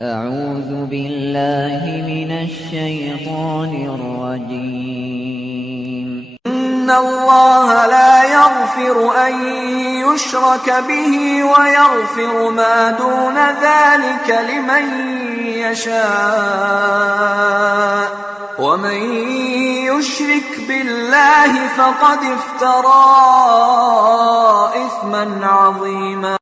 أعوذ بالله من الشيطان الرجيم. إن الله لا يغفر أن يشرك به ويغفر ما دون ذلك لمن يشاء ومن يشرك بالله فقد افترى إثما عظيما.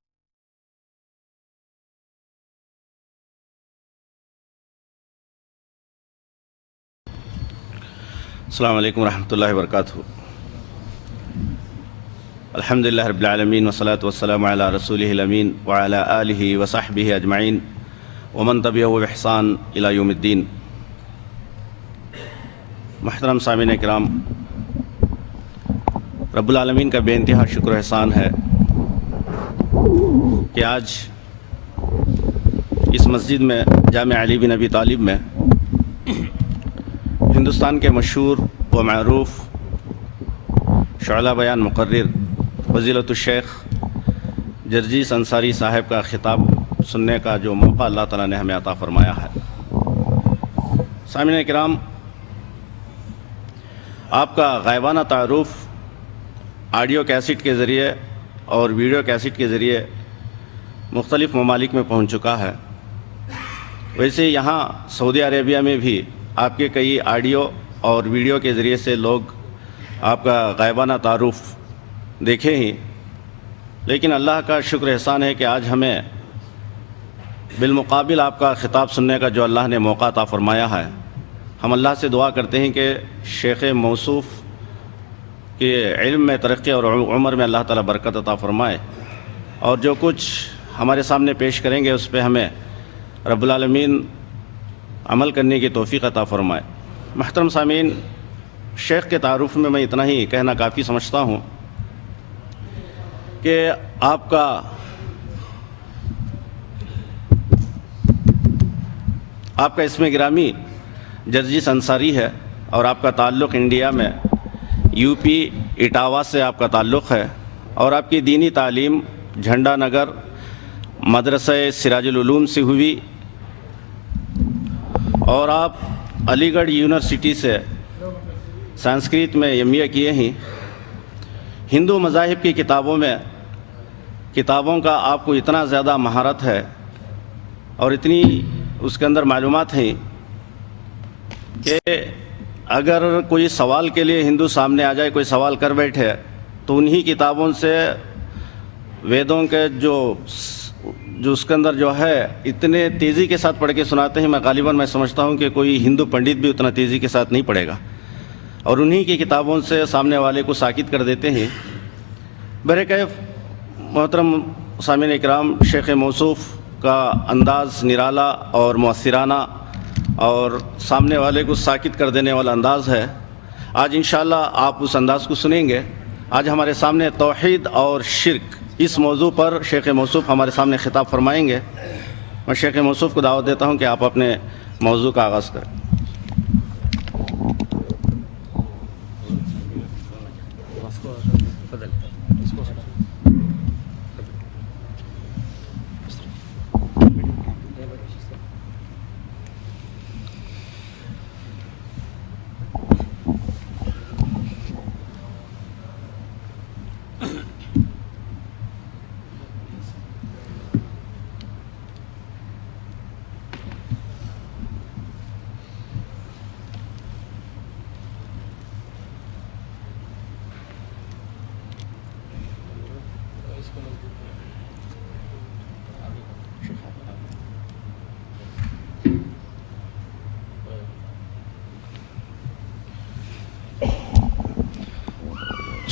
السلام علیکم ورحمۃ اللہ وبرکاتہ. الحمدللہ رب العالمین والصلاة والسلام علی رسولہ الامین وعلی آلہ وصحبہ اجمعین ومن تبعہ بإحسان الی یوم الدین. محترم سامعین کرام، رب العالمین کا بے انتہا شکر و احسان ہے کہ آج اس مسجد میں جامع علی بن ابی طالب میں ہندوستان کے مشہور و معروف شعلہ بیان مقرر فضیلت الشیخ جرجیس انصاری صاحب کا خطاب سننے کا جو موقع اللہ تعالیٰ نے ہمیں عطا فرمایا ہے. سامعین کرام، آپ کا غائبانہ تعارف آڈیو کیسٹ کے ذریعے اور ویڈیو کیسٹ کے ذریعے مختلف ممالک میں پہنچ چکا ہے. ویسے یہاں سعودی عربیہ میں بھی آپ کے کئی آڈیو اور ویڈیو کے ذریعے سے لوگ آپ کا غائبانہ تعارف دیکھے ہی، لیکن اللہ کا شکر احسان ہے کہ آج ہمیں بالمقابل آپ کا خطاب سننے کا جو اللہ نے موقع عطا فرمایا ہے. ہم اللہ سے دعا کرتے ہیں کہ شیخ موصوف کے علم میں ترقی اور عمر میں اللہ تعالیٰ برکت عطا فرمائے، اور جو کچھ ہمارے سامنے پیش کریں گے اس پہ ہمیں رب العالمین عمل کرنے کی توفیق عطا فرمائے. محترم سامعین، شیخ کے تعارف میں میں اتنا ہی کہنا کافی سمجھتا ہوں کہ آپ کا اسم گرامی جرجیس انصاری ہے، اور آپ کا تعلق انڈیا میں یو پی اٹاوا سے آپ کا تعلق ہے، اور آپ کی دینی تعلیم جھنڈا نگر مدرسہ سراج العلوم سے ہوئی، اور آپ علی گڑھ یونیورسٹی سے سنسکرت میں ایم اے کیے ہیں. ہندو مذاہب کی کتابوں کا آپ کو اتنا زیادہ مہارت ہے اور اتنی اس کے اندر معلومات ہیں کہ اگر کوئی سوال کے لیے ہندو سامنے آ جائے، کوئی سوال کر بیٹھے، تو انہی کتابوں سے ویدوں کے جو اس کے اندر جو ہے اتنے تیزی کے ساتھ پڑھ کے سناتے ہیں. میں سمجھتا ہوں کہ کوئی ہندو پنڈت بھی اتنا تیزی کے ساتھ نہیں پڑھے گا، اور انہی کی کتابوں سے سامنے والے کو ساکت کر دیتے ہیں. بہرکیف محترم سامعین اکرام، شیخ موصوف کا انداز نرالا اور مؤثرانہ اور سامنے والے کو ساکت کر دینے والا انداز ہے. آج انشاءاللہ آپ اس انداز کو سنیں گے. آج ہمارے سامنے توحید اور شرک اس موضوع پر شیخ موصوف ہمارے سامنے خطاب فرمائیں گے. میں شیخ موصوف کو دعوت دیتا ہوں کہ آپ اپنے موضوع کا آغاز کریں.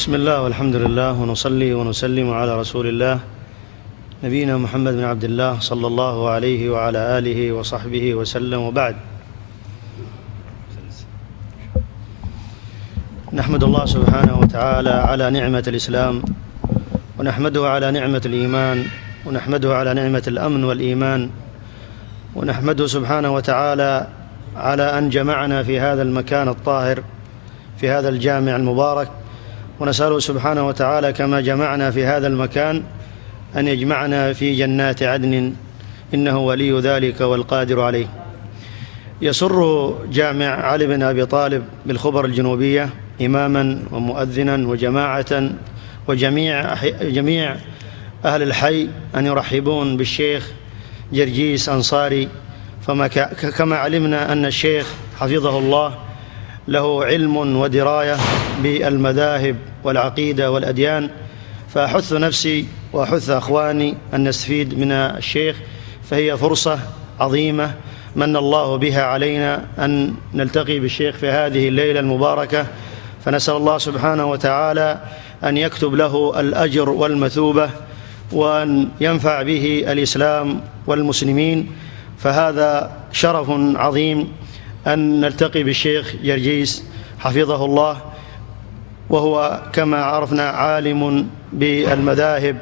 بسم الله والحمد لله ونصلي ونسلم على رسول الله نبينا محمد بن عبد الله صلى الله عليه وعلى آله وصحبه وسلم، وبعد. نحمد الله سبحانه وتعالى على نعمة الإسلام، ونحمده على نعمة الإيمان، ونحمده على نعمة الأمن والإيمان، ونحمده سبحانه وتعالى على أن جمعنا في هذا المكان الطاهر في هذا الجامع المبارك، ونسأله سبحانه وتعالى كما جمعنا في هذا المكان أن يجمعنا في جنات عدن إنه ولي ذلك والقادر عليه. يسر جامع علي بن أبي طالب بالخبر الجنوبية إماما ومؤذنا وجماعة وجميع أهل الحي أن يرحبون بالشيخ جرجيس أنصاري. كما علمنا أن الشيخ حفظه الله له علم ودراية بالمذاهب والعقيدة والأديان، فأحث نفسي وأحث أخواني أن نستفيد من الشيخ، فهي فرصة عظيمة من الله بها علينا أن نلتقي بالشيخ في هذه الليلة المباركة، فنسأل الله سبحانه وتعالى أن يكتب له الأجر والمثوبة وأن ينفع به الإسلام والمسلمين. فهذا شرف عظيم أن نلتقي بالشيخ جرجيس حفظه الله، وهو كما عرفنا عالم بالمذاهب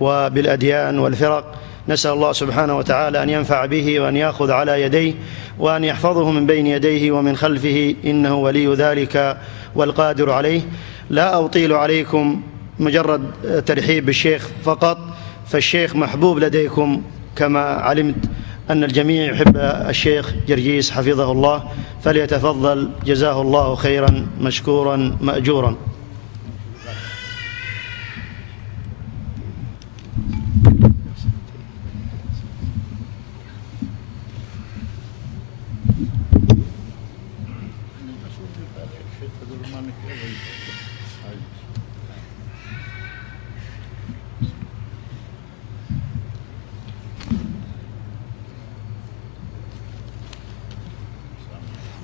وبالأديان والفرق. نسأل الله سبحانه وتعالى أن ينفع به وأن يأخذ على يديه وأن يحفظه من بين يديه ومن خلفه، إنه ولي ذلك والقادر عليه. لا أطيل عليكم، مجرد ترحيب بالشيخ فقط، فالشيخ محبوب لديكم كما علمت أن الجميع يحب الشيخ جرجيس حفظه الله، فليتفضل جزاه الله خيرا مشكورا مأجورا.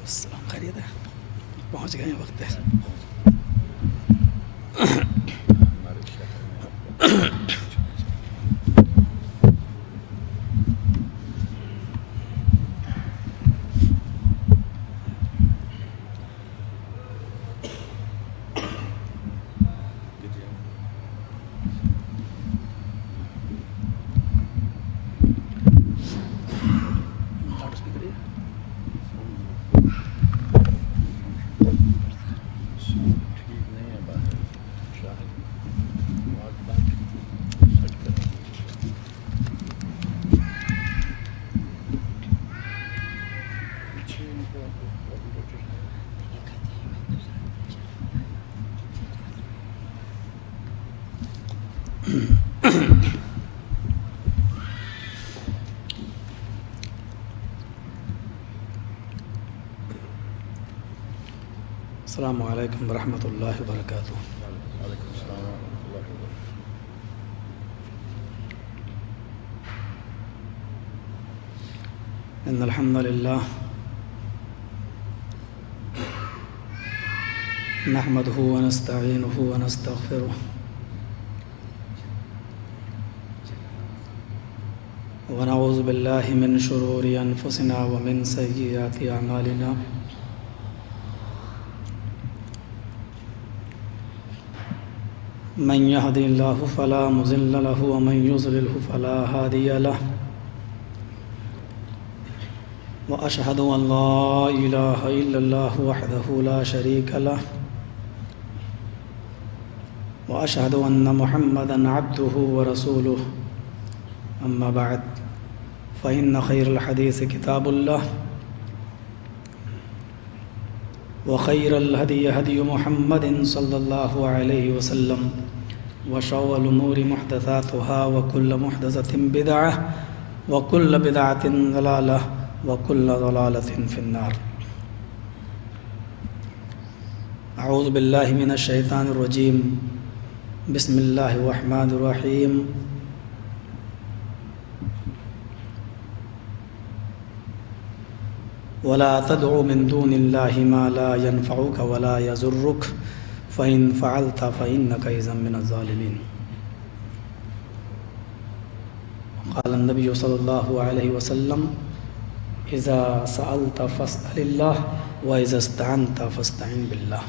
السلام خیریت ہے، پہنچ گئے وقت ہے. السلام علیکم ورحمۃ اللہ وبرکاتہ. ان الحمد للہ نحمده ونستعینه ونستغفره ونعوذ باللہ من شرور انفسنا ومن سیئات اعمالنا. من يهدي الله فلا مضل له ومن يضلل فلا هادي له. وأشهد أن لا إله إلا الله وحده لا شريك له. وأشهد أن محمدًا عبده ورسوله. أما بعد فإن خير الحديث كتاب الله، وخير الهدي هدي محمد صلى الله عليه وسلم، وشر الأمور محدثاتها، وكل محدثة بدعة، وكل بدعة ضلالة، وكل ضلالة في النار. أعوذ بالله من الشيطان الرجيم. بسم الله الرحمن الرحيم. ولا تدع من دون الله ما لا ينفعك ولا يضرك فإن فعلت فإنك إذا من الظالمين. قال النبي صلى الله عليه وسلم: إذا سألت فاسأل الله وإذا استعنت فاستعن بالله.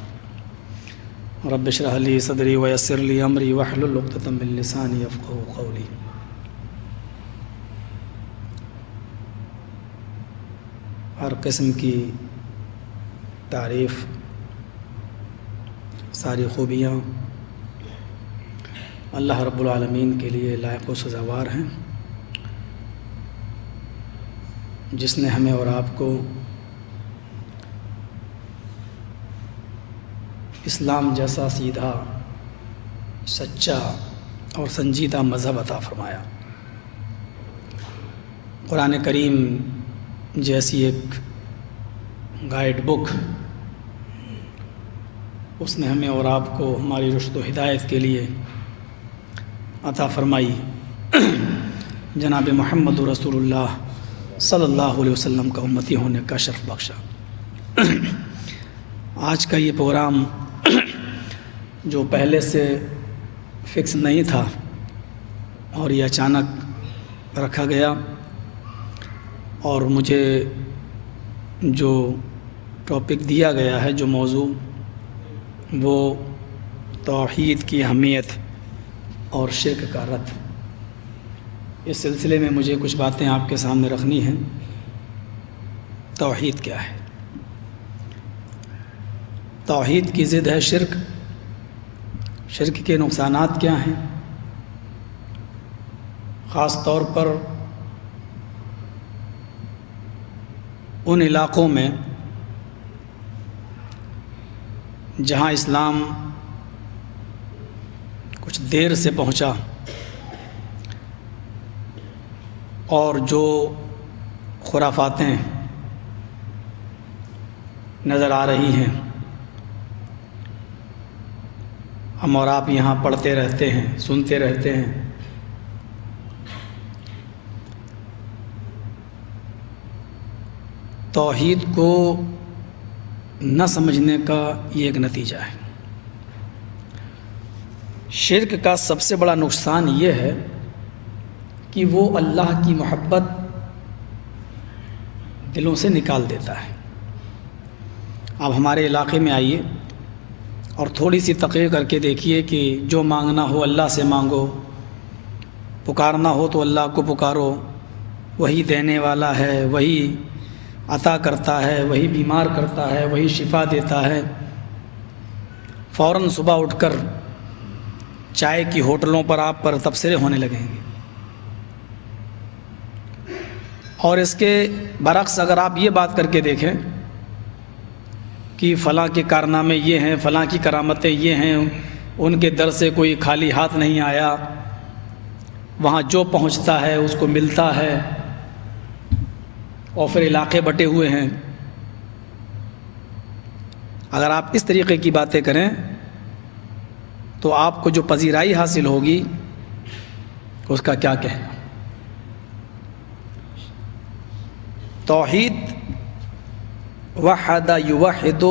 رب اشرح لي صدري ويسر لي أمري واحلل عقدة من لساني يفقهوا قولي. ہر قسم کی تعریف، ساری خوبیاں اللہ رب العالمین کے لیے لائق و سزاوار ہیں. جس نے ہمیں اور آپ کو اسلام جیسا سیدھا، سچا اور سنجیدہ مذہب عطا فرمایا۔ قرآن کریم جیسی ایک گائیڈ بک اس نے ہمیں اور آپ کو ہماری رشد و ہدایت کے لیے عطا فرمائی۔ جناب محمد رسول اللہ صلی اللہ علیہ وسلم کا امتی ہونے کا شرف بخشا۔ آج کا یہ پروگرام جو پہلے سے فکس نہیں تھا اور یہ اچانک رکھا گیا، اور مجھے جو ٹاپک دیا گیا ہے، جو موضوع، وہ توحید کی اہمیت اور شرک کا رد۔ اس سلسلے میں مجھے کچھ باتیں آپ کے سامنے رکھنی ہیں۔ توحید کیا ہے؟ توحید کی ضد ہے شرک۔ شرک کے نقصانات کیا ہیں؟ خاص طور پر ان علاقوں میں جہاں اسلام کچھ دیر سے پہنچا اور جو خرافاتیں نظر آ رہی ہیں، ہم اور آپ یہاں پڑھتے رہتے ہیں، سنتے رہتے ہیں۔ توحید کو نہ سمجھنے کا یہ ایک نتیجہ ہے۔ شرک کا سب سے بڑا نقصان یہ ہے کہ وہ اللہ کی محبت دلوں سے نکال دیتا ہے۔ آپ ہمارے علاقے میں آئیے اور تھوڑی سی تقریر کر کے دیکھیے کہ جو مانگنا ہو اللہ سے مانگو، پکارنا ہو تو اللہ کو پکارو، وہی دینے والا ہے، وہی عطا کرتا ہے، وہی بیمار کرتا ہے، وہی شفا دیتا ہے۔ فوراً صبح اٹھ کر چائے کی ہوٹلوں پر آپ پر تبصرے ہونے لگیں گے۔ اور اس کے برعکس اگر آپ یہ بات کر کے دیکھیں کہ فلاں کے کارنامے یہ ہیں، فلاں کی کرامتیں یہ ہیں، ان کے در سے کوئی خالی ہاتھ نہیں آیا، وہاں جو پہنچتا ہے اس کو ملتا ہے، اور پھر علاقے بٹے ہوئے ہیں، اگر آپ اس طریقے کی باتیں کریں تو آپ کو جو پذیرائی حاصل ہوگی اس کا کیا کہنا۔ توحید وحد یوحد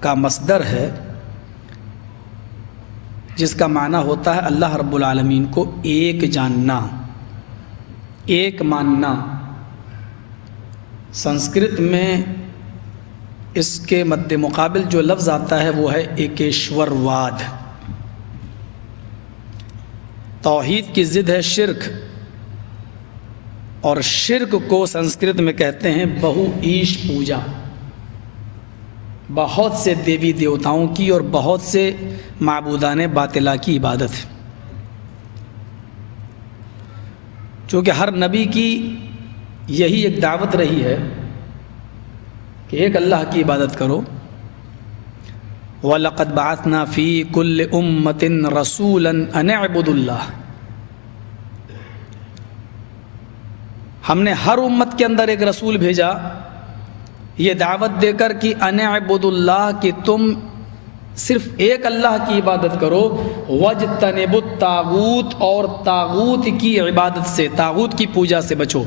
کا مصدر ہے، جس کا معنی ہوتا ہے اللہ رب العالمین کو ایک جاننا، ایک ماننا۔ سنسکرت میں اس کے مد مقابل جو لفظ آتا ہے وہ ہے ایکیشور واد۔ توحید کی ضد ہے شرک، اور شرک کو سنسکرت میں کہتے ہیں بہو ایش پوجا۔ بہت سے دیوی دیوتاؤں کی اور بہت سے معبودان باطلہ کی عبادت ہے۔ چونکہ ہر نبی کی یہی ایک دعوت رہی ہے کہ ایک اللہ کی عبادت کرو۔ وَلَقَدْ بَعَثْنَا فِي كُلِّ أُمَّةٍ رَسُولًا أَنِ اعْبُدُوا اللَّهَ۔ ہم نے ہر امت کے اندر ایک رسول بھیجا یہ دعوت دے کر کہ ان اعبدوا اللہ، کہ تم صرف ایک اللہ کی عبادت کرو، وَاجْتَنِبُوا الطَّاغُوتَ، اور طاغوت کی عبادت سے، طاغوت کی پوجا سے بچو۔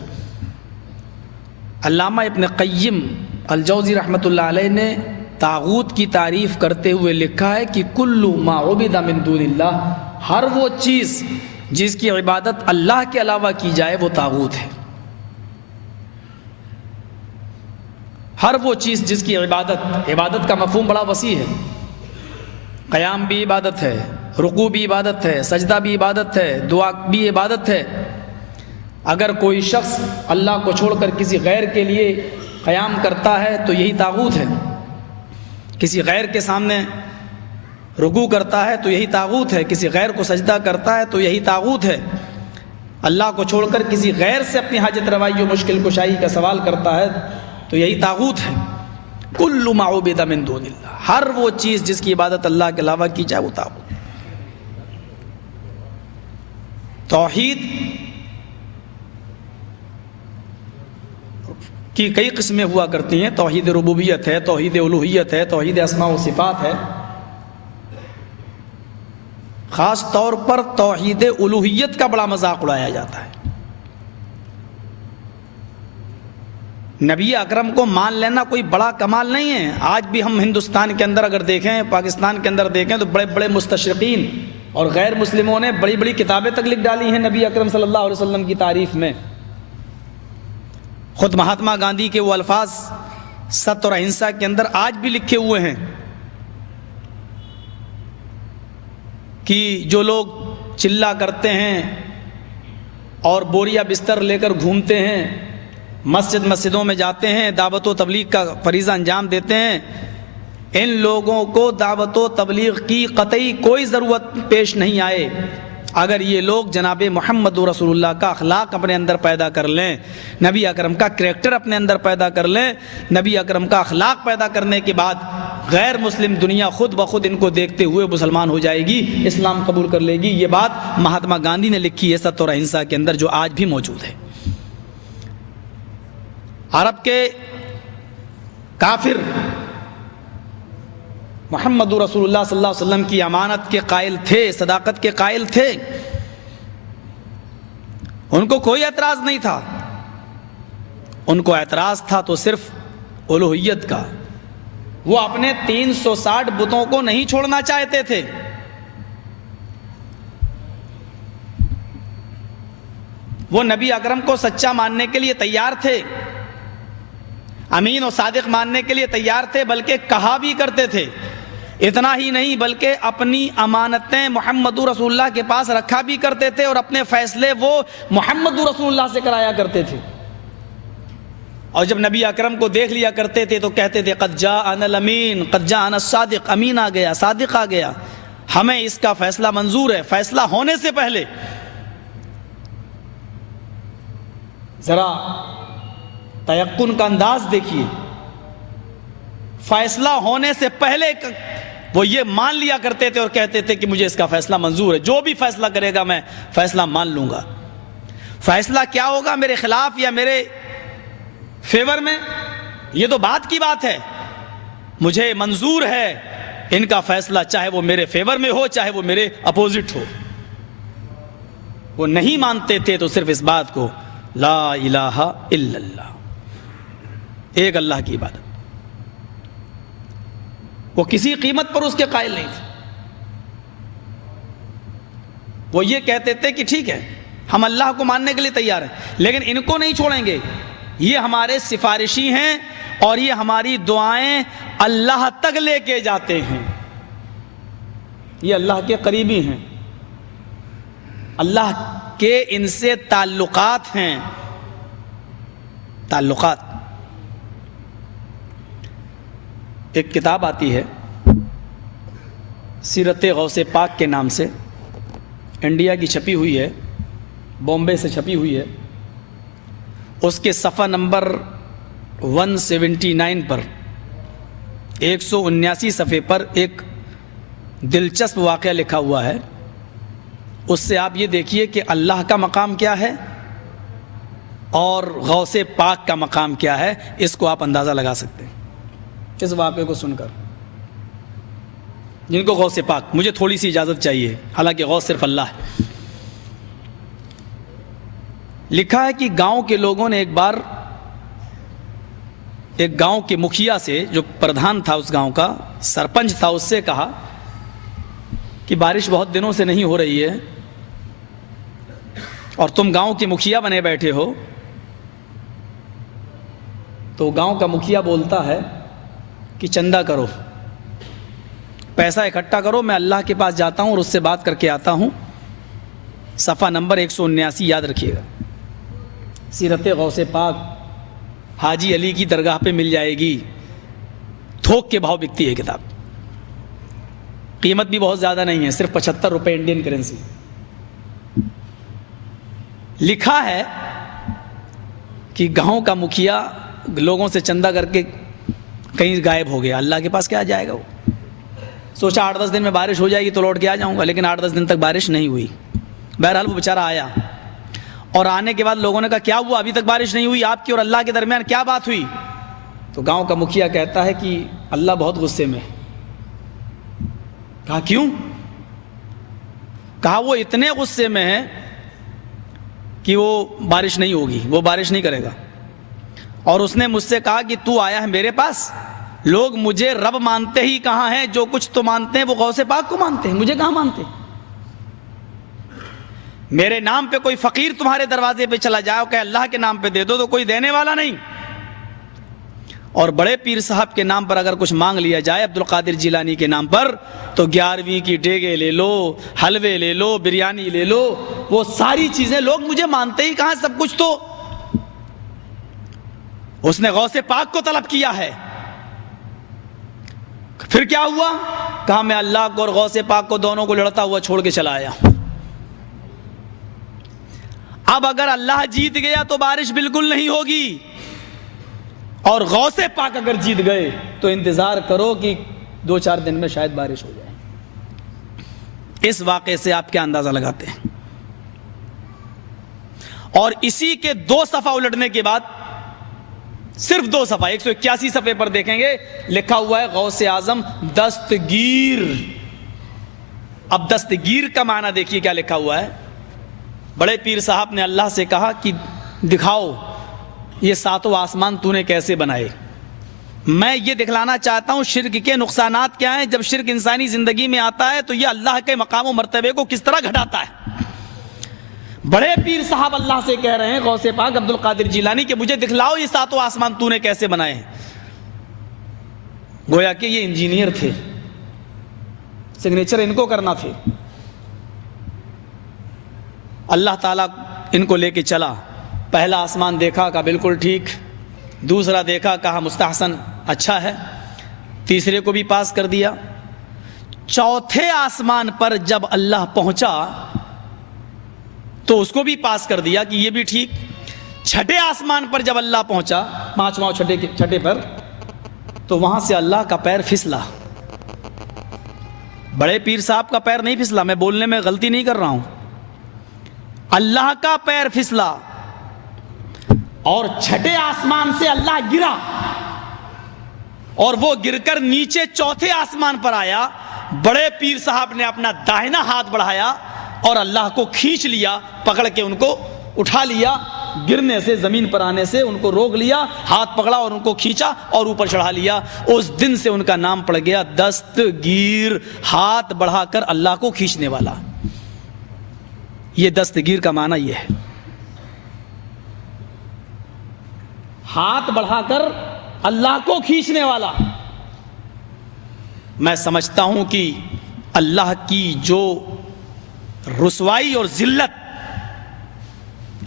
علامہ ابن قیم الجوزی رحمۃ اللہ علیہ نے طاغوت کی تعریف کرتے ہوئے لکھا ہے کہ کل ما عبد من دون اللہ، ہر وہ چیز جس کی عبادت اللہ کے علاوہ کی جائے وہ طاغوت ہے۔ ہر وہ چیز جس کی عبادت کا مفہوم بڑا وسیع ہے۔ قیام بھی عبادت ہے، رکوع بھی عبادت ہے، سجدہ بھی عبادت ہے، دعا بھی عبادت ہے۔ اگر کوئی شخص اللہ کو چھوڑ کر کسی غیر کے لیے قیام کرتا ہے تو یہی طاغوت ہے، کسی غیر کے سامنے رکوع کرتا ہے تو یہی طاغوت ہے، کسی غیر کو سجدہ کرتا ہے تو یہی طاغوت ہے۔ اللہ کو چھوڑ کر کسی غیر سے اپنی حاجت روائی و مشکل کشائی کا سوال کرتا ہے تو یہی طاغوت ہے۔ کل ما عبد من دون اللہ، ہر وہ چیز جس کی عبادت اللہ کے علاوہ کی جائے وہ طاغوت۔ توحید کی کئی قسمیں ہوا کرتی ہیں، توحید ربوبیت ہے، توحید الوہیت ہے، توحید اسماء و صفات ہے۔ خاص طور پر توحید الوہیت کا بڑا مذاق اڑایا جاتا ہے۔ نبی اکرم کو مان لینا کوئی بڑا کمال نہیں ہے۔ آج بھی ہم ہندوستان کے اندر اگر دیکھیں، پاکستان کے اندر دیکھیں تو بڑے بڑے مستشرقین اور غیر مسلموں نے بڑی بڑی کتابیں تک لکھ ڈالی ہیں نبی اکرم صلی اللہ علیہ وسلم کی تعریف میں۔ خود مہاتما گاندھی کے وہ الفاظ ستیہ اور اہنسا کے اندر آج بھی لکھے ہوئے ہیں کہ جو لوگ چلا کرتے ہیں اور بوریا بستر لے کر گھومتے ہیں، مسجدوں میں جاتے ہیں، دعوت و تبلیغ کا فریضہ انجام دیتے ہیں، ان لوگوں کو دعوت و تبلیغ کی قطعی کوئی ضرورت پیش نہیں آئے اگر یہ لوگ جناب محمد رسول اللہ کا اخلاق اپنے اندر پیدا کر لیں، نبی اکرم کا کریکٹر اپنے اندر پیدا کر لیں۔ نبی اکرم کا اخلاق پیدا کرنے کے بعد غیر مسلم دنیا خود بخود ان کو دیکھتے ہوئے مسلمان ہو جائے گی، اسلام قبول کر لے گی۔ یہ بات مہاتما گاندھی نے لکھی ہے ستیہ اور اہنسا کے اندر، جو آج بھی موجود ہے۔ عرب کے کافر محمد رسول اللہ صلی اللہ علیہ وسلم کی امانت کے قائل تھے، صداقت کے قائل تھے، ان کو کوئی اعتراض نہیں تھا۔ ان کو اعتراض تھا تو صرف الوہیت کا۔ وہ اپنے 360 بتوں کو نہیں چھوڑنا چاہتے تھے۔ وہ نبی اکرم کو سچا ماننے کے لیے تیار تھے، امین و صادق ماننے کے لیے تیار تھے، بلکہ کہا بھی کرتے تھے۔ اتنا ہی نہیں بلکہ اپنی امانتیں محمد رسول اللہ کے پاس رکھا بھی کرتے تھے اور اپنے فیصلے وہ محمد رسول اللہ سے کرایا کرتے تھے۔ اور جب نبی اکرم کو دیکھ لیا کرتے تھے تو کہتے تھے قد جاءنا الامین قد جاءنا الصادق، امین آ گیا، صادق آ گیا، ہمیں اس کا فیصلہ منظور ہے۔ فیصلہ ہونے سے پہلے ذرا تیقن کا انداز دیکھیے، فیصلہ ہونے سے پہلے وہ یہ مان لیا کرتے تھے اور کہتے تھے کہ مجھے اس کا فیصلہ منظور ہے، جو بھی فیصلہ کرے گا میں فیصلہ مان لوں گا۔ فیصلہ کیا ہوگا، میرے خلاف یا میرے فیور میں، یہ تو بات کی بات ہے، مجھے منظور ہے ان کا فیصلہ، چاہے وہ میرے فیور میں ہو چاہے وہ میرے اپوزٹ ہو۔ وہ نہیں مانتے تھے تو صرف اس بات کو، لا الہ الا اللہ، ایک اللہ کی عبادت، وہ کسی قیمت پر اس کے قائل نہیں تھے۔ وہ یہ کہتے تھے کہ ٹھیک ہے ہم اللہ کو ماننے کے لیے تیار ہیں لیکن ان کو نہیں چھوڑیں گے، یہ ہمارے سفارشی ہیں اور یہ ہماری دعائیں اللہ تک لے کے جاتے ہیں، یہ اللہ کے قریبی ہیں، اللہ کے ان سے تعلقات ہیں، تعلقات۔ ایک کتاب آتی ہے سیرت غوث پاک کے نام سے، انڈیا کی چھپی ہوئی ہے، بامبے سے چھپی ہوئی ہے۔ اس کے صفحہ نمبر 179 پر 179 صفحے پر ایک دلچسپ واقعہ لکھا ہوا ہے۔ اس سے آپ یہ دیکھیے کہ اللہ کا مقام کیا ہے اور غوث پاک کا مقام کیا ہے، اس کو آپ اندازہ لگا سکتے ہیں اس واقعے کو سن کر۔ جن کو غوث پاک، مجھے تھوڑی سی اجازت چاہیے، حالانکہ غوث صرف اللہ ہے۔ لکھا ہے کہ گاؤں کے لوگوں نے ایک بار ایک گاؤں کے مکھیا سے، جو پردھان تھا اس گاؤں کا، سرپنچ تھا، اس سے کہا کہ بارش بہت دنوں سے نہیں ہو رہی ہے اور تم گاؤں کے مکھیا بنے بیٹھے ہو۔ تو گاؤں کا مکھیا بولتا ہے کہ چندہ کرو، پیسہ اکٹھا کرو، میں اللہ کے پاس جاتا ہوں اور اس سے بات کر کے آتا ہوں۔ صفحہ نمبر 179 یاد رکھیے گا، سیرت غوث پاک حاجی علی کی درگاہ پہ مل جائے گی، تھوک کے بھاؤ بکتی ہے کتاب، قیمت بھی بہت زیادہ نہیں ہے، صرف 75 روپے انڈین کرنسی۔ لکھا ہے کہ گاؤں کا مکھیا لوگوں سے چندہ کر کے کہیں غائب ہو گیا, اللہ کے پاس کیا جائے گا وہ. سوچا 8-10 دن میں بارش ہو جائے گی تو لوٹ کے آ جاؤں گا, لیکن 8-10 دن تک بارش نہیں ہوئی. بہرحال وہ بیچارہ آیا, اور آنے کے بعد لوگوں نے کہا کیا ہوا, ابھی تک بارش نہیں ہوئی, آپ کی اور اللہ کے درمیان کیا بات ہوئی؟ تو گاؤں کا مکھیا کہتا ہے کہ اللہ بہت غصے میں. کہا کیوں؟ کہا وہ اتنے غصے میں ہے کہ وہ بارش نہیں ہوگی, وہ بارش نہیں کرے گا. اور اس نے مجھ سے کہا کہ تو آیا ہے میرے پاس, لوگ مجھے رب مانتے ہی کہاں ہیں, جو کچھ تو مانتے ہیں وہ غوث پاک کو مانتے ہیں, مجھے کہاں مانتے. میرے نام پہ کوئی فقیر تمہارے دروازے پہ چلا جائے کہ اللہ کے نام پہ دے دو, تو کوئی دینے والا نہیں. اور بڑے پیر صاحب کے نام پر اگر کچھ مانگ لیا جائے, عبد القادر جیلانی کے نام پر, تو 11ویں کی ڈیگے لے لو, حلوے لے لو, بریانی لے لو, وہ ساری چیزیں لوگ مجھے مانتے ہی کہاں, سب کچھ تو اس نے غوث پاک کو طلب کیا ہے. پھر کیا ہوا؟ کہا میں اللہ کو اور غوث پاک کو دونوں کو لڑتا ہوا چھوڑ کے چلا آیا. اب اگر اللہ جیت گیا تو بارش بالکل نہیں ہوگی, اور غوث پاک اگر جیت گئے تو انتظار کرو کہ 2-4 دن میں شاید بارش ہو جائے. اس واقعے سے آپ کیا اندازہ لگاتے ہیں؟ اور اسی کے 2 صفحہ الٹنے کے بعد, صرف 2 صفحہ 181 صفحے پر دیکھیں گے لکھا ہوا ہے غوث اعظم دستگیر. اب دستگیر کا معنی دیکھیے کیا لکھا ہوا ہے. بڑے پیر صاحب نے اللہ سے کہا کہ دکھاؤ یہ 7 آسمان تو نے کیسے بنائے, میں یہ دکھلانا چاہتا ہوں شرک کے نقصانات کیا ہیں. جب شرک انسانی زندگی میں آتا ہے تو یہ اللہ کے مقام و مرتبے کو کس طرح گھٹاتا ہے. بڑے پیر صاحب اللہ سے کہہ رہے ہیں غوث پاک عبد القادر جیلانی کہ مجھے دکھلاؤ یہ 7 آسمان تو نے کیسے بنائے ہیں. گویا کہ یہ انجینئر تھے, سگنیچر ان کو کرنا تھے. اللہ تعالیٰ ان کو لے کے چلا. پہلا آسمان دیکھا, کہا بالکل ٹھیک. دوسرا دیکھا, کہا مستحسن, اچھا ہے. تیسرے کو بھی پاس کر دیا. چوتھے آسمان پر جب اللہ پہنچا تو اس کو بھی پاس کر دیا کہ یہ بھی ٹھیک. چھٹے آسمان پر جب اللہ پہنچا, 5واں چھٹے پر, تو وہاں سے اللہ کا پیر پھسلا. بڑے پیر صاحب کا پیر نہیں پھسلا, میں بولنے میں غلطی نہیں کر رہا ہوں, اللہ کا پیر پھسلا. اور چھٹے آسمان سے اللہ گرا, اور وہ گر کر نیچے چوتھے آسمان پر آیا. بڑے پیر صاحب نے اپنا داہنا ہاتھ بڑھایا اور اللہ کو کھینچ لیا, پکڑ کے ان کو اٹھا لیا, گرنے سے, زمین پر آنے سے ان کو روک لیا, ہاتھ پکڑا اور ان کو کھینچا اور اوپر چڑھا لیا. اس دن سے ان کا نام پڑ گیا دستگیر, ہاتھ بڑھا کر اللہ کو کھینچنے والا. یہ دستگیر کا معنی یہ ہے, ہاتھ بڑھا کر اللہ کو کھینچنے والا. میں سمجھتا ہوں کہ اللہ کی جو رسوائی اور ذلت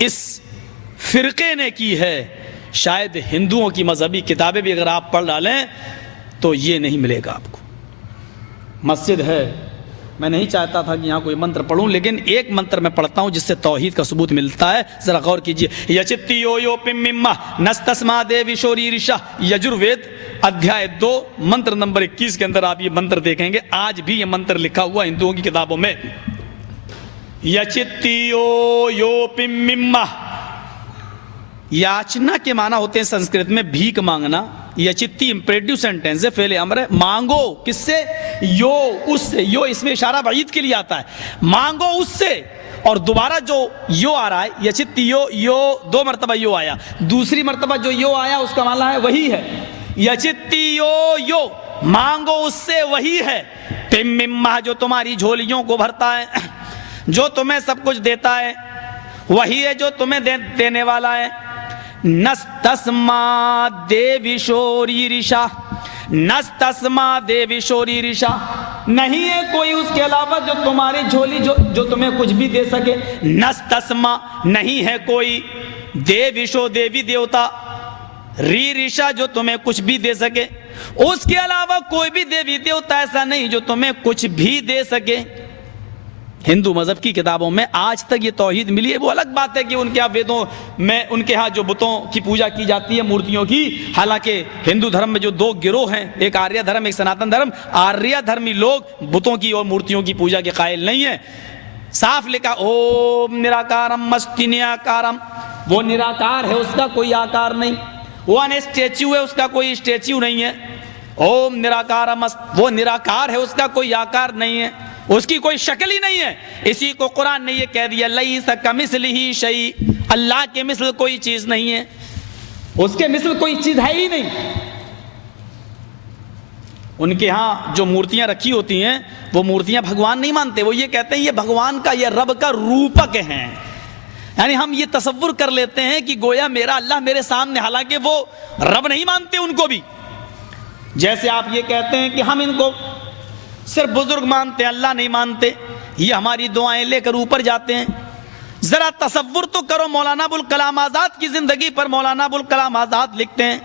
اس فرقے نے کی ہے, شاید ہندوؤں کی مذہبی کتابیں بھی اگر آپ پڑھ ڈالیں تو یہ نہیں ملے گا آپ کو. مسجد ہے, میں نہیں چاہتا تھا کہ یہاں کوئی منتر پڑھوں, لیکن ایک منتر میں پڑھتا ہوں جس سے توحید کا ثبوت ملتا ہے. ذرا غور کیجئے. یچتی یو یو پم مما نستسما دیوی شوری رشا, یجروید ادھیائے 2 منتر نمبر 21 کے اندر آپ یہ منتر دیکھیں گے. آج بھی یہ منتر لکھا ہوا ہندوؤں کی کتابوں میں. یچتی یو یو پم مما, یاچنا کے معنی ہوتے ہیں سنسکرت میں بھیک مانگنا. یچتی امپریٹیو سینٹینس ہے, فعل امر ہے. مانگو کس سے؟ یو, اس سے. یو اس میں اشارہ بعید کے لیے آتا ہے, مانگو اس سے. اور دوبارہ جو یو آ رہا ہے یچتی یو, یو 2 مرتبہ یو آیا, دوسری مرتبہ جو یو آیا اس کا معنی ہے وہی ہے. یچتی یو یو, مانگو اس سے وہی ہے. پم مما, جو تمہاری جھولیوں کو بھرتا ہے, جو تمہیں سب کچھ دیتا ہے, وہی ہے جو تمہیں دینے والا ہے. نستسما دیوی شوری رشا, نستسما دیوی شوری رشا, نہیں ہے کوئی اس کے علاوہ جو تمہاری جھولی جو تمہیں کچھ بھی دے سکے. نستسما, نہیں ہے کوئی, دیوی شو, دیوی دیوتا, ری رشا, جو تمہیں کچھ بھی دے سکے. اس کے علاوہ کوئی بھی دیوی دیوتا ایسا نہیں جو تمہیں کچھ بھی دے سکے. ہندو مذہب کی کتابوں میں آج تک یہ توحید ملی ہے. وہ الگ بات ہے کہ ان کے ہاں ویدوں میں ان کے ہاں جو بتوں کی پوجا کی جاتی ہے مورتیوں کی. حالانکہ ہندو دھرم میں جو دو گروہ ہیں, ایک آریہ دھرم ایک سناتن دھرم, آریہ دھرمی لوگ بتوں کی اور مورتیوں کی پوجا کے قائل نہیں ہیں. صاف لکھا اوم نراکارم مستی نیاکارم, وہ نراکار ہے اس کا کوئی آکار نہیں. وہ اسٹیچو ہے اس کا کوئی اسٹیچو نہیں ہے. اوم نراکارم, وہ نراکار ہے اس کا کوئی آکار نہیں ہے, اس کی کوئی شکل ہی نہیں ہے. اسی کو قرآن نے یہ کہہ دیا لیس کمثلہ شیء, اللہ کے مثل کوئی چیز نہیں ہے, اس کے مثل کوئی چیز ہے ہی نہیں. ان کے ہاں جو مورتیاں رکھی ہوتی ہیں وہ مورتیاں بھگوان نہیں مانتے. وہ یہ کہتے ہیں یہ بھگوان کا, یہ رب کا روپک ہیں. یعنی ہم یہ تصور کر لیتے ہیں کہ گویا میرا اللہ میرے سامنے, حالانکہ وہ رب نہیں مانتے ان کو بھی. جیسے آپ یہ کہتے ہیں کہ ہم ان کو صرف بزرگ مانتے ہیں, اللہ نہیں مانتے, یہ ہماری دعائیں لے کر اوپر جاتے ہیں. ذرا تصور تو کرو, مولانا ابوالکلام آزاد کی زندگی پر مولانا ابوالکلام آزاد لکھتے ہیں,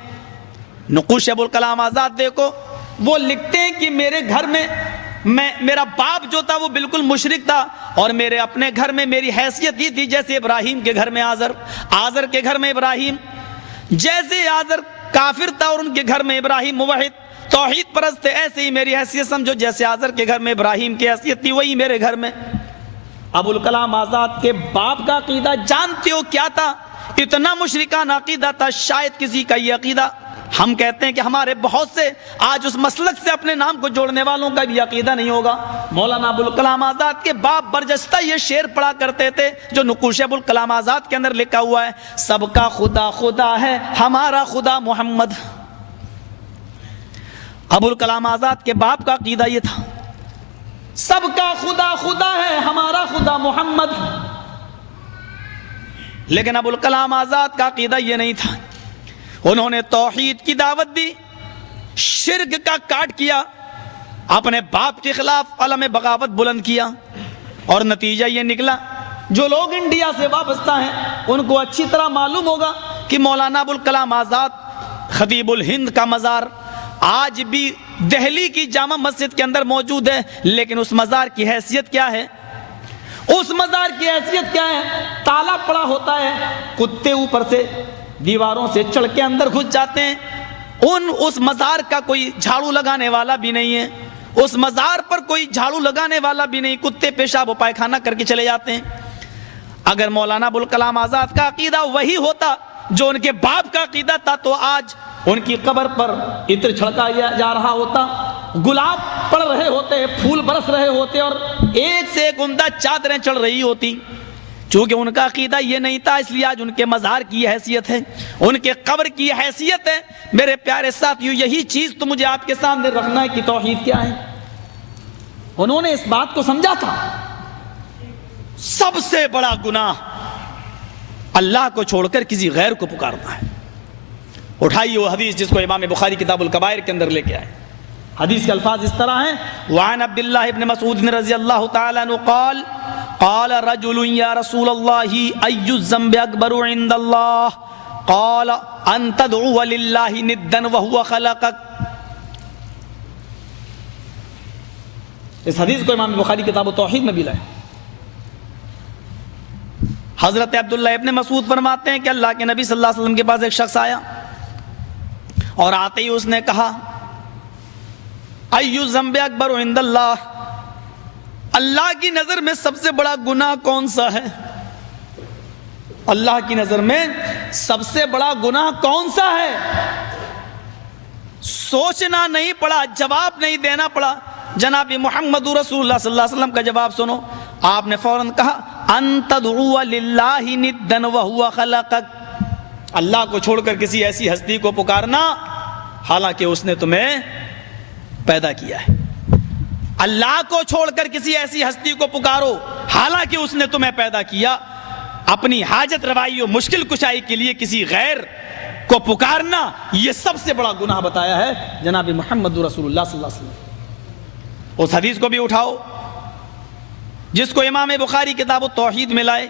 نقوش ابوالکلام آزاد دیکھو, وہ لکھتے ہیں کہ میرے گھر میں میرا باپ جو تھا وہ بالکل مشرک تھا, اور میرے اپنے گھر میں میری حیثیت یہ تھی جیسے ابراہیم کے گھر میں آزر, آزر کے گھر میں ابراہیم. جیسے آزر کافر تھا اور ان کے گھر میں ابراہیم موحد توحید پرست تھے, ایسے ہی میری حیثیت سمجھو جیسے آزر کے گھر میں ابراہیم کی حیثیت تھی وہی میرے گھر میں. ابوالکلام آزاد کے باپ کا عقیدہ جانتے ہو کیا تھا؟ اتنا مشرکانہ عقیدہ تھا, شاید کسی کا یہ عقیدہ, ہم کہتے ہیں کہ ہمارے بہت سے آج اس مسلک سے اپنے نام کو جوڑنے والوں کا بھی عقیدہ نہیں ہوگا. مولانا ابوالکلام آزاد کے باپ برجستہ یہ شعر پڑھا کرتے تھے جو نقوش ابوالکلام آزاد کے اندر لکھا ہوا ہے, سب کا خدا خدا ہے ہمارا خدا محمد. ابوالکلام آزاد کے باپ کا عقیدہ یہ تھا, سب کا خدا خدا ہے ہمارا خدا محمد. لیکن ابوالکلام آزاد کا عقیدہ یہ نہیں تھا. انہوں نے توحید کی دعوت دی, شرک کا کاٹ کیا, اپنے باپ کے خلاف علم بغاوت بلند کیا, اور نتیجہ یہ نکلا. جو لوگ انڈیا سے وابستہ ہیں ان کو اچھی طرح معلوم ہوگا کہ مولانا ابوالکلام آزاد خطیب الہند کا مزار آج بھی دہلی کی جامع مسجد کے اندر موجود ہے. لیکن اس مزار کی حیثیت کیا ہے؟ اس مزار کی حیثیت کیا ہے؟ تالا پڑا ہوتا ہے, کتے اوپر سے دیواروں سے چڑھ کے اندر گھس جاتے ہیں. اس مزار کا کوئی جھاڑو لگانے والا بھی نہیں ہے, اس مزار پر کوئی جھاڑو لگانے والا بھی نہیں, کتے پیشاب و پائخانہ کر کے چلے جاتے ہیں. اگر مولانا ابوالکلام آزاد کا عقیدہ وہی ہوتا جو ان کے باپ کا عقیدہ تھا تو آج ان کی قبر پر عطر چھڑکایا جا رہا ہوتا, گلاب پڑ رہے ہوتے, پھول برس رہے ہوتے, اور ایک سے ایک عمدہ چادریں چڑھ رہی ہوتی. چونکہ ان کا عقیدہ یہ نہیں تھا اس لیے آج ان کے مزار کی حیثیت ہے, ان کے قبر کی حیثیت ہے. میرے پیارے ساتھیو, یہی چیز تو مجھے آپ کے سامنے رکھنا ہے کہ توحید کیا ہے. انہوں نے اس بات کو سمجھا تھا سب سے بڑا گناہ اللہ کو چھوڑ کر کسی غیر کو پکارنا ہے. اٹھائیے وہ حدیث جس کو امام بخاری کتاب الکبائر کے اندر لے کے آئے. حدیث کے الفاظ اس طرح ہیں, وعن عبداللہ ابن مسعود رضی اللہ تعالیٰ عنہ قال قال رجل یا رسول اللہ ای الذنب اکبر عند اللہ قال ان تدعو للہ ندا وهو خلقک. اس حدیث کو امام بخاری کتاب التوحید میں بھی لائے. حضرت عبداللہ ابن مسعود فرماتے ہیں کہ اللہ کے نبی صلی اللہ علیہ وسلم کے پاس ایک شخص آیا اور آتے ہی اس نے کہا ایو ذنب اکبر عند اللہ, اللہ کی نظر میں سب سے بڑا گناہ کون سا ہے؟ اللہ کی نظر میں سب سے بڑا گناہ کون سا ہے؟ سوچنا نہیں پڑا, جواب نہیں دینا پڑا. جناب محمد رسول اللہ صلی اللہ علیہ وسلم کا جواب سنو. آپ نے فوراً کہا ان تدعو للہ ندا وهو خلقک, اللہ کو چھوڑ کر کسی ایسی ہستی کو پکارنا حالانکہ اس نے تمہیں پیدا کیا ہے. اللہ کو چھوڑ کر کسی ایسی ہستی کو پکارو حالانکہ اس نے تمہیں پیدا کیا. اپنی حاجت روائی و مشکل کشائی کے لیے کسی غیر کو پکارنا یہ سب سے بڑا گناہ بتایا ہے جناب محمد رسول اللہ صلی اللہ علیہ وسلم. اس حدیث کو بھی اٹھاؤ جس کو امام بخاری کتاب التوحید میں لائے.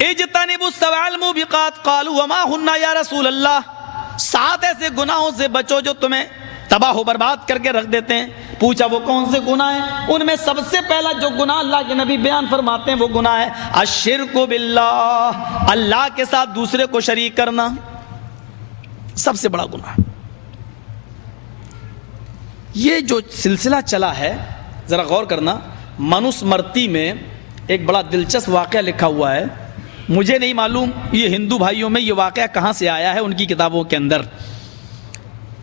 اجتنبوا السبع الموبقات قالوا وما ہن یا رسول اللہ, 7 ایسے گناہوں سے بچو جو تمہیں تباہ و برباد کر کے رکھ دیتے ہیں. پوچھا وہ کون سے گناہ ہیں؟ ان میں سب سے پہلا جو گناہ اللہ کے نبی بیان فرماتے ہیں وہ گناہ ہے الشرک باللہ، اللہ کے ساتھ دوسرے کو شریک کرنا، سب سے بڑا گناہ۔ یہ جو سلسلہ چلا ہے ذرا غور کرنا، منوسمرتی میں ایک بڑا دلچسپ واقعہ لکھا ہوا ہے، مجھے نہیں معلوم یہ ہندو بھائیوں میں یہ واقعہ کہاں سے آیا ہے ان کی کتابوں کے اندر۔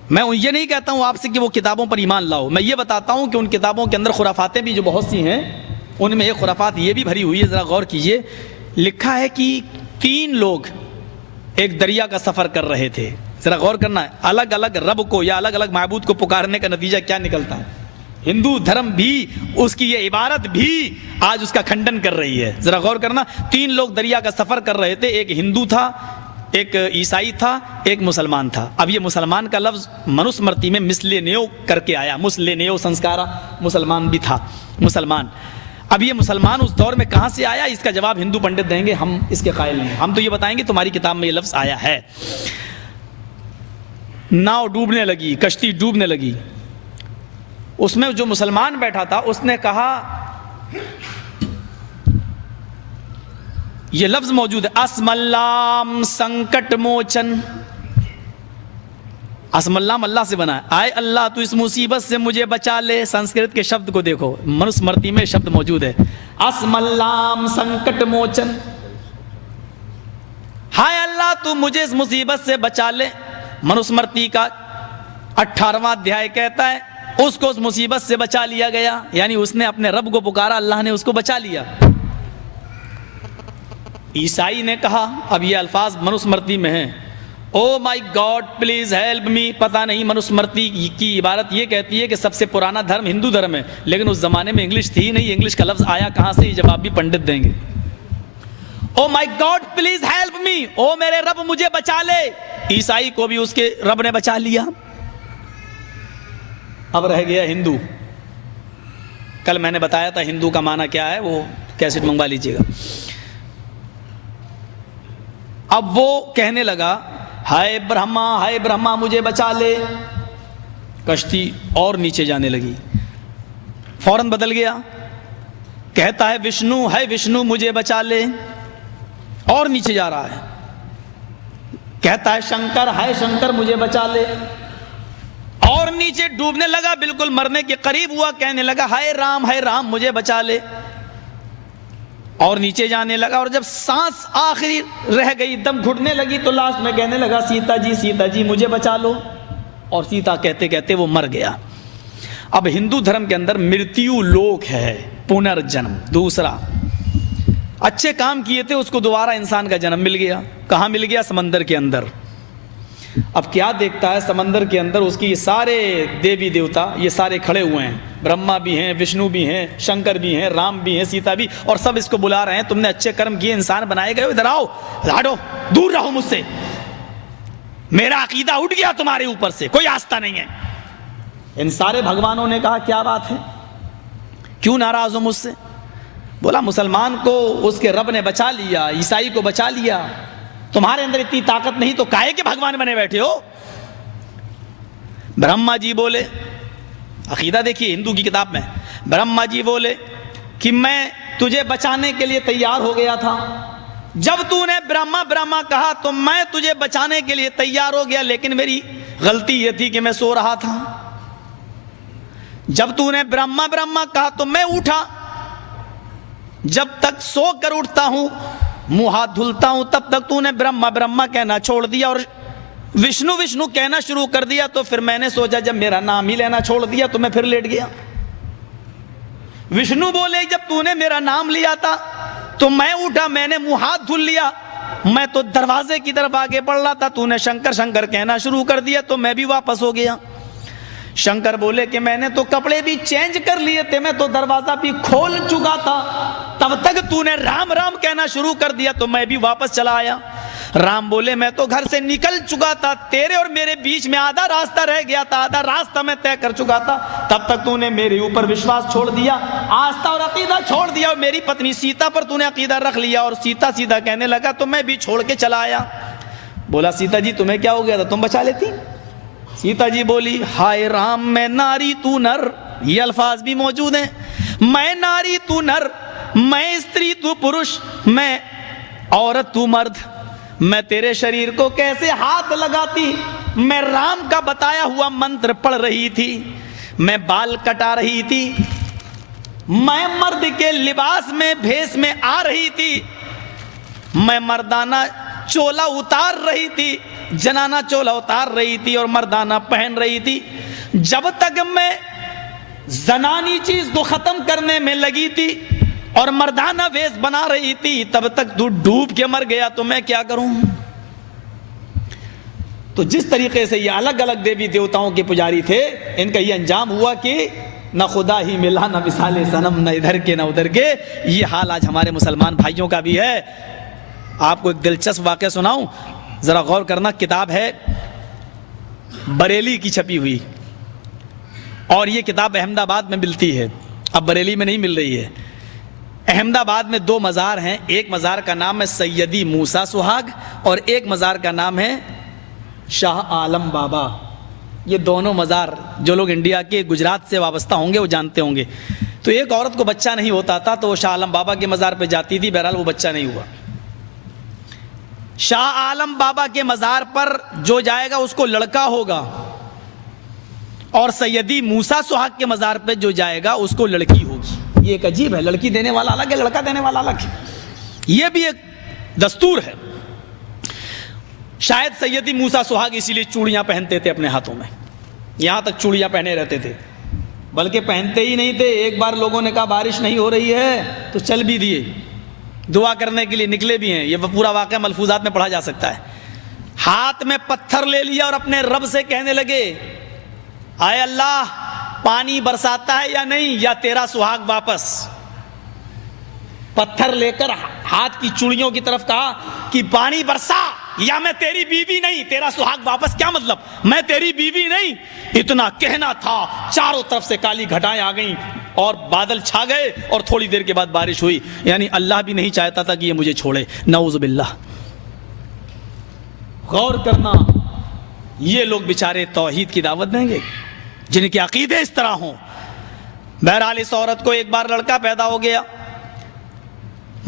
میں یہ نہیں کہتا ہوں آپ سے کہ وہ کتابوں پر ایمان لاؤ، میں یہ بتاتا ہوں کہ ان کتابوں کے اندر خرافاتیں بھی جو بہت سی ہیں ان میں ایک خرافات یہ بھی بھری ہوئی ہے، ذرا غور کیجئے۔ لکھا ہے کہ 3 لوگ ایک دریا کا سفر کر رہے تھے، ذرا غور کرنا ہے، الگ الگ رب کو یا الگ الگ معبود کو پکارنے کا نتیجہ کیا نکلتا ہے۔ ہندو دھرم بھی اس کی یہ عبارت بھی آج اس کا کھنڈن کر رہی ہے، ذرا غور کرنا۔ 3 لوگ دریا کا سفر کر رہے تھے، ایک ہندو تھا، ایک عیسائی تھا، ایک مسلمان تھا۔ اب یہ مسلمان کا لفظ منوسمرتی میں مسلینیو کر کے آیا، مسلینیو سنسکارا، مسلمان بھی تھا مسلمان۔ اب یہ مسلمان اس دور میں کہاں سے آیا، اس کا جواب ہندو پنڈت دیں گے، ہم اس کے قائل نہیں، ہم تو یہ بتائیں گے تمہاری کتاب میں یہ لفظ آیا ہے۔ ناؤ ڈوبنے لگی، کشتی ڈوبنے لگی، اس میں جو مسلمان بیٹھا تھا اس نے کہا، یہ لفظ موجود ہے، اسم اللام سنکٹ موچن، اسم اللام اللہ سے بنا ہے، آئے اللہ تو اس مصیبت سے مجھے بچا لے۔ سنسکرت کے شبد کو دیکھو، منوسمرتی میں شبد موجود ہے، اسم اللام سنکٹ موچن، ہائے اللہ تو مجھے اس مصیبت سے بچا لے۔ منوسمرتی کا 18واں ادھیائے کہتا ہے اس کو اس مصیبت سے بچا لیا گیا، یعنی اس نے اپنے رب کو پکارا، اللہ نے اس کو بچا لیا۔ عیسائی نے کہا، اب یہ الفاظ منوسمرتی میں ہیں، او مائی گاڈ پلیز ہیلپ می۔ پتہ نہیں منوسمرتی کی عبارت یہ کہتی ہے کہ سب سے پرانا دھرم ہندو دھرم ہے، لیکن اس زمانے میں انگلش تھی نہیں، انگلش کا لفظ آیا کہاں سے، یہ جواب بھی پنڈت دیں گے۔ او مائی گاڈ پلیز ہیلپ می، او میرے رب مجھے بچا لے۔ عیسائی کو بھی اس کے رب نے بچا لیا۔ اب رہ گیا ہندو۔ کل میں نے بتایا تھا ہندو کا معنی کیا ہے، وہ کیسٹ منگوا لیجیے گا۔ اب وہ کہنے لگا، ہائے برہما مجھے بچا لے۔ کشتی اور نیچے جانے لگی، فوراً بدل گیا، کہتا ہے وشنو ہے وشنو مجھے بچا لے، اور نیچے جا رہا ہے، کہتا ہے شنکر ہے شنکر مجھے بچا لے، اور نیچے ڈوبنے لگا، بالکل مرنے کے قریب ہوا، کہنے لگا ہے رام مجھے بچا لے، اور نیچے جانے لگا، اور جب سانس آخری رہ گئی، دم گھٹنے لگی، تو لاسٹ میں کہنے لگا سیتا جی مجھے بچا لو، اور سیتا کہتے کہتے وہ مر گیا۔ اب ہندو دھرم کے اندر مرتیو لوک ہے، پنرجنم، دوسرا اچھے کام کیے تھے اس کو دوبارہ انسان کا جنم مل گیا۔ کہاں مل گیا؟ سمندر کے اندر۔ اب کیا دیکھتا ہے سمندر کے اندر، اس کی یہ سارے دیوی دیوتا یہ سارے کھڑے ہوئے ہیں، برہما بھی ہیں، وشنو بھی ہیں، شنکر بھی ہیں، رام بھی ہیں، سیتا بھی، اور سب اس کو بلا رہے ہیں، تم نے اچھے کرم کیے، انسان بنائے گئے، ادھر آؤ، ہٹو، دور رہو مجھ سے، میرا عقیدہ اٹھ گیا تمہارے اوپر سے، کوئی آستہ نہیں ہے۔ ان سارے بھگوانوں نے کہا کیا بات ہے، کیوں ناراض ہو مجھ سے؟ بولا مسلمان کو اس کے رب نے بچا لیا، عیسائی کو بچا لیا، تمہارے اندر اتنی طاقت نہیں تو کائے کے بھگوان بنے بیٹھے ہو؟ برہما جی بولے، عقیدہ دیکھیے ہندو کی کتاب میں، برہما جی بولے کہ میں تجھے بچانے کے لیے تیار ہو گیا تھا، جب تو نے برہما کہا تو میں تجھے بچانے کے لیے تیار ہو گیا، لیکن میری غلطی یہ تھی کہ میں سو رہا تھا۔ جب تو نے برہما کہا تو میں اٹھا، جب تک سو کر اٹھتا ہوں منہ ہاتھ دھلتا ہوں تب تک تو نے برہما کہنا چھوڑ دیا اور وشنو کہنا شروع کر دیا، تو پھر میں نے سوچا جب میرا نام ہی لینا چھوڑ دیا تو میں پھر لیٹ گیا۔ وشنو بولے جب تو نے میرا نام لیا تھا تو میں اٹھا، میں نے منہ ہاتھ دھل لیا، میں تو دروازے کی طرف آگے بڑھ رہا تھا، تو نے شنکر کہنا شروع کر دیا تو میں بھی واپس ہو گیا۔ شنکر بولے کہ میں نے تو کپڑے بھی چینج کر لیے تھے، میں تو دروازہ بھی کھول چکا تھا، تب تک تو نے رام کہنا شروع کر دیا تو میں بھی واپس چلا آیا۔ رام بولے میں تو گھر سے نکل چکا تھا، تیرے اور میرے بیچ میں آدھا راستہ رہ گیا تھا، آدھا راستہ میں طے کر چکا تھا، تب تک تو نے میرے اوپر وشواس چھوڑ دیا، آستھا اور عقیدہ چھوڑ دیا، اور میری پتنی سیتا پر تو نے عقیدہ رکھ لیا، اور سیتا کہنے لگا تو میں بھی چھوڑ کے چلا آیا۔ بولا سیتا جی تمہیں کیا ہو گیا تھا، تم بچا لیتی؟ سیتا جی بولی ہائے رام میں ناری تو نر، یہ الفاظ بھی موجود ہیں. میں ناری تو نر، میں استری تو پرش، میں عورت تو مرد. میں تیرے شریر کو کیسے ہاتھ لگاتی، میں رام کا بتایا ہوا منتر پڑھ رہی تھی، میں بال کٹا رہی تھی، میں مرد کے لباس میں بھیس میں آ رہی تھی، میں مردانہ چولا اتار رہی تھی، جنانہ چولا اتار رہی تھی اور مردانہ پہن رہی تھی. جب تک میں زنانی چیز کو ختم کرنے میں لگی تھی اور مردانہ ویس بنا رہی تھی، تب تک تو ڈوب کے مر گیا، تو میں کیا کروں؟ تو جس طریقے سے یہ الگ الگ دیوی دیوتاؤں کے پجاری تھے، ان کا یہ انجام ہوا کہ نہ خدا ہی ملا، نہ مثال صنم، نہ ادھر کے نہ ادھر کے. یہ حال آج ہمارے مسلمان بھائیوں کا بھی ہے. آپ کو ایک دلچسپ واقعہ سناؤں، ذرا غور کرنا. کتاب ہے بریلی کی چھپی ہوئی، اور یہ کتاب احمد آباد میں ملتی ہے، اب بریلی میں نہیں مل رہی ہے. احمد آباد میں 2 مزار ہیں. ایک مزار کا نام ہے سیدی موسیٰ سہاگ، اور ایک مزار کا نام ہے شاہ عالم بابا. یہ دونوں مزار جو لوگ انڈیا کے گجرات سے وابستہ ہوں گے وہ جانتے ہوں گے. تو ایک عورت کو بچہ نہیں ہوتا تھا تو وہ شاہ عالم بابا کے مزار پہ جاتی تھی، بہرحال وہ بچہ نہیں ہوا. شاہ عالم بابا کے مزار پر جو جائے گا اس کو لڑکا ہوگا، اور سیدی موسیٰ سہاگ کے مزار پہ جو جائے گا اس کو لڑکی ہوگی. یہ ایک عجیب ہے، لڑکی دینے والا الگ ہے، لڑکا دینے والا الگ ہے. یہ بھی ایک دستور ہے. شاید سیدی موسیٰ سہاگ اسی لیے چوڑیاں پہنتے تھے اپنے ہاتھوں میں، یہاں تک چوڑیاں پہنے رہتے تھے، بلکہ پہنتے ہی نہیں تھے. ایک بار لوگوں نے کہا بارش نہیں ہو رہی ہے تو چل بھی دیے، دعا کرنے کے لیے نکلے بھی ہیں. یہ پورا واقعہ ملفوظات میں پڑھا جا سکتا ہے. ہاتھ میں پتھر لے لیا اور اپنے رب سے کہنے لگے، اے اللہ پانی برساتا ہے یا نہیں، یا تیرا سہاگ واپس. پتھر لے کر ہاتھ کی چوڑیوں کی طرف کہا کہ پانی برسا یا میں تیری بیوی نہیں، تیرا سہاگ واپس. کیا مطلب؟ میں تیری بیوی نہیں. اتنا کہنا تھا، چاروں طرف سے کالی گھٹائیں آ گئیں اور بادل چھا گئے اور تھوڑی دیر کے بعد بارش ہوئی. یعنی اللہ بھی نہیں چاہتا تھا کہ یہ مجھے چھوڑے. نعوذ باللہ. غور کرنا، یہ لوگ بیچارے توحید کی دعوت دیں گے جن کے عقیدے اس طرح ہوں. بہرحال اس عورت کو ایک بار لڑکا پیدا ہو گیا.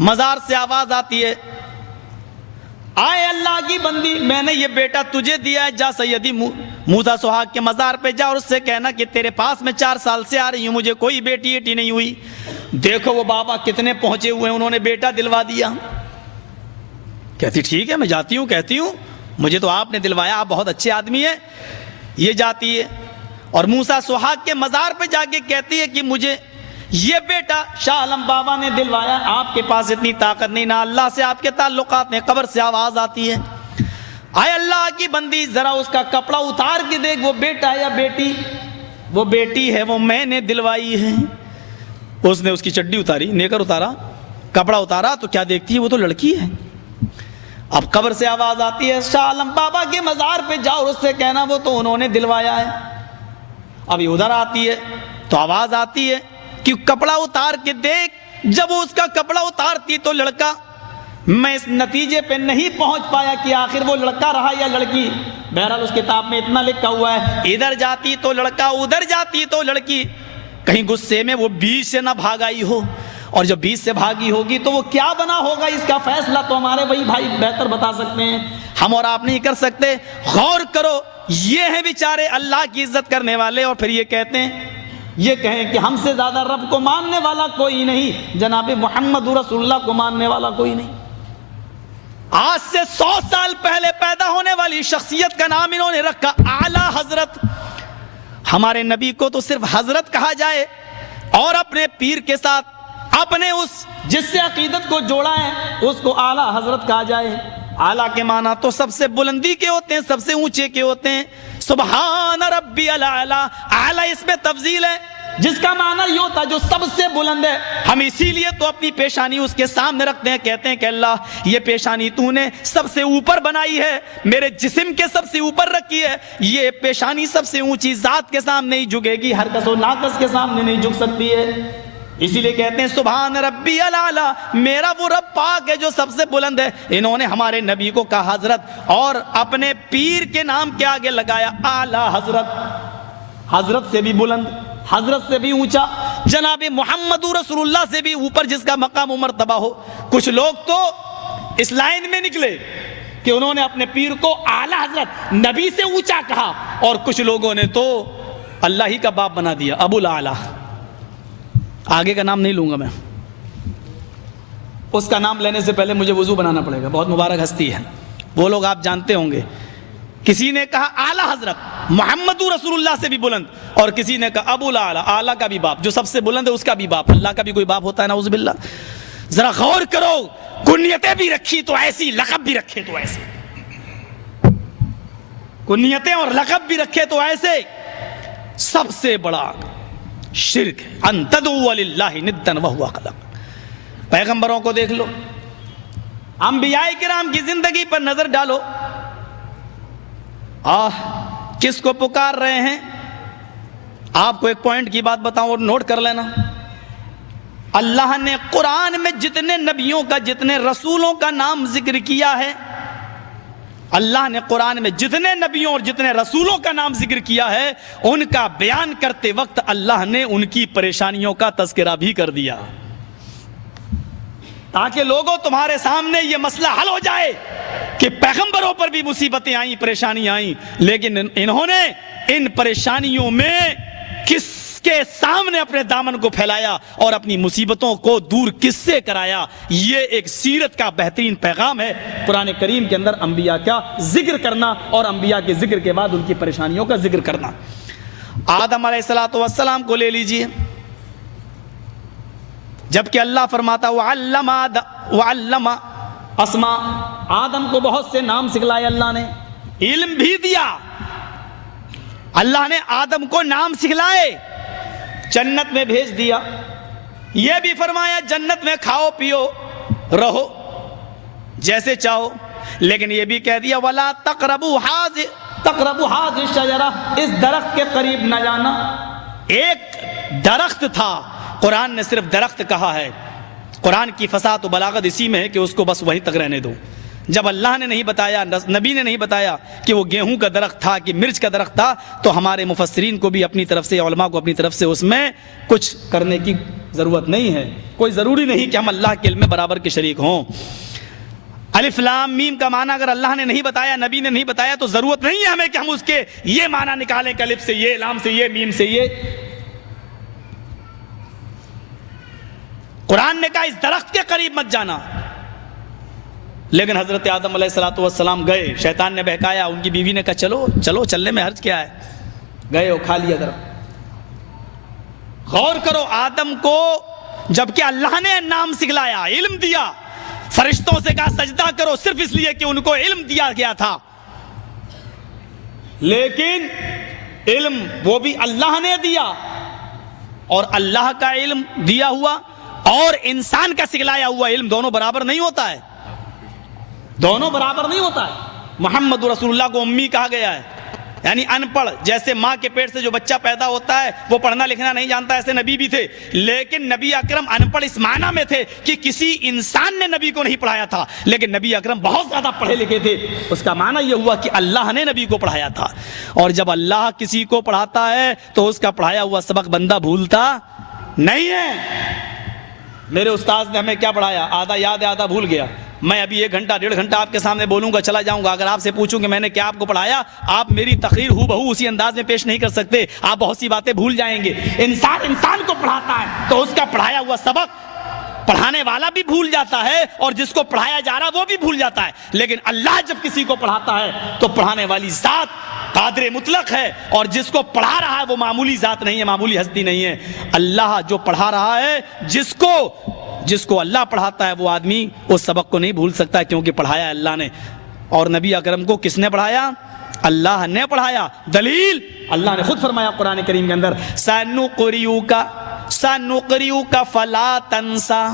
مزار سے آواز آتی ہے، آئے اللہ کی بندی، میں نے یہ بیٹا تجھے دیا ہے، جا سیدی موسیٰ سہاگ کے مزار پہ جا اور اس سے کہنا کہ تیرے پاس میں 4 سال سے آ رہی ہوں، مجھے کوئی بیٹی ایٹی نہیں ہوئی. دیکھو وہ بابا کتنے پہنچے ہوئے ہیں، انہوں نے بیٹا دلوا دیا. کہتی ٹھیک ہے میں جاتی ہوں، کہتی ہوں مجھے تو آپ نے دلوایا، آپ بہت اچھے آدمی ہیں. یہ جاتی ہے اور موسیٰ سہاگ کے مزار پہ جا کے کہتی ہے کہ مجھے یہ بیٹا شاہ عالم بابا نے دلوایا، آپ کے پاس اتنی طاقت نہیں، نہ اللہ سے آپ کے تعلقات ہیں. قبر سے آواز آتی ہے، اے اللہ کی بندی ذرا اس کا کپڑا اتار کے دیکھ، وہ بیٹا ہے یا بیٹی؟ وہ بیٹی ہے، وہ میں نے دلوائی ہے. اس نے اس کی چڈی اتاری، نیکر اتارا، کپڑا اتارا تو کیا دیکھتی ہے، وہ تو لڑکی ہے. اب قبر سے آواز آتی ہے، شاہ عالم بابا کے مزار پہ جاؤ اور اس سے کہنا وہ تو انہوں نے دلوایا ہے. ابھی ادھر آتی ہے تو آواز آتی ہے کہ کپڑا اتار کے دیکھ. جب وہ اس کا کپڑا اتارتی تو لڑکا. میں اس نتیجے پہ نہیں پہنچ پایا کہ آخر وہ لڑکا رہا یا لڑکی. بہرحال اس کتاب میں اتنا لکھا ہوا ہے، ادھر جاتی تو لڑکا، ادھر جاتی تو لڑکی. کہیں غصے میں وہ بیچ سے نہ بھاگ آئی ہو، اور جب بیچ سے بھاگی ہوگی تو وہ کیا بنا ہوگا، اس کا فیصلہ تو ہمارے وہی بھائی بہتر بتا سکتے ہیں، ہم اور آپ نہیں کر سکتے. غور کرو، یہ ہیں بیچارے اللہ کی عزت کرنے والے، اور پھر یہ کہتے ہیں، یہ کہیں کہ ہم سے زیادہ رب کو ماننے والا کوئی نہیں، جناب محمد رسول اللہ کو ماننے والا کوئی نہیں. آج سے 100 سال پہلے پیدا ہونے والی شخصیت کا نام انہوں نے رکھا اعلیٰ حضرت. ہمارے نبی کو تو صرف حضرت کہا جائے، اور اپنے پیر کے ساتھ اپنے اس جس سے عقیدت کو جوڑا ہے اس کو اعلیٰ حضرت کہا جائے. اعلیٰ کے معنی تو سب سے بلندی کے ہوتے ہیں، سب سے اونچے کے ہوتے ہیں. سبحان ربی الاعلیٰ، اعلیٰ اس میں تفضیل ہے جس کا معنی یہ ہوتا ہے جو سب سے بلند ہے. ہم اسی لیے تو اپنی پیشانی اس کے سامنے رکھتے ہیں، کہتے ہیں کہ اللہ یہ پیشانی تو نے سب سے اوپر بنائی ہے، میرے جسم کے سب سے اوپر رکھی ہے. یہ پیشانی سب سے اونچی ذات کے سامنے ہی جھکے گی، ہر کس و ناقص کے سامنے نہیں جھک سکتی ہے. اسی لیے کہتے ہیں سبحان ربی الاعلیٰ، میرا وہ رب پاک ہے جو سب سے بلند ہے. انہوں نے ہمارے نبی کو کہا حضرت، اور اپنے پیر کے نام کے آگے لگایا اعلیٰ حضرت. حضرت سے بھی بلند، حضرت سے بھی اونچا، جناب محمد رسول اللہ سے بھی اوپر جس کا مقام و مرتبہ ہو. کچھ لوگ تو اس لائن میں نکلے کہ انہوں نے اپنے پیر کو اعلیٰ حضرت نبی سے اونچا کہا، اور کچھ لوگوں نے تو اللہ ہی کا باپ بنا دیا، ابو الاعلیٰ. آگے کا نام نہیں لوں گا میں، اس کا نام لینے سے پہلے مجھے وضو بنانا پڑے گا. بہت مبارک ہستی ہے، وہ لوگ آپ جانتے ہوں گے. کسی نے کہا اعلیٰ حضرت محمد رسول اللہ سے بھی بلند، اور کسی نے کہا ابو الاعلیٰ، اعلیٰ کا بھی باپ، جو سب سے بلند ہے اس کا بھی باپ. اللہ کا بھی کوئی باپ ہوتا ہے نعوذ باللہ. ذرا غور کرو، کنیتیں بھی رکھی تو ایسی، لقب بھی رکھے تو ایسے. کنیتیں اور لقب بھی رکھے تو ایسے. سب سے بڑا شرک ہے ان تدعو للہ ندا وہو خلق. پیغمبروں کو دیکھ لو، انبیاء کرام کی زندگی پر نظر ڈالو، کس کو پکار رہے ہیں. آپ کو ایک پوائنٹ کی بات بتاؤں اور نوٹ کر لینا. اللہ نے قرآن میں جتنے نبیوں کا، جتنے رسولوں کا نام ذکر کیا ہے، اللہ نے قرآن میں جتنے نبیوں اور جتنے رسولوں کا نام ذکر کیا ہے، ان کا بیان کرتے وقت اللہ نے ان کی پریشانیوں کا تذکرہ بھی کر دیا، تاکہ لوگوں تمہارے سامنے یہ مسئلہ حل ہو جائے کہ پیغمبروں پر بھی مصیبتیں آئیں، پریشانیاں آئیں، لیکن انہوں نے ان پریشانیوں میں کس کے سامنے اپنے دامن کو پھیلایا اور اپنی مصیبتوں کو دور کس سے کرایا. یہ ایک سیرت کا بہترین پیغام ہے قرآن کریم کے اندر، انبیاء کا ذکر کرنا اور انبیاء کے ذکر کے بعد ان کی پریشانیوں کا ذکر کرنا. آدم علیہ السلام کو لے لیجئے، جبکہ اللہ فرماتا وعلم اسماء، آدم کو بہت سے نام سکھلائے اللہ نے، علم بھی دیا. اللہ نے آدم کو نام سکھلائے، جنت میں بھیج دیا، یہ بھی فرمایا جنت میں کھاؤ پیو رہو جیسے چاہو، لیکن یہ بھی کہہ دیا وَلَا تَقْرَبُوا هَٰذِهِ الشَّجَرَةَ، اس درخت کے قریب نہ جانا. ایک درخت تھا، قرآن نے صرف درخت کہا ہے. قرآن کی فصاحت و بلاغت اسی میں ہے کہ اس کو بس وہیں تک رہنے دو. جب اللہ نے نہیں بتایا، نبی نے نہیں بتایا کہ وہ گیہوں کا درخت تھا کہ مرچ کا درخت تھا، تو ہمارے مفسرین کو بھی اپنی طرف سے، علماء کو اپنی طرف سے اس میں کچھ کرنے کی ضرورت نہیں ہے. کوئی ضروری نہیں کہ ہم اللہ کے علم میں برابر کے شریک ہوں. الف لام میم کا معنی اگر اللہ نے نہیں بتایا، نبی نے نہیں بتایا، تو ضرورت نہیں ہے ہمیں کہ ہم اس کے یہ معنی نکالیں کہ الف سے یہ، لام سے یہ، میم سے یہ. قرآن نے کہا اس درخت کے قریب مت جانا، لیکن حضرت آدم علیہ السلام گئے، شیطان نے بہکایا، ان کی بیوی نے کہا چلو چلو، چلنے میں حرج کیا ہے، گئے اور کھا لیا درخت. غور کرو، آدم کو جبکہ اللہ نے نام سکھلایا، علم دیا، فرشتوں سے کہا سجدہ کرو صرف اس لیے کہ ان کو علم دیا گیا تھا، لیکن علم وہ بھی اللہ نے دیا، اور اللہ کا علم دیا ہوا اور انسان کا سکھلایا ہوا علم دونوں برابر نہیں ہوتا ہے، دونوں برابر نہیں ہوتا ہے. محمد رسول اللہ کو امی کہا گیا ہے، یعنی ان پڑھ. جیسے ماں کے پیٹ سے جو بچہ پیدا ہوتا ہے وہ پڑھنا لکھنا نہیں جانتا، ایسے نبی بھی تھے، لیکن نبی اکرم ان پڑھ اس معنی میں تھے کہ کسی انسان نے نبی کو نہیں پڑھایا تھا، لیکن نبی اکرم بہت زیادہ پڑھے لکھے تھے. اس کا معنی یہ ہوا کہ اللہ نے نبی کو پڑھایا تھا، اور جب اللہ کسی کو پڑھاتا ہے تو اس کا پڑھایا ہوا سبق بندہ بھولتا نہیں ہے. میرے استاد نے ہمیں کیا پڑھایا، آدھا یاد ہے آدھا بھول گیا. میں ابھی 1 گھنٹہ 1.5 گھنٹہ آپ کے سامنے بولوں گا، چلا جاؤں گا، اگر آپ سے پوچھوں کہ میں نے کیا آپ کو پڑھایا، آپ میری تقریر ہو بہو اسی انداز میں پیش نہیں کر سکتے، آپ بہت سی باتیں بھول جائیں گے. انسان کو پڑھاتا ہے تو اس کا پڑھایا ہوا سبق پڑھانے والا بھی بھول جاتا ہے اور جس کو پڑھایا جا رہا وہ بھی بھول جاتا ہے، لیکن اللہ جب کسی کو پڑھاتا ہے تو پڑھانے والی ذات قادر مطلق ہے، اور جس کو پڑھا رہا ہے وہ معمولی ذات نہیں ہے، معمولی ہستی نہیں ہے. اللہ جو پڑھا رہا ہے، جس کو اللہ پڑھاتا ہے وہ آدمی اس سبق کو نہیں بھول سکتا، کیونکہ پڑھایا ہے اللہ نے. اور نبی اکرم کو کس نے پڑھایا؟ اللہ نے پڑھایا. دلیل اللہ نے خود فرمایا قرآن کریم کے اندر سَنُقْرِئُكَ فَلَا تَنْسَى.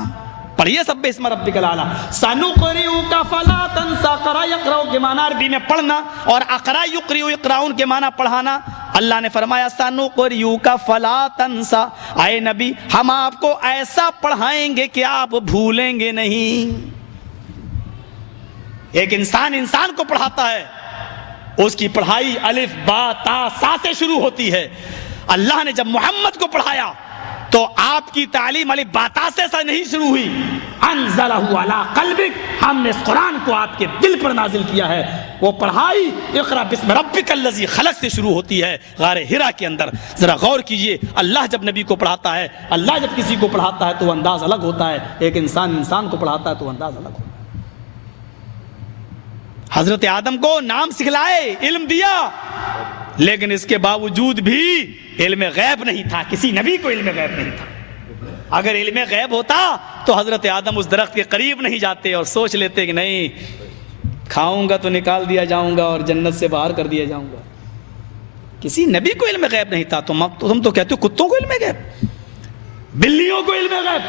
پڑھیے سب اسم ربک الاعلیٰ. سَنُقْرِئُكَ فَلَا تَنْسَى. قرأ یقرأ کے معنی عربی میں پڑھنا، اور اقرأ یقرأ یقرؤون کے معنی پڑھانا. اللہ نے فرمایا سَنُقْرِئُكَ فَلَا تَنْسَى. اے نبی ہم آپ کو ایسا پڑھائیں گے کہ آپ بھولیں گے نہیں. ایک انسان کو پڑھاتا ہے، اس کی پڑھائی الف با تا سا سے شروع ہوتی ہے، اللہ نے جب محمد کو پڑھایا تو آپ کی تعلیم علی باتاں سے نہیں شروع ہوئی. انزلہ علی قلبک، ہم نے اس قرآن کو آپ کے دل پر نازل کیا ہے. وہ پڑھائی اقرا بسم ربک الذی خلق سے شروع ہوتی ہے غار حرا کے اندر. ذرا غور کیجئے، اللہ جب نبی کو پڑھاتا ہے، اللہ جب کسی کو پڑھاتا ہے تو انداز الگ ہوتا ہے، ایک انسان کو پڑھاتا ہے تو انداز الگ ہوتا ہے. حضرت آدم کو نام سکھلائے، علم دیا، لیکن اس کے باوجود بھی علم غیب نہیں تھا. کسی نبی کو علم غیب نہیں تھا. اگر علم غیب ہوتا تو حضرت آدم اس درخت کے قریب نہیں جاتے اور سوچ لیتے کہ نہیں کھاؤں گا تو نکال دیا جاؤں گا اور جنت سے باہر کر دیا جاؤں گا. کسی نبی کو علم غیب نہیں تھا. تم تو کہتے ہو کتوں کو علم غیب، بلیوں کو علم غیب،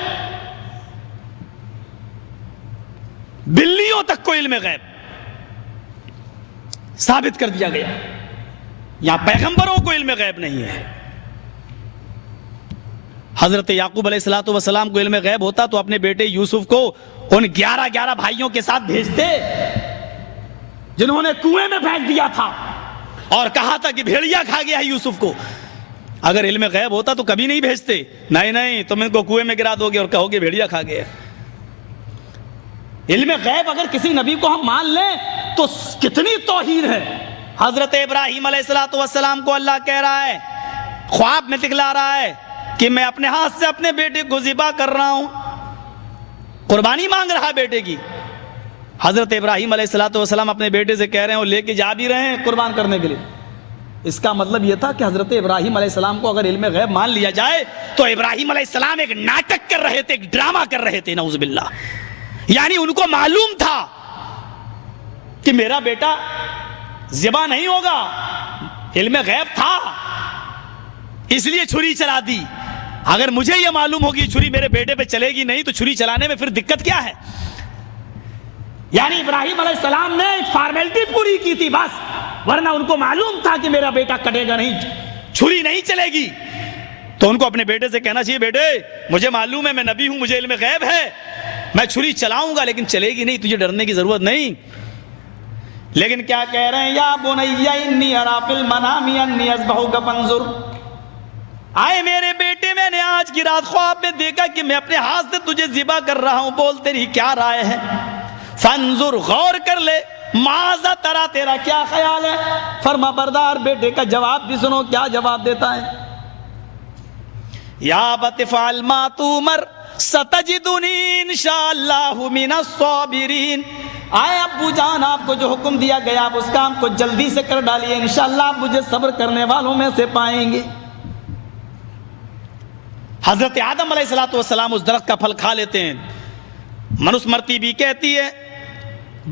بلیوں تک کو علم غیب ثابت کر دیا گیا. یہاں پیغمبروں کو علم غیب نہیں ہے. حضرت یعقوب علیہ السلام کو علم غیب ہوتا تو اپنے بیٹے یوسف کو ان 11 بھائیوں کے ساتھ بھیجتے جنہوں نے کنویں میں پھینک دیا تھا اور کہا تھا کہ بھیڑیا کھا گیا ہے یوسف کو. اگر علم غیب ہوتا تو کبھی نہیں بھیجتے. نہیں تم ان کو کنویں میں گرا دو گے اور کہو گے بھیڑیا کھا گیا. علم غیب اگر کسی نبی کو ہم مان لیں تو کتنی توہین ہے. حضرت ابراہیم علیہ السلام کو اللہ کہہ رہا ہے، خواب میں دکھلا رہا ہے کہ میں اپنے ہاتھ سے اپنے بیٹے کو ذبح کر رہا ہوں، قربانی مانگ رہا ہے بیٹے کی. حضرت ابراہیم علیہ السلام اپنے بیٹے سے کہہ رہے ہیں اور لے کے جا بھی رہے ہیں قربان کرنے کے لیے. اس کا مطلب یہ تھا کہ حضرت ابراہیم علیہ السلام کو اگر علم غیب مان لیا جائے تو ابراہیم علیہ السلام ایک ناٹک کر رہے تھے، ایک ڈرامہ کر رہے تھے، نعوذ باللہ. یعنی ان کو معلوم تھا کہ میرا بیٹا ذبح نہیں ہوگا، علم غیب تھا اس لیے چھری چلا دی. اگر مجھے یہ معلوم ہوگی چھری میرے بیٹے پہ چلے گی نہیں تو چھری چلانے میں پھر دقت کیا ہے. یعنی ابراہیم علیہ السلام نے فارمیلٹی پوری کی تھی بس، ورنہ ان کو معلوم تھا کہ میرا بیٹا کٹے گا نہیں، چھری نہیں چلے گی. تو ان کو اپنے بیٹے سے کہنا چاہیے بیٹے مجھے معلوم ہے میں نبی ہوں، مجھے علم غیب ہے، میں چھری چلاؤں گا لیکن چلے گی نہیں، تجھے ڈرنے کی ضرورت نہیں. لیکن کیا کہہ رہے ہیں، یا بنی انی اری فی المنام انی اذبحک فانظر. آئے میرے بیٹے میں نے آج کی رات خواب میں دیکھا کہ میں اپنے ہاتھ سے تجھے ذبح کر رہا ہوں، بول تیری کیا رائے ہے. فانظر غور کر لے، ماذا ترا تیرا کیا خیال ہے. فرما بردار بیٹے کا جواب بھی سنو کیا جواب دیتا ہے. یا ابت افعل ما تؤمر ستجدنی انشاءاللہ من الصابرین. آئے ابو جان آپ کو جو حکم دیا گیا آپ اس کام کو جلدی سے کر ڈالیے، انشاءاللہ آپ مجھے صبر کرنے والوں میں سے پائیں گے. حضرت آدم علیہ السلام اس درخت کا پھل کھا لیتے ہیں. منوسمرتی بھی کہتی ہے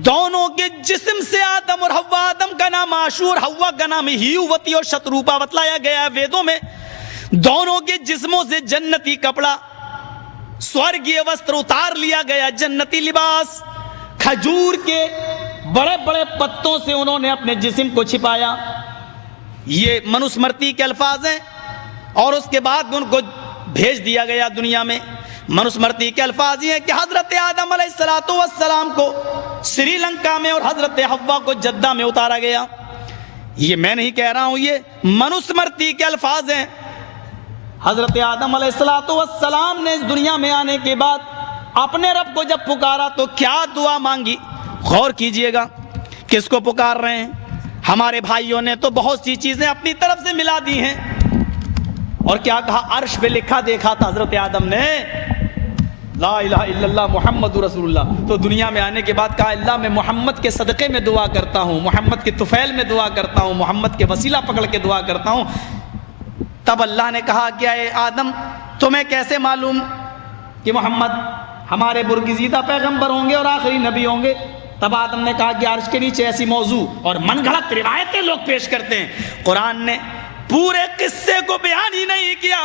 دونوں کے جسم سے آدم اور حوا، آدم کا نام عاشور، حوا کا نام ہیووتی اور شتروپا بتلایا گیا ہے ویدوں میں. دونوں کے جسموں سے جنتی کپڑا، سورگیہ وستر اتار لیا گیا، جنتی لباس. کھجور کے بڑے بڑے پتوں سے انہوں نے اپنے جسم کو چھپایا. یہ منوسمرتی کے الفاظ ہیں. اور اس کے بعد ان کو بھیج دیا گیا دنیا میں. منوسمرتی کے الفاظ یہ ہیں کہ حضرت آدم علیہ السلام کو سری لنکا میں اور حضرت حوا کو جدہ میں اتارا گیا. یہ میں نہیں کہہ رہا ہوں، یہ منوسمرتی کے الفاظ ہیں. حضرت آدم علیہ السلام نے اس دنیا میں آنے کے بعد اپنے رب کو جب پکارا تو کیا دعا مانگی. غور کیجئے گا کس کو پکار رہے ہیں. ہمارے بھائیوں نے تو بہت سی چیزیں اپنی طرف سے ملا دی ہیں. اور کیا کہا، عرش پہ لکھا دیکھا تھا حضرت آدم نے لا الہ الا اللہ محمد رسول اللہ. تو دنیا میں آنے کے بعد کہا اللہ میں محمد کے صدقے میں دعا کرتا ہوں، محمد کے طفیل میں دعا کرتا ہوں، محمد کے وسیلہ پکڑ کے دعا کرتا ہوں. تب اللہ نے کہا کہ اے آدم تمہیں کیسے معلوم کہ محمد ہمارے برگزیدہ پیغمبر ہوں گے اور آخری نبی ہوں گے. تب آدم نے کہا کہ عرش کے نیچے ایسی موضوع اور من گھڑت روایتیں لوگ پیش کرتے ہیں. قرآن نے پورے قصے کو بیان ہی نہیں کیا،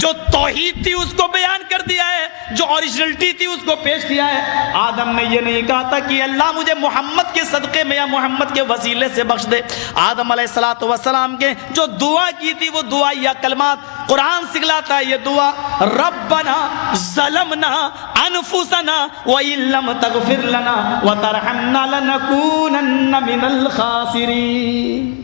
جو توحید تھی اس کو بیان کر دیا ہے، جو اوریجنلٹی تھی اس کو پیش کیا ہے. آدم نے یہ نہیں کہا تھا کہ اللہ مجھے محمد کے صدقے میں یا محمد کے وسیلے سے بخش دے. آدم علیہ السلام کے جو دعا کی تھی وہ دعا یا کلمات قرآن سکھلاتا ہے. یہ دعا ربنا ظلمنا انفسنا وَإِن لَّمْ تَغْفِرْ لَنَا وَتَرْحَمْنَا لَنَكُونَنَّ مِنَ الْخَاسِرِينَ.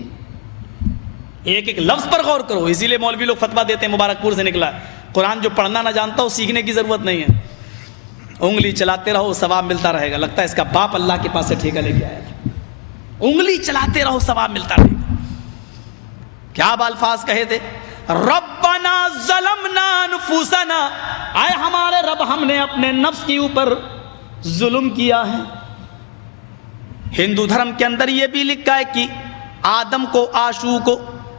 ایک ایک لفظ پر غور کرو. اسی لیے مولوی لوگ فتویٰ دیتے ہیں, مبارک پور سے نکلا ہے, قرآن جو پڑھنا نہ جانتا ہو سیکھنے کی ضرورت نہیں ہے, انگلی چلاتے رہو ثواب ملتا رہے گا. لگتا ہے اس کا باپ اللہ کے پاس سے ٹھیکہ لے کے آیا تھا. انگلی چلاتے رہو ثواب ملتا رہے گا. کیا الفاظ کہے تھے, ربنا ظلمنا انفسنا, اے ہمارے رب ہم نے اپنے نفس کے اوپر ظلم کیا ہے. ہندو دھرم کے اندر یہ بھی لکھا ہے کہ آدم کو, آشو کو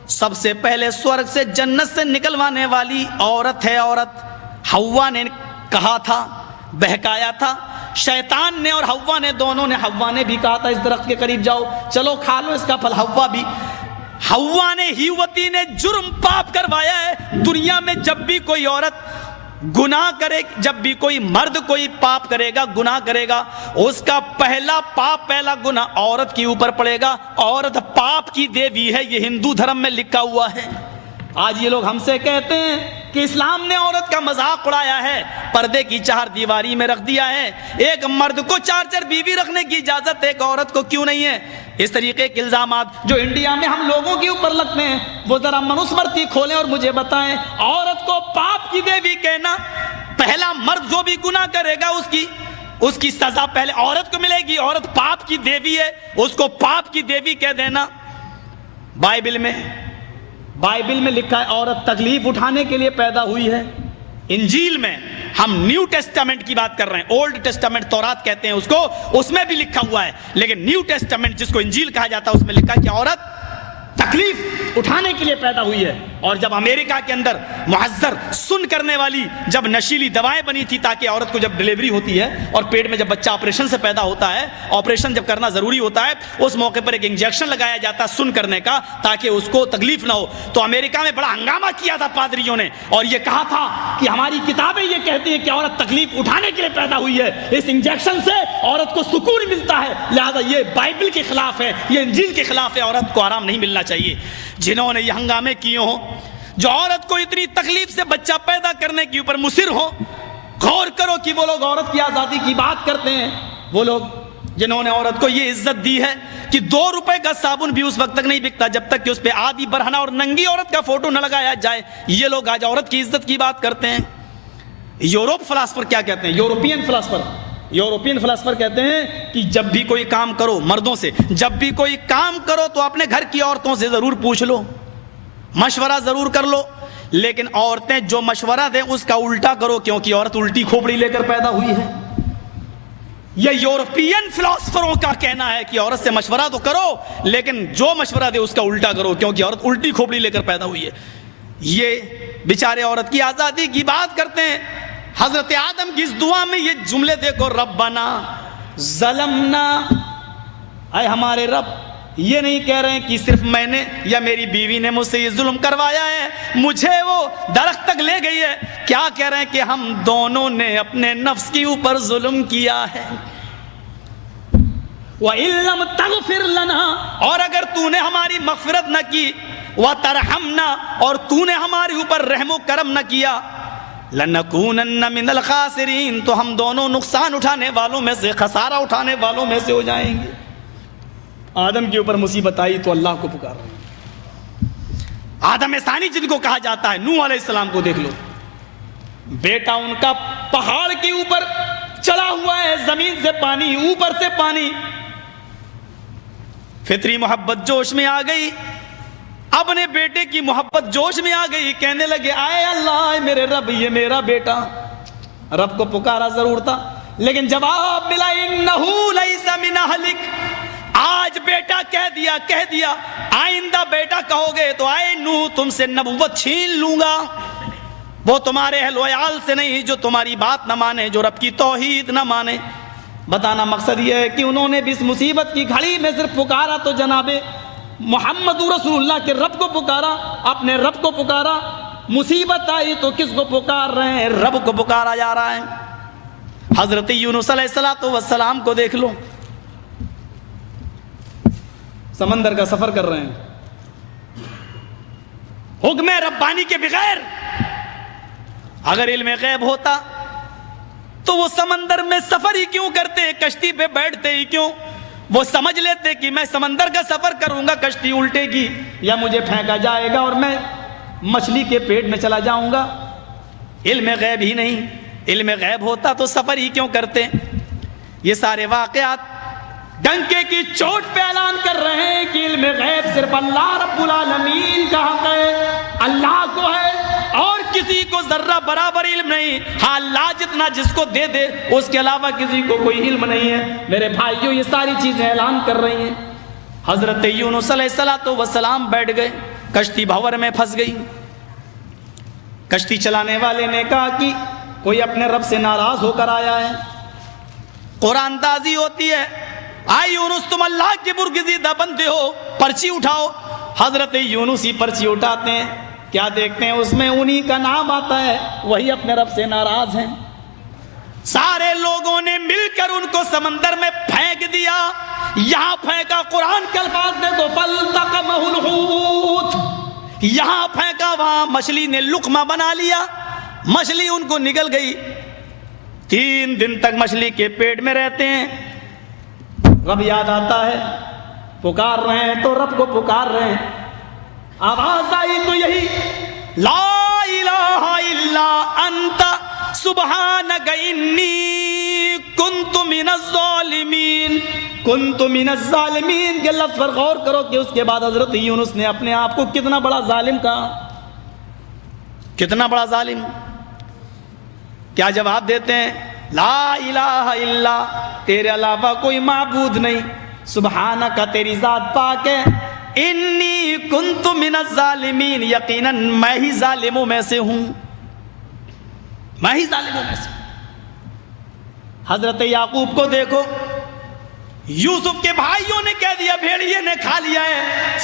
سب سے پہلے سورگ سے, جنت سے نکلوانے والی عورت ہے عورت. حوا نے کہا تھا, بہکایا تھا شیطان نے, اور حوا نے, دونوں نے. حوا نے بھی کہا تھا اس درخت کے قریب جاؤ, چلو کھا لو اس کا پھل. حوا بھی, حوا نے, ہیوتی نے جرم پاپ کروایا ہے. دنیا میں جب بھی کوئی عورت گناہ کرے, جب بھی کوئی مرد کوئی پاپ کرے گا, گناہ کرے گا, اس کا پہلا پاپ, پہلا گناہ عورت کے اوپر پڑے گا. عورت پاپ کی دیوی ہے, یہ ہندو دھرم میں لکھا ہوا ہے. آج یہ لوگ ہم سے کہتے ہیں کہ اسلام نے عورت کا مذاق اڑایا ہے, پردے کی چار دیواری میں رکھ دیا ہے. ایک مرد کو 4 بیوی رکھنے کی اجازت ایک عورت کو کیوں نہیں ہے؟ اس طریقے کے الزامات جو انڈیا میں ہم لوگوں کے اوپر لگتے ہیں, وہ ذرا منوسمرتی کھولیں اور مجھے بتائیں. عورت کو پاپ کی دیوی کہنا, پہلا مرد جو بھی گناہ کرے گا اس کی سزا پہلے عورت کو ملے گی. عورت پاپ کی دیوی ہے, اس کو پاپ کی دیوی کہہ دینا. بائبل میں لکھا ہے عورت تکلیف اٹھانے کے لیے پیدا ہوئی ہے. انجیل میں, ہم نیو ٹیسٹامنٹ کی بات کر رہے ہیں, اولڈ ٹیسٹامنٹ تورات کہتے ہیں اس کو, اس میں بھی لکھا ہوا ہے. لیکن نیو ٹیسٹامنٹ جس کو انجیل کہا جاتا ہے, اس میں لکھا ہے کہ عورت تکلیف اٹھانے کے لیے پیدا ہوئی ہے. اور جب امریکہ کے اندر محذر سن کرنے والی جب نشیلی دوائیں بنی تھی تاکہ عورت کو جب ڈلیوری ہوتی ہے اور پیٹ میں جب بچہ آپریشن سے پیدا ہوتا ہے, آپریشن جب کرنا ضروری ہوتا ہے, اس موقع پر ایک انجیکشن لگایا جاتا ہے سن کرنے کا تاکہ اس کو تکلیف نہ ہو. تو امریکہ میں بڑا ہنگامہ کیا تھا پادریوں نے, اور یہ کہا تھا کہ ہماری کتابیں یہ کہتی ہیں کہ عورت تکلیف اٹھانے کے لیے پیدا ہوئی ہے, اس انجیکشن سے عورت کو سکون ملتا ہے, لہذا یہ بائبل کے خلاف ہے, یہ انجیل کے خلاف ہے, عورت کو آرام نہیں ملنا چاہیے. جنہوں نے یہ ہنگامے کیے ہوں, جو عورت کو اتنی تکلیف سے بچہ پیدا کرنے کے اوپر مصر ہو, غور کرو کہ وہ لوگ عورت کی آزادی کی بات کرتے ہیں, وہ لوگ جنہوں نے عورت کو یہ عزت دی ہے کہ 2 روپے کا صابن بھی اس وقت تک نہیں بکتا جب تک کہ اس پہ آدھی برہنہ اور ننگی عورت کا فوٹو نہ لگایا جائے. یہ لوگ آج عورت کی عزت کی بات کرتے ہیں. یورپ فلاسفر کیا کہتے ہیں, یورپین فلاسفر کہتے ہیں کہ جب بھی کوئی کام کرو, مردوں سے جب بھی کوئی کام کرو تو اپنے گھر کی عورتوں سے ضرور پوچھ لو, مشورہ ضرور کر لو, لیکن عورتیں جو مشورہ دیں اس کا الٹا کرو, کیونکہ عورت الٹی کھوپڑی لے کر پیدا ہوئی ہے. یہ یورپین فلاسفروں کا کہنا ہے کہ عورت سے مشورہ تو کرو لیکن جو مشورہ دے اس کا الٹا کرو, کیونکہ عورت الٹی کھوپڑی لے کر پیدا ہوئی ہے. یہ بیچارے عورت کی آزادی کی بات کرتے ہیں. حضرت آدم کی اس دعا میں یہ جملے دیکھو, ربنا ظلمنا, اے ہمارے رب. یہ نہیں کہہ رہے ہیں کہ صرف میں نے یا میری بیوی نے مجھ سے یہ ظلم کروایا ہے, مجھے وہ درخت تک لے گئی ہے. کیا کہہ رہے ہیں کہ ہم دونوں نے اپنے نفس کے اوپر ظلم کیا ہے. وَإِن لَّمْ تَغْفِرْ لَنَا, اور اگر تو نے ہماری مغفرت نہ کی, وَتَرْحَمْنَا, اور تو نے ہمارے اوپر رحم و کرم نہ کیا, لَنَكُونَنَّ مِنَ الْخَاسِرِينَ, تو ہم دونوں نقصان اٹھانے والوں میں سے, خسارہ اٹھانے والوں میں سے ہو جائیں گے. آدم کے اوپر مصیبت آئی تو اللہ کو پکار رہے ہیں. آدم ثانی جن کو کہا جاتا ہے, نوح علیہ السلام کو دیکھ لو, بیٹا ان کا پہاڑ کے اوپر چلا ہوا ہے, زمین سے پانی, اوپر سے پانی. فطری محبت جوش میں آ گئی, اپنے بیٹے کی محبت جوش میں آ گئی, کہنے لگے آئے اللہ اے میرے رب یہ میرا بیٹا. رب کو پکارا ضرور تھا لیکن جواب ملا انہو لیس من اہلک. آج بیٹا کہہ دیا, آئندہ بیٹا کہو گے تو آئے نوح تم سے نبوت چھین لوں گا. وہ تمہارے اہل و عیال سے نہیں جو تمہاری بات نہ مانے, جو رب کی توحید نہ مانے. بتانا مقصد یہ ہے کہ انہوں نے بھی اس مصیبت کی گھڑی میں صرف پکارا تو جناب محمد رسول اللہ کے رب کو پکارا, اپنے رب کو پکارا. مصیبت آئی تو کس کو پکار رہے ہیں, رب کو پکارا جا رہا ہے. حضرت یونس علیہ السلام کو دیکھ لو, سمندر کا سفر کر رہے ہیں, حکم ربانی کے بغیر. اگر علم غیب ہوتا تو وہ سمندر میں سفر ہی کیوں کرتے, کشتی پہ بیٹھتے ہی کیوں. وہ سمجھ لیتے کہ میں سمندر کا سفر کروں گا کشتی الٹے گی یا مجھے پھینکا جائے گا اور میں مچھلی کے پیٹ میں چلا جاؤں گا. علم غیب ہی نہیں. علم غیب ہوتا تو سفر ہی کیوں کرتے. یہ سارے واقعات ڈنکے کی چوٹ پہ اعلان کر رہے ہیں کہ علم غیب صرف اللہ رب العالمین کا حق ہے, اللہ کو ہے اور کسی کو ذرہ برابر علم نہیں. ہاں اللہ جتنا جس کو دے دے اس کے علاوہ کسی کو کوئی علم نہیں ہے. میرے بھائیوں یہ ساری چیزیں اعلان کر رہی ہیں. حضرت یونس علیہ السلام بیٹھ گئے, کشتی بھنور میں پھنس گئی. کشتی چلانے والے نے کہا کہ کوئی اپنے رب سے ناراض ہو کر آیا ہے. قرآن دازی ہوتی ہے, آئی یونس تم اللہ کے برگزیدہ بندے ہو, پرچی اٹھاؤ. حضرت یونس ہی پرچی اٹھاتے ہیں, کیا دیکھتے ہیں اس میں انہی کا نام آتا ہے, وہی اپنے رب سے ناراض ہیں. سارے لوگوں نے مل کر ان کو سمندر میں پھینک دیا. یہاں پھینکا, قرآن کے الفاظ دیکھو, فَالْتَقَمَهُ الْحُوتُ, یہاں پھینکا وہاں مچھلی نے لقمہ بنا لیا, مچھلی ان کو نگل گئی. 3 دن تک مچھلی کے پیٹ میں رہتے ہیں. رب یاد آتا ہے, پکار رہے ہیں تو رب کو پکار رہے ہیں. آواز آئی تو یہی لا الہ الا انت سبحانک انی کنت من الظالمین. کنت من الظالمین کے لفظ پر غور کرو کہ اس کے بعد حضرت یونس نے اپنے آپ کو کتنا بڑا ظالم کہا. کتنا بڑا ظالم. کیا جواب دیتے ہیں؟ لا الہ الا, تیرے علاوہ کوئی معبود نہیں, سبحانک تیری ذات پاک ہے, انی کنت من الظالمین, یقیناً میں ہی ظالموں میں سے ہوں, میں ہی ظالموں میں سے. حضرت یعقوب کو دیکھو, یوسف کے بھائیوں نے کہہ دیا بھیڑیے نے کھا لیا ہے,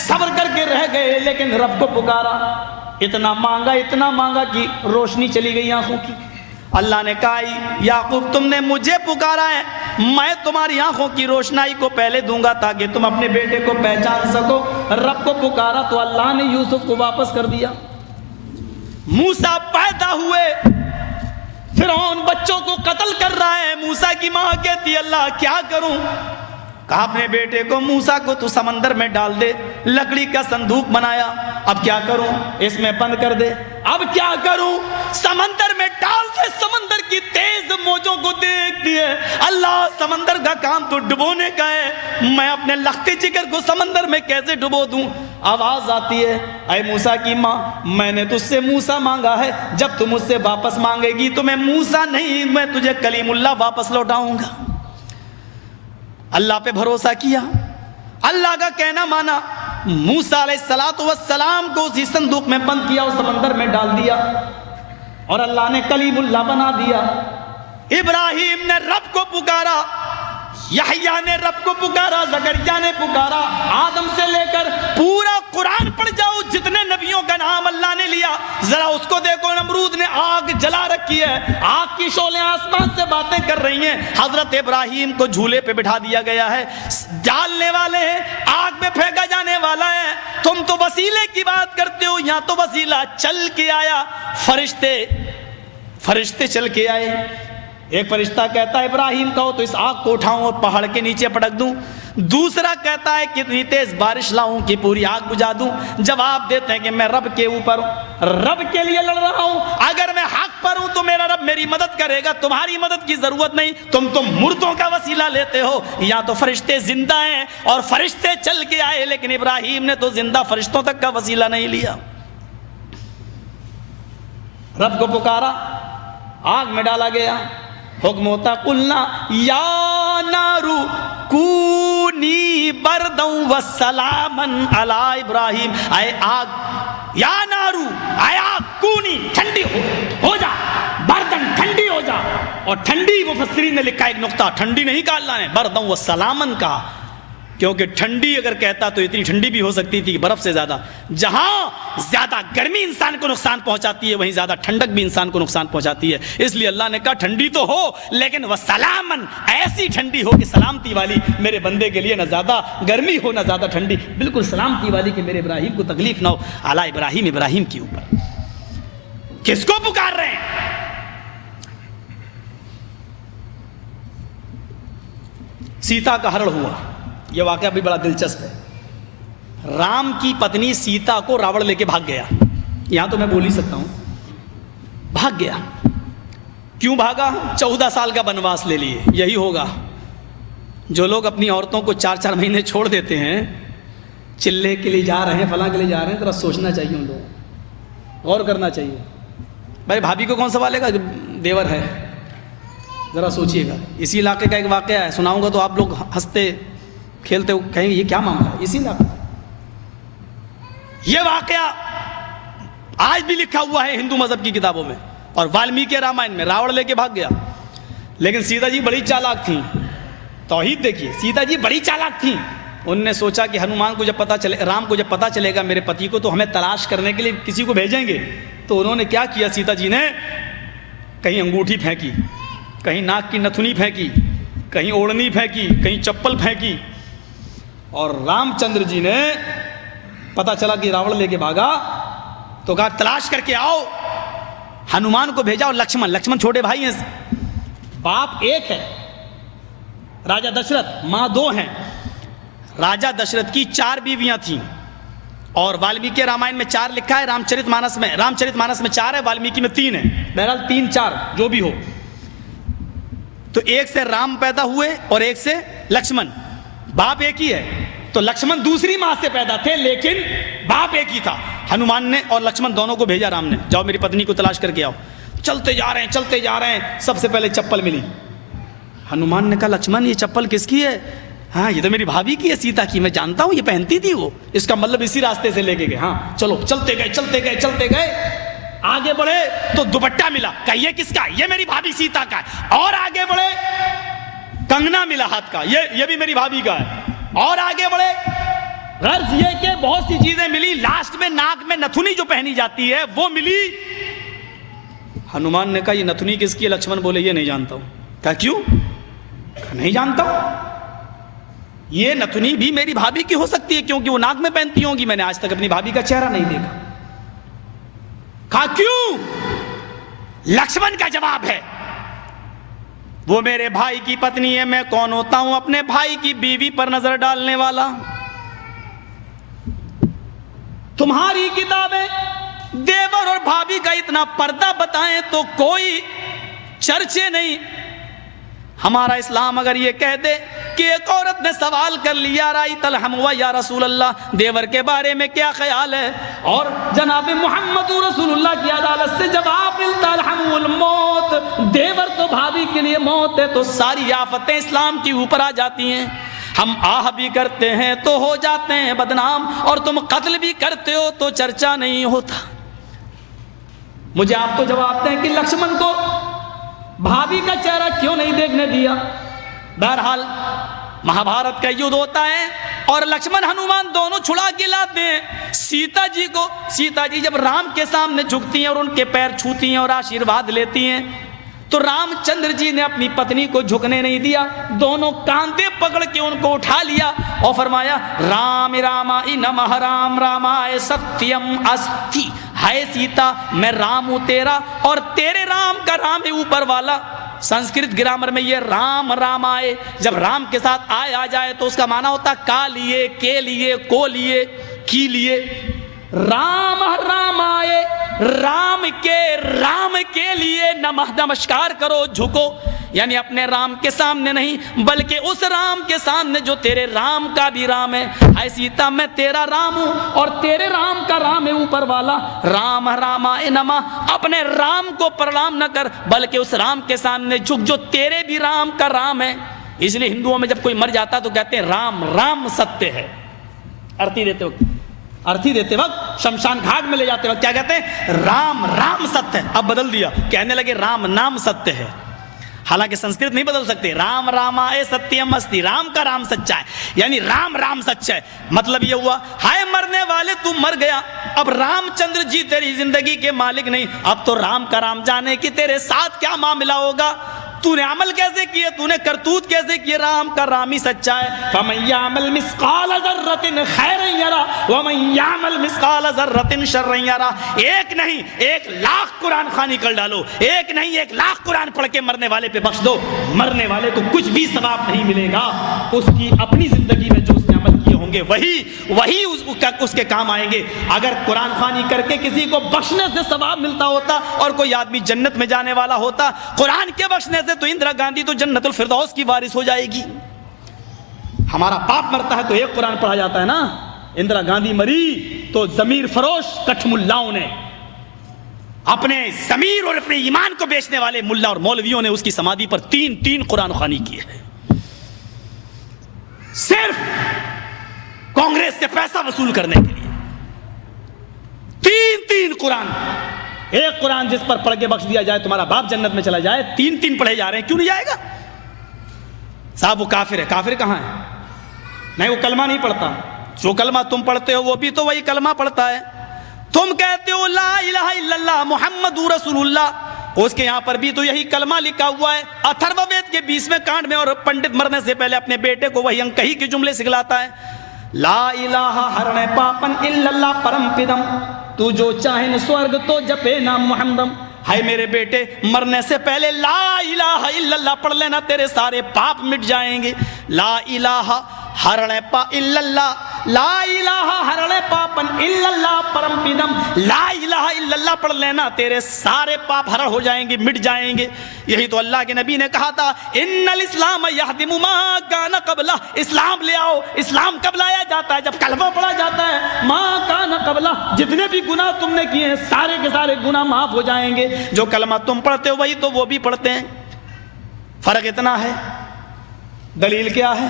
صبر کر کے رہ گئے لیکن رب کو پکارا. اتنا مانگا کہ روشنی چلی گئی آنکھوں کی. اللہ نے کہا یعقوب تم نے مجھے پکارا ہے, میں تمہاری آنکھوں کی روشنائی کو پہلے دوں گا تاکہ تم اپنے بیٹے کو پہچان سکو. رب کو پکارا تو اللہ نے یوسف کو واپس کر دیا. موسیٰ پیدا ہوئے, فرعون بچوں کو قتل کر رہا ہے. موسیٰ کی ماں کہتی اللہ کیا کروں؟ کہا اپنے بیٹے کو موسیٰ کو تو سمندر میں ڈال دے. لکڑی کا صندوق بنایا, اب کیا کروں, اس میں بند کر دے. اب کیا کروں, سمندر میں ڈال دے. سمندر کی تیز موجوں کو دیکھ دیے اللہ, سمندر کا کام تو ڈبونے کا ہے, میں اپنے لختے جگر کو سمندر میں کیسے ڈبو دوں. آواز آتی ہے اے موسیٰ کی ماں, میں نے تجھ سے موسیٰ مانگا ہے, جب تم مجھ سے واپس مانگے گی تو میں موسیٰ نہیں, میں تجھے کلیم اللہ واپس لوٹاؤں گا. اللہ پہ بھروسہ کیا, اللہ کا کہنا مانا. موسیٰ علیہ السلام کو اسی صندوق میں بند کیا اور سمندر میں ڈال دیا اور اللہ نے کلیم اللہ بنا دیا. ابراہیم نے رب کو پکارا, یحییٰ نے رب کو پکارا, زکریا نے پکارا, آدم سے لے کر پورا قرآن پڑھ جاؤ, جتنے نبیوں کا نام اللہ نے لیا. ذرا اس کو دیکھو, نمرود نے آگ جلا رکھی ہے, آگ کی شعلیں آسمان سے باتیں کر رہی ہیں. حضرت ابراہیم کو جھولے پہ بٹھا دیا گیا ہے, ڈالنے والے ہیں, آگ میں پھینکا جانے والا ہے. تم تو وسیلے کی بات کرتے ہو, یہاں تو وسیلہ چل کے آیا. فرشتے چل کے آئے. ایک فرشتہ کہتا ہے ابراہیم کہو تو اس آگ کو اٹھاؤں اور پہاڑ کے نیچے پٹک دوں. دوسرا کہتا ہے کتنی تیز بارش لاؤں کہ پوری آگ بجھا دوں. جواب دیتے ہیں کہ میں رب کے اوپر ہوں, رب کے لیے لڑ رہا ہوں. اگر میں حق پر ہوں تو میرا رب میری مدد کرے گا, تمہاری مدد کی ضرورت نہیں. تم مردوں کا وسیلہ لیتے ہو. یا تو فرشتے زندہ ہیں اور فرشتے چل کے آئے, لیکن ابراہیم نے تو زندہ فرشتوں تک کا وسیلہ نہیں لیا. رب کو پکارا, آگ میں ڈالا گیا. حکم ہوتا قلنا یا نارو کونی برداً وسلاما علی ابراہیم. اے آگ, یا نارو, اے آگ, کونی ٹھنڈی ہو جا, بردن ٹھنڈی ہو جا. اور ٹھنڈی مفسرین نے لکھا ایک نقطہ, ٹھنڈی نہیں کہا اللہ نے, برداً وسلاما کہا, کیونکہ ٹھنڈی اگر کہتا تو اتنی ٹھنڈی بھی ہو سکتی تھی کہ برف سے زیادہ. جہاں زیادہ گرمی انسان کو نقصان پہنچاتی ہے وہیں زیادہ ٹھنڈک بھی انسان کو نقصان پہنچاتی ہے. اس لیے اللہ نے کہا ٹھنڈی تو ہو لیکن وسلامن, ایسی ٹھنڈی ہو کہ سلامتی والی, میرے بندے کے لیے نہ زیادہ گرمی ہو نہ زیادہ ٹھنڈی, بالکل سلامتی والی کہ میرے ابراہیم کو تکلیف نہ ہو. اعلیٰ ابراہیم کے اوپر کس کو پکار رہے ہیں؟ سیتا کا ہرن ہوا, یہ واقعہ بھی بڑا دلچسپ ہے. رام کی پتنی سیتا کو راوڑ لے کے بھاگ گیا. یہاں تو میں بول ہی سکتا ہوں, بھاگ گیا. کیوں بھاگا؟ 14 سال کا بنواس لے لیے. یہی ہوگا جو لوگ اپنی عورتوں کو 4 مہینے چھوڑ دیتے ہیں, چلے کے لیے جا رہے ہیں, فلاں کے لیے جا رہے ہیں, ذرا سوچنا چاہیے, ان لوگوں غور کرنا چاہیے. بھائی بھابھی کو کون سنبھالے گا, دیور ہے, ذرا سوچیے گا. اسی علاقے کا ایک واقعہ ہے, سناؤں گا تو آپ لوگ ہنستے کھیلتے کہیں گے یہ کیا معاملہ ہے. اسی علاقے یہ واقعہ آج بھی لکھا ہوا ہے ہندو مذہب کی کتابوں میں, اور والمیکی رامائن میں. راوڑ لے کے بھاگ گیا, لیکن سیتا جی بڑی چالاک تھیں. توحید دیکھیے, سیتا جی بڑی چالاک تھیں. ان نے سوچا کہ ہنومان کو جب پتہ چلے, رام کو جب پتہ چلے گا میرے پتی کو, تو ہمیں تلاش کرنے کے لیے کسی کو بھیجیں گے. تو انہوں نے کیا کیا, سیتا جی نے کہیں انگوٹھی پھینکی, کہیں ناک کی نتھنی پھینکی, کہیں اوڑھنی پھینکی, کہیں چپل پھینکی. اور رام چندر جی نے پتہ چلا کہ راوڑ لے کے بھاگا, تو کہا تلاش کر کے آؤ. ہنومان کو بھیجا, اور لکشمن چھوٹے بھائی ہیں, باپ ایک ہے راجا دشرت, ماں 2 ہیں. راجا دشرت کی 4 بیویاں تھیں, اور والمیکی رامائن میں 4 لکھا ہے, رام چرت مانس میں 4 ہے, والمیکی میں 3 ہے. بہرحال 3 4 جو بھی ہو. تو ایک سے رام پیدا ہوئے اور ایک سے لکشمن. باپ ایک ہی ہے, تو لکشمن دوسری ماں سے پیدا تھے, لیکن باپ ایک ہی تھا. ہنومان نے اور لکشمن دونوں کو بھیجا رام نے, جاؤ میری پتنی کو تلاش کر کے آؤ. چلتے جا رہے ہیں, سب سے پہلے چپل ملی. ہنومان نے کہا لکشمن یہ چپل کس کی ہے؟ ہاں یہ تو میری بھابھی کی ہے, سیتا کی, میں جانتا ہوں یہ پہنتی تھی وہ, اس کا مطلب اسی راستے سے لے کے گئے. ہاں چلو, چلتے گئے. آگے بڑھے تو دوپٹہ ملا, کہا یہ کس کا؟ یہ میری بھابھی سیتا کا ہے. اور آگے بڑھے کنگنا ملا ہاتھ کا, یہ بھی میری بھابھی کا ہے. اور آگے بڑھے, غرض یہ کہ بہت سی چیزیں ملی. لاسٹ میں ناک میں نتھنی جو پہنی جاتی ہے وہ ملی. ہنومان نے کہا یہ نتھنی کس کی ہے؟ لکشمن بولے یہ نہیں جانتا ہوں. کہا کیوں؟ نہیں جانتا ہوں. یہ نتھنی بھی میری بھابھی کی ہو سکتی ہے, کیونکہ وہ ناک میں پہنتی ہوں گی, میں نے آج تک اپنی بھابھی کا چہرہ نہیں دیکھا. کہا کیوں؟ لکشمن کا جواب ہے وہ میرے بھائی کی پتنی ہے, میں کون ہوتا ہوں اپنے بھائی کی بیوی پر نظر ڈالنے والا. تمہاری کتابیں دیور اور بھابھی کا اتنا پردہ بتائیں تو کوئی چرچے نہیں. ہمارا اسلام اگر یہ کہہ دے کہ ایک عورت نے سوال کر لیا رائت الحم یا رسول اللہ, دیور کے بارے میں کیا خیال ہے, اور جناب محمد رسول اللہ کی عدالت سے جواب ملتا الحم الموت, دیور تو بھابھی کے لیے موت ہے, تو ساری آفتیں اسلام کی اوپر آ جاتی ہیں. ہم آہ بھی کرتے ہیں تو ہو جاتے ہیں بدنام, اور تم قتل بھی کرتے ہو تو چرچا نہیں ہوتا. مجھے آپ تو جواب دیں کہ لکشمن کو بھابھی کا چہرہ کیوں نہیں دیکھنے دیا. بہرحال مہابھارت کا یدھ ہوتا ہے, اور لکشمن ہنومان دونوں چھڑا کے لاتے ہیں سیتا جی کو. سیتا جی جب رام کے سامنے جھکتی ہیں اور ان کے پیر چھوتی ہیں اور آشیرواد لیتی ہیں, تو رام چندر جی نے اپنی پتنی کو جھکنے نہیں دیا, دونوں کاندھے پکڑ کے ان کو اٹھا لیا اور فرمایا رام رامائی نمہ رام رامائے ستیم استی. ہے سیتا میں رام ہوں تیرا, اور تیرے رام کا رام ہے اوپر والا. سنسکرت گرامر میں یہ رام رام آئے, جب رام کے ساتھ آئے آ جائے تو اس کا معنی ہوتا کا لیے, کے لیے, کو لیے, کی لیے. رام رام آئے, رام کے لیے نمسکار کرو, جھکو, یعنی اپنے رام کے سامنے نہیں بلکہ اس رام کے سامنے جو تیرے رام کا بھی رام ہے. اے سیتا میں تیرا رام ہوں اور تیرے رام کا رام ہے اوپر والا. رام رامائے نمہ, اپنے رام کو پرنام نہ کر بلکہ اس رام کے سامنے جھک جو تیرے بھی رام کا رام ہے. اس لیے ہندوؤں میں جب کوئی مر جاتا تو کہتے ہیں رام رام ستیہ ہے. ارتھی دیتے وقت شمشان گھاٹ میں لے جاتے وقت کیا کہتے ہیں؟ رام رام ستیہ. اب بدل دیا, کہنے لگے رام نام ستیہ ہے. حالانکہ سنسکرت نہیں بدل سکتے. رام رامائے ستیم استی, رام کا رام سچا ہے, یعنی رام رام سچا ہے. مطلب یہ ہوا ہائے مرنے والے تو مر گیا, اب رام چندر جی تیری زندگی کے مالک نہیں, اب تو رام کا رام جانے کی تیرے ساتھ کیا معاملہ ہوگا. تو نے عمل کیسے کیے, تو نے کرتوت کیسے کیے. رام کا رامی سچا ہے. فَمَن يَعْمَلْ مِثْقَالَ ذَرَّةٍ خَيْرًا يَرَهُ وَمَن يَعْمَلْ مِثْقَالَ ذَرَّةٍ شَرًّا يَرَهُ. ایک نہیں 1,00,000 قرآن خوانی کر ڈالو, ایک نہیں 1,00,000 قرآن پڑھ کے مرنے والے پہ بخش دو, مرنے والے کو کچھ بھی ثواب نہیں ملے گا. اس کی اپنی زندگی میں جو اس نے عمل کیے ہوں گے وہی اس کے کام آئیں گے. اگر قرآن خوانی کر کے کسی کو بخشنے سے ثواب ملتا ہوتا اور کوئی آدمی جنت میں جانے والا ہوتا, قرآن کے بخشنے سے تو اندرا گاندھی تو جنت الفردوس کی وارث ہو جائے گی. ہمارا باپ مرتا ہے تو ایک قرآن پڑھا جاتا ہے نا. اندرا گاندھی مری تو ضمیر فروش کٹھ ملاؤں نے, اپنے ضمیر اور اپنے ایمان کو بیچنے والے ملا اور مولویوں نے اس کی سمادھی پر 3 قرآن خوانی کی ہے, صرف کانگریس سے پیسہ وصول کرنے کے لیے. 3 قرآن. ایک قرآن جس پر پڑھ کے بخش دیا جائے تمہارا باپ جنت میں چلا جائے, 3 پڑھے جا رہے ہیں, کیوں نہیں جائے گا صاحب؟ وہ کافر ہے. کافر کہاں ہے؟ نہیں, وہ کلمہ نہیں پڑھتا. جو کلمہ تم پڑھتے ہو وہ بھی تو وہی کلمہ پڑھتا ہے. تم کہتے ہو لا الہ الا اللہ محمد رسول اللہ, اس کے یہاں پر بھی تو یہی کلمہ لکھا ہوا ہے. اتھرو وید کے 20ویں کانڈ میں, اور پنڈت مرنے سے پہلے اپنے بیٹے کو وہی انکہی کے جملے سکھلاتا ہے. لا الہ ہرنے پاپن الا اللہ پرم پدم, تو جو چاہے سورگ تو جپے نام محمدم. ہائے میرے بیٹے, مرنے سے پہلے لا الہ الا اللہ پڑھ لینا, تیرے سارے پاپ مٹ جائیں گے. لا الہ ہرنے پا الا اللہ, لا الہ ہرنے پاپن الا اللہ پرم پدم. لا الہ الا اللہ پڑھ لینا, تیرے سارے پاپ ہر ہو جائیں گے, مٹ جائیں گے. یہی تو اللہ کے نبی نے کہا تھا ان الاسلام یہدم ما کان قبلہ. اسلام لے آؤ. اسلام کب لایا جاتا ہے؟ جب کلمہ پڑھا جاتا ہے. ما کان قبلہ, جتنے بھی گناہ تم نے کیے ہیں سارے کے سارے گناہ معاف ہو جائیں گے. جو کلمہ تم پڑھتے ہو وہی تو وہ بھی پڑھتے ہیں. فرق اتنا ہے. دلیل کیا ہے؟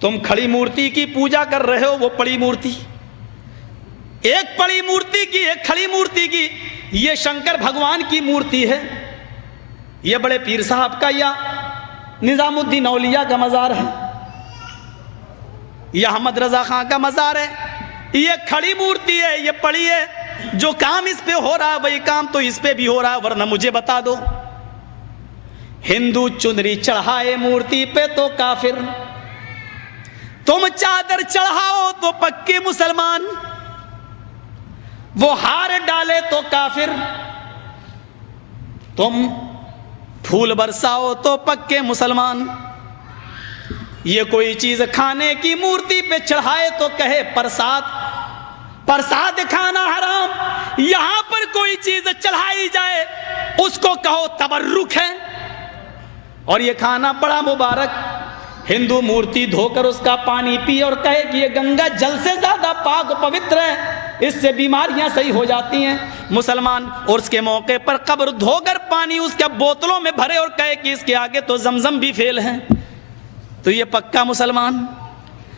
تم کھڑی مورتی کی پوجا کر رہے ہو, وہ پڑی مورتی. ایک پڑی مورتی کی, ایک کھڑی مورتی کی. یہ شنکر بھگوان کی مورتی ہے, یہ بڑے پیر صاحب کا یا نظام الدین اولیاء کا مزار ہے, یہ احمد رضا خان کا مزار ہے. یہ کھڑی مورتی ہے, یہ پڑی ہے. جو کام اس پہ ہو رہا ہے وہی کام تو اس پہ بھی ہو رہا ہے. ورنہ مجھے بتا دو, ہندو چنری چڑھائے مورتی پہ تو کافر, تم چادر چڑھاؤ تو پکے مسلمان, وہ ہار ڈالے تو کافر, تم پھول برساؤ تو پکے مسلمان. یہ کوئی چیز کھانے کی مورتی پہ چڑھائے تو کہے پرساد, پرساد کھانا حرام. یہاں پر کوئی چیز چڑھائی جائے اس کو کہو تبرک ہے, اور یہ کھانا بڑا مبارک. ہندو مورتی دھو کر اس کا پانی پی اور کہے کہ یہ گنگا جل سے زیادہ پاک پوتر ہے, اس سے بیماریاں صحیح ہو جاتی ہیں. مسلمان اور اس کے موقع پر قبر دھو کر پانی اس کے بوتلوں میں بھرے اور کہے کہ اس کے آگے تو زمزم بھی فیل ہے, تو یہ پکا مسلمان.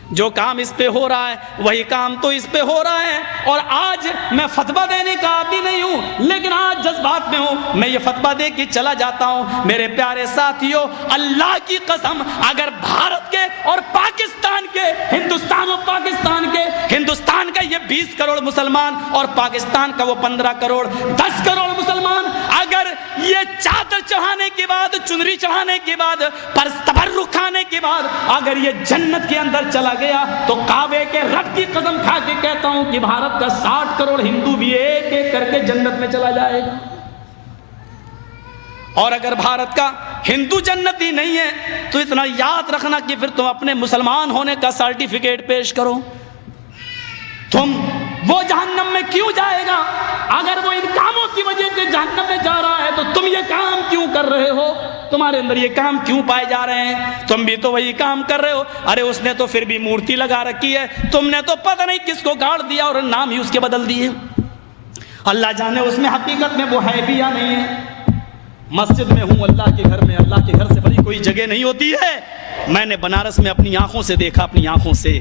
جو کام اس پہ ہو رہا ہے وہی کام تو اس پہ ہو رہا ہے. اور آج میں فتویٰ دینے کا عادی نہیں ہوں, لیکن آج جذبات میں ہوں, میں یہ فتویٰ دے کے چلا جاتا ہوں. میرے پیارے ساتھیوں, اللہ کی قسم, اگر بھارت کے اور پاکستان کے, ہندوستان اور پاکستان کے, ہندوستان کا یہ 20 کروڑ مسلمان اور پاکستان کا وہ 15 کروڑ 10 کروڑ مسلمان, اگر یہ چادر چڑھانے کے بعد, چنری چڑھانے کے بعد, تبرک کھانے کے بعد اگر یہ جنت کے اندر چلا گیا تو کعبے کے رب کی قسم کھا کے کہتا ہوں کہ بھارت کا 60 کروڑ ہندو بھی ایک ایک کر کے جنت میں چلا جائے گا. اور اگر بھارت کا ہندو جنتی نہیں ہے تو اتنا یاد رکھنا کہ پھر تم اپنے مسلمان ہونے کا سرٹیفکیٹ پیش کرو. تم وہ جہنم میں کیوں جائے گا؟ اگر وہ ان کاموں کی وجہ سے جہنم میں جا رہا ہے تو تم یہ کام کیوں کر رہے ہو؟ تمہارے اندر یہ کام کیوں پائے جا رہے ہیں؟ تم بھی تو وہی کام کر رہے ہو. ارے اس نے تو پھر بھی مورتی لگا رکھی ہے, تم نے تو پتہ نہیں کس کو گاڑ دیا اور نام ہی اس کے بدل دیے. اللہ جانے اس میں حقیقت میں وہ ہے بھی یا نہیں ہے. مسجد میں ہوں, اللہ کے گھر میں, اللہ کے گھر سے بڑی کوئی جگہ نہیں ہوتی ہے. میں نے بنارس میں اپنی آنکھوں سے دیکھا, اپنی آنکھوں سے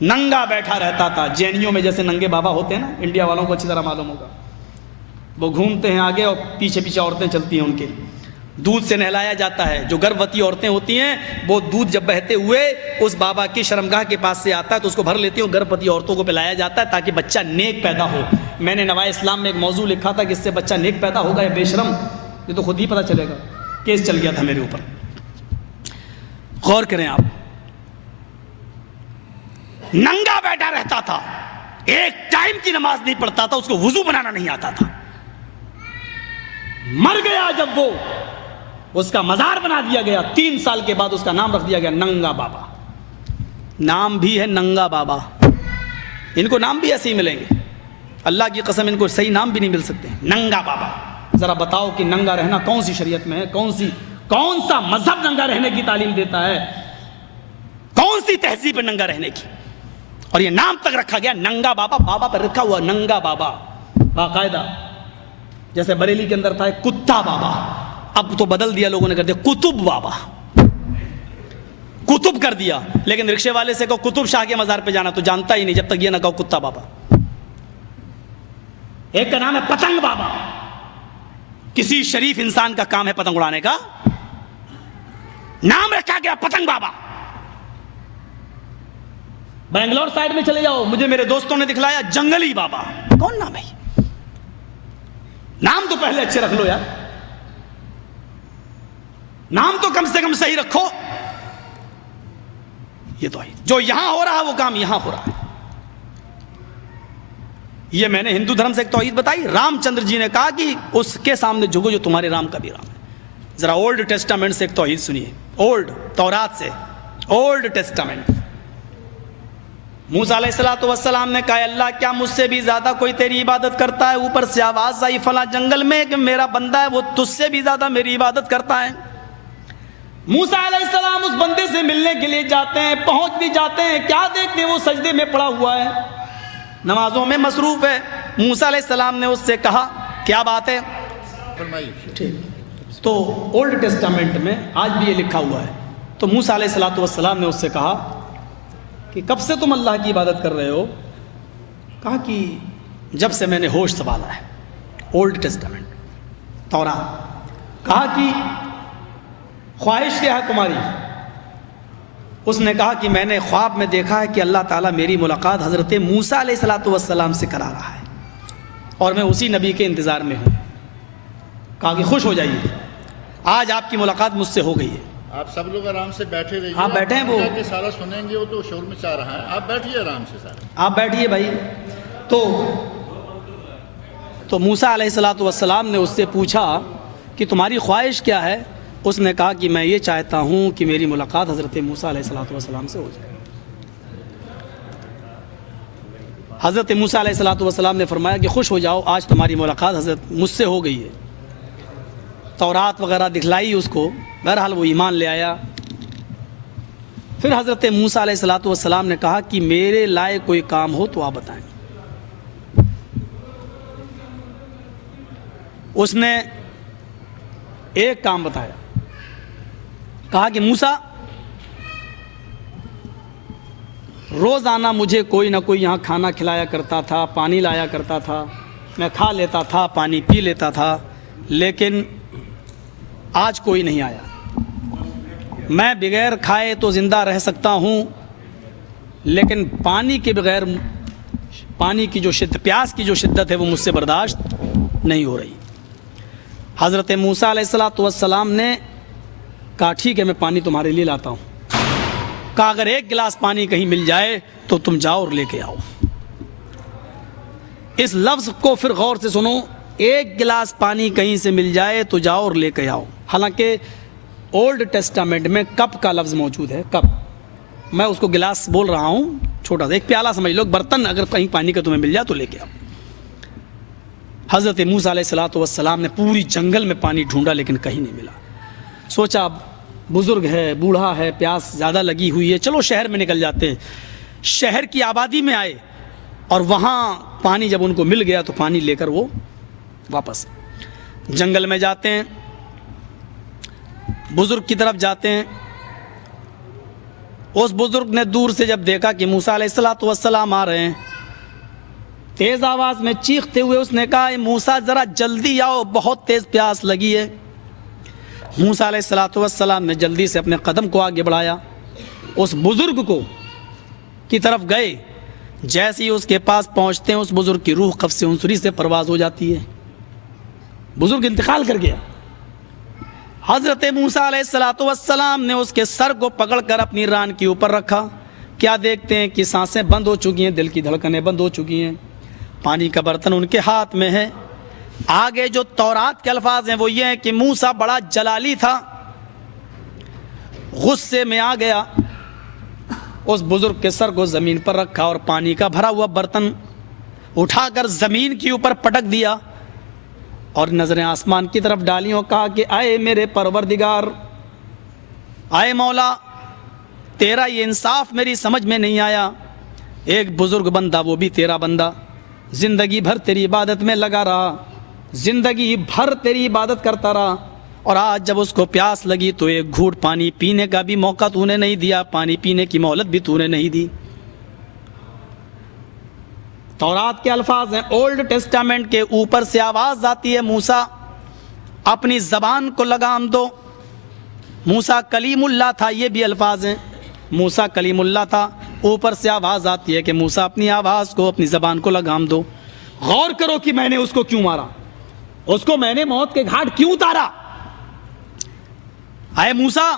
ننگا بیٹھا رہتا تھا. جینیوں میں جیسے ننگے بابا ہوتے ہیں نا, انڈیا والوں کو اچھی طرح معلوم ہوگا, وہ گھومتے ہیں آگے اور پیچھے پیچھے عورتیں چلتی ہیں, ان کے دودھ سے نہلایا جاتا ہے. جو گربوتی عورتیں ہوتی ہیں وہ دودھ جب بہتے ہوئے اس بابا کی شرمگاہ کے پاس سے آتا ہے تو اس کو بھر لیتی ہیں, گربوتی عورتوں کو پلایا جاتا ہے تاکہ بچہ نیک پیدا ہو. میں نے نوائے اسلام میں ایک موضوع لکھا تھا کہ اس سے بچہ نیک پیدا ہوگا یا بے شرم، یہ تو خود ہی پتہ چلے گا. کیس چل گیا تھا میرے اوپر. غور کریں آپ، ننگا بیٹھا رہتا تھا، ایک ٹائم کی نماز نہیں پڑھتا تھا، اس کو وضو بنانا نہیں آتا تھا. مر گیا جب وہ، اس کا مزار بنا دیا گیا. 3 سال کے بعد اس کا نام رکھ دیا گیا ننگا بابا. نام بھی ہے ننگا بابا. ان کو نام بھی ایسے ہی ملیں گے، اللہ کی قسم ان کو صحیح نام بھی نہیں مل سکتے. ننگا بابا. ذرا بتاؤ کہ ننگا رہنا کون سی شریعت میں ہے؟ کون سا مذہب ننگا رہنے کی تعلیم دیتا ہے؟ کون سی تہذیب ہے ننگا رہنے کی؟ اور یہ نام تک رکھا گیا ننگا بابا. بابا پر رکھا ہوا ننگا بابا باقاعدہ. جیسے بریلی کے اندر تھا کتا بابا، اب تو بدل دیا لوگوں نے، کر دیا کتب بابا. کتب کر دیا. لیکن رکشے والے سے کہو کتب شاہ کے مزار پہ جانا تو جانتا ہی نہیں جب تک یہ نہ کہو کتا بابا. ایک کا نام ہے پتنگ بابا. کسی شریف انسان کا کام ہے پتنگ اڑانے کا، نام رکھا گیا پتنگ بابا. بنگلور سائڈ میں چلے جاؤ، مجھے میرے دوستوں نے دکھلایا جنگلی بابا. کون نام ہے؟ نام تو پہلے اچھے رکھ لو یار، نام تو کم سے کم صحیح رکھو. یہ تو جو یہاں ہو رہا ہے وہ کام یہاں ہو رہا ہے. یہ میں نے ہندو دھرم سے ایک توحید بتائی. رام چندر جی نے کہا کہ اس کے سامنے جھکو جو تمہارے رام کا بھی رام ہے. ذرا اولڈ ٹیسٹامنٹ سے ایک توحید سنیے. اولڈ تورات سے، اولڈ ٹیسٹامنٹ. موسیٰ علیہ السلام نے کہا اللہ کیا مجھ سے بھی زیادہ کوئی تیری عبادت کرتا ہے؟ اوپر سے آواز آئی فلاں جنگل میں کہ میرا بندہ ہے وہ تجھ سے بھی زیادہ میری عبادت کرتا ہے. موسیٰ علیہ السلام اس بندے سے ملنے کے لیے جاتے ہیں، پہنچ بھی جاتے ہیں، کیا دیکھتے ہیں وہ سجدے میں پڑا ہوا ہے، نمازوں میں مصروف ہے. موسیٰ علیہ السلام نے اس سے کہا کیا بات ہے؟ ٹھیک. تو اولڈ ٹیسٹامنٹ میں آج بھی یہ لکھا ہوا ہے. تو موسیٰ علیہ السلام نے اس سے کہا کہ کب سے تم اللہ کی عبادت کر رہے ہو؟ کہا کہ جب سے میں نے ہوش سنبھالا ہے. اولڈ ٹیسٹامنٹ تورات. کہا کہ خواہش کیا ہے تمہاری؟ اس نے کہا کہ میں نے خواب میں دیکھا ہے کہ اللہ تعالیٰ میری ملاقات حضرت موسیٰ علیہ السلام سے کرا رہا ہے اور میں اسی نبی کے انتظار میں ہوں. کہا کہ خوش ہو جائیے، آج آپ کی ملاقات مجھ سے ہو گئی ہے. آپ سب لوگ آرام سے بیٹھے رہیے. آپ بیٹھے ہیں، وہ سارا سنیں گے، وہ تو شور مچا رہا ہے. آپ بیٹھیے آرام سے سارے. آپ بیٹھیے بھائی. تو موسیٰ علیہ السلام نے اس سے پوچھا کہ تمہاری خواہش کیا ہے؟ اس نے کہا کہ میں یہ چاہتا ہوں کہ میری ملاقات حضرت موسیٰ علیہ السلام سے ہو جائے. حضرت موسیٰ علیہ السلام نے فرمایا کہ خوش ہو جاؤ، آج تمہاری ملاقات حضرت مجھ سے ہو گئی ہے. تورات وغیرہ دکھلائی اس کو. بہرحال وہ ایمان لے آیا. پھر حضرت موسیٰ علیہ السلام نے کہا کہ میرے لائق کوئی کام ہو تو آپ بتائیں. اس نے ایک کام بتایا. کہا کہ موسیٰ روزانہ مجھے کوئی نہ کوئی یہاں کھانا کھلایا کرتا تھا، پانی لایا کرتا تھا، میں کھا لیتا تھا، پانی پی لیتا تھا، لیکن آج کوئی نہیں آیا. میں بغیر کھائے تو زندہ رہ سکتا ہوں، لیکن پانی کے بغیر پانی کی جو پیاس کی جو شدت ہے وہ مجھ سے برداشت نہیں ہو رہی. حضرت موسیٰ علیہ السلام نے کہا ٹھیک ہے میں پانی تمہارے لیے لاتا ہوں. کہا اگر ایک گلاس پانی کہیں مل جائے تو تم جاؤ اور لے کے آؤ. اس لفظ کو پھر غور سے سنو. ایک گلاس پانی کہیں سے مل جائے تو جاؤ اور لے کے آؤ. حالانکہ اولڈ ٹیسٹامنٹ میں کپ کا لفظ موجود ہے. کپ، میں اس کو گلاس بول رہا ہوں، چھوٹا سا ایک پیالہ سمجھ لو، برتن اگر کہیں پانی کا تمہیں مل جائے تو لے کے آؤ. حضرت موسیٰ علیہ السلام نے پوری جنگل میں پانی ڈھونڈا لیکن کہیں نہیں ملا. سوچا بزرگ ہے، بوڑھا ہے، پیاس زیادہ لگی ہوئی ہے، چلو شہر میں نکل جاتے ہیں. شہر کی آبادی میں آئے اور وہاں پانی جب ان کو مل گیا تو پانی لے کر وہ واپس جنگل میں جاتے ہیں. بزرگ کی طرف جاتے ہیں. اس بزرگ نے دور سے جب دیکھا کہ موسیٰ علیہ السلام آ رہے ہیں، تیز آواز میں چیختے ہوئے اس نے کہا موسیٰ ذرا جلدی آؤ، بہت تیز پیاس لگی ہے. موسیٰ علیہ السلام نے جلدی سے اپنے قدم کو آگے بڑھایا، اس بزرگ کو کی طرف گئے. جیسے ہی اس کے پاس پہنچتے ہیں اس بزرگ کی روح قفس عنصری سے پرواز ہو جاتی ہے، بزرگ انتقال کر گیا۔ حضرت موسیٰ علیہ السلام نے اس کے سر کو پکڑ کر اپنی ران کے اوپر رکھا، کیا دیکھتے ہیں کہ سانسیں بند ہو چکی ہیں، دل کی دھڑکنیں بند ہو چکی ہیں، پانی کا برتن ان کے ہاتھ میں ہے۔ آگے جو تورات کے الفاظ ہیں وہ یہ ہیں کہ موسیٰ بڑا جلالی تھا، غصے میں آ گیا، اس بزرگ کے سر کو زمین پر رکھا اور پانی کا بھرا ہوا برتن اٹھا کر زمین کے اوپر پٹک دیا اور نظریں آسمان کی طرف ڈالی اور کہا کہ اے میرے پروردگار، اے مولا، تیرا یہ انصاف میری سمجھ میں نہیں آیا۔ ایک بزرگ بندہ، وہ بھی تیرا بندہ، زندگی بھر تیری عبادت میں لگا رہا، زندگی بھر تیری عبادت کرتا رہا، اور آج جب اس کو پیاس لگی تو ایک گھوٹ پانی پینے کا بھی موقع تو نے نہیں دیا، پانی پینے کی مہلت بھی تو نے نہیں دی۔ تورات کے الفاظ ہیں، اولڈ ٹیسٹامنٹ کے اوپر سے آواز آتی ہے، موسیٰ اپنی زبان کو لگام دو۔ موسیٰ کلیم اللہ تھا، یہ بھی الفاظ ہیں، موسیٰ کلیم اللہ تھا، اوپر سے آواز آتی ہے کہ موسیٰ اپنی آواز کو، اپنی زبان کو لگام دو۔ غور کرو کہ میں نے اس کو کیوں مارا، اس کو میں نے موت کے گھاٹ کیوں اتارا۔ اے موسیٰ،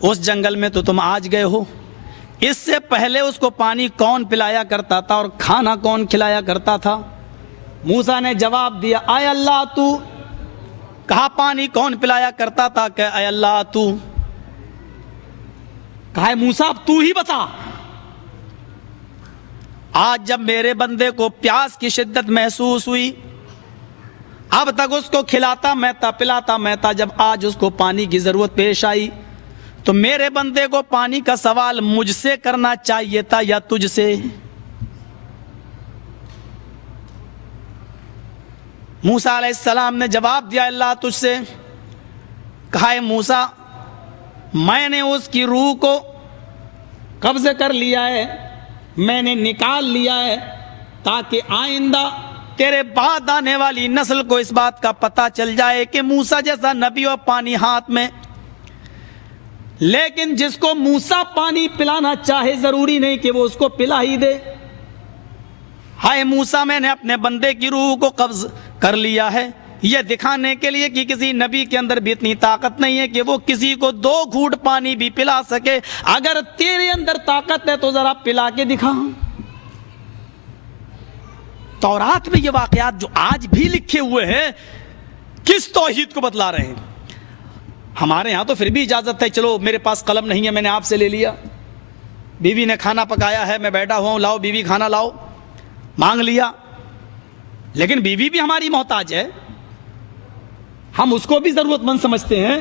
اس جنگل میں تو تم آج گئے ہو، اس سے پہلے اس کو پانی کون پلایا کرتا تھا اور کھانا کون کھلایا کرتا تھا؟ موسیٰ نے جواب دیا، اے اللہ تو، کہا پانی کون پلایا کرتا تھا؟ کہ اے اللہ تو، کہا موسیٰ اب تو ہی بتا۔ آج جب میرے بندے کو پیاس کی شدت محسوس ہوئی، اب تک اس کو کھلاتا میں تھا، پلاتا میں تھا، جب آج اس کو پانی کی ضرورت پیش آئی تو میرے بندے کو پانی کا سوال مجھ سے کرنا چاہیے تھا یا تجھ سے؟ موسیٰ علیہ السلام نے جواب دیا، اللہ تجھ سے۔ کہا اے موسیٰ، میں نے اس کی روح کو قبضے کر لیا ہے، میں نے نکال لیا ہے تاکہ آئندہ تیرے بعد آنے والی نسل کو اس بات کا پتہ چل جائے کہ موسیٰ جیسا نبی اور پانی ہاتھ میں۔ لیکن جس کو موسیٰ پانی پلانا چاہے ضروری نہیں کہ وہ اس کو پلا ہی دے۔ ہائے موسیٰ، میں نے اپنے بندے کی روح کو قبض کر لیا ہے، یہ دکھانے کے لیے کہ کسی نبی کے اندر بھی اتنی طاقت نہیں ہے کہ وہ کسی کو 2 گھونٹ پانی بھی پلا سکے۔ اگر تیرے اندر طاقت ہے تو ذرا پلا کے دکھا۔ تورات میں یہ واقعات جو آج بھی لکھے ہوئے ہیں کس توحید کو بتلا رہے ہیں؟ ہمارے ہاں تو پھر بھی اجازت ہے، چلو میرے پاس قلم نہیں ہے، میں نے آپ سے لے لیا، بیوی نے کھانا پکایا ہے، میں بیٹھا ہوا ہوں، لاؤ بیوی کھانا لاؤ، مانگ لیا۔ لیکن بیوی بھی ہماری محتاج ہے، ہم اس کو بھی ضرورت مند سمجھتے ہیں۔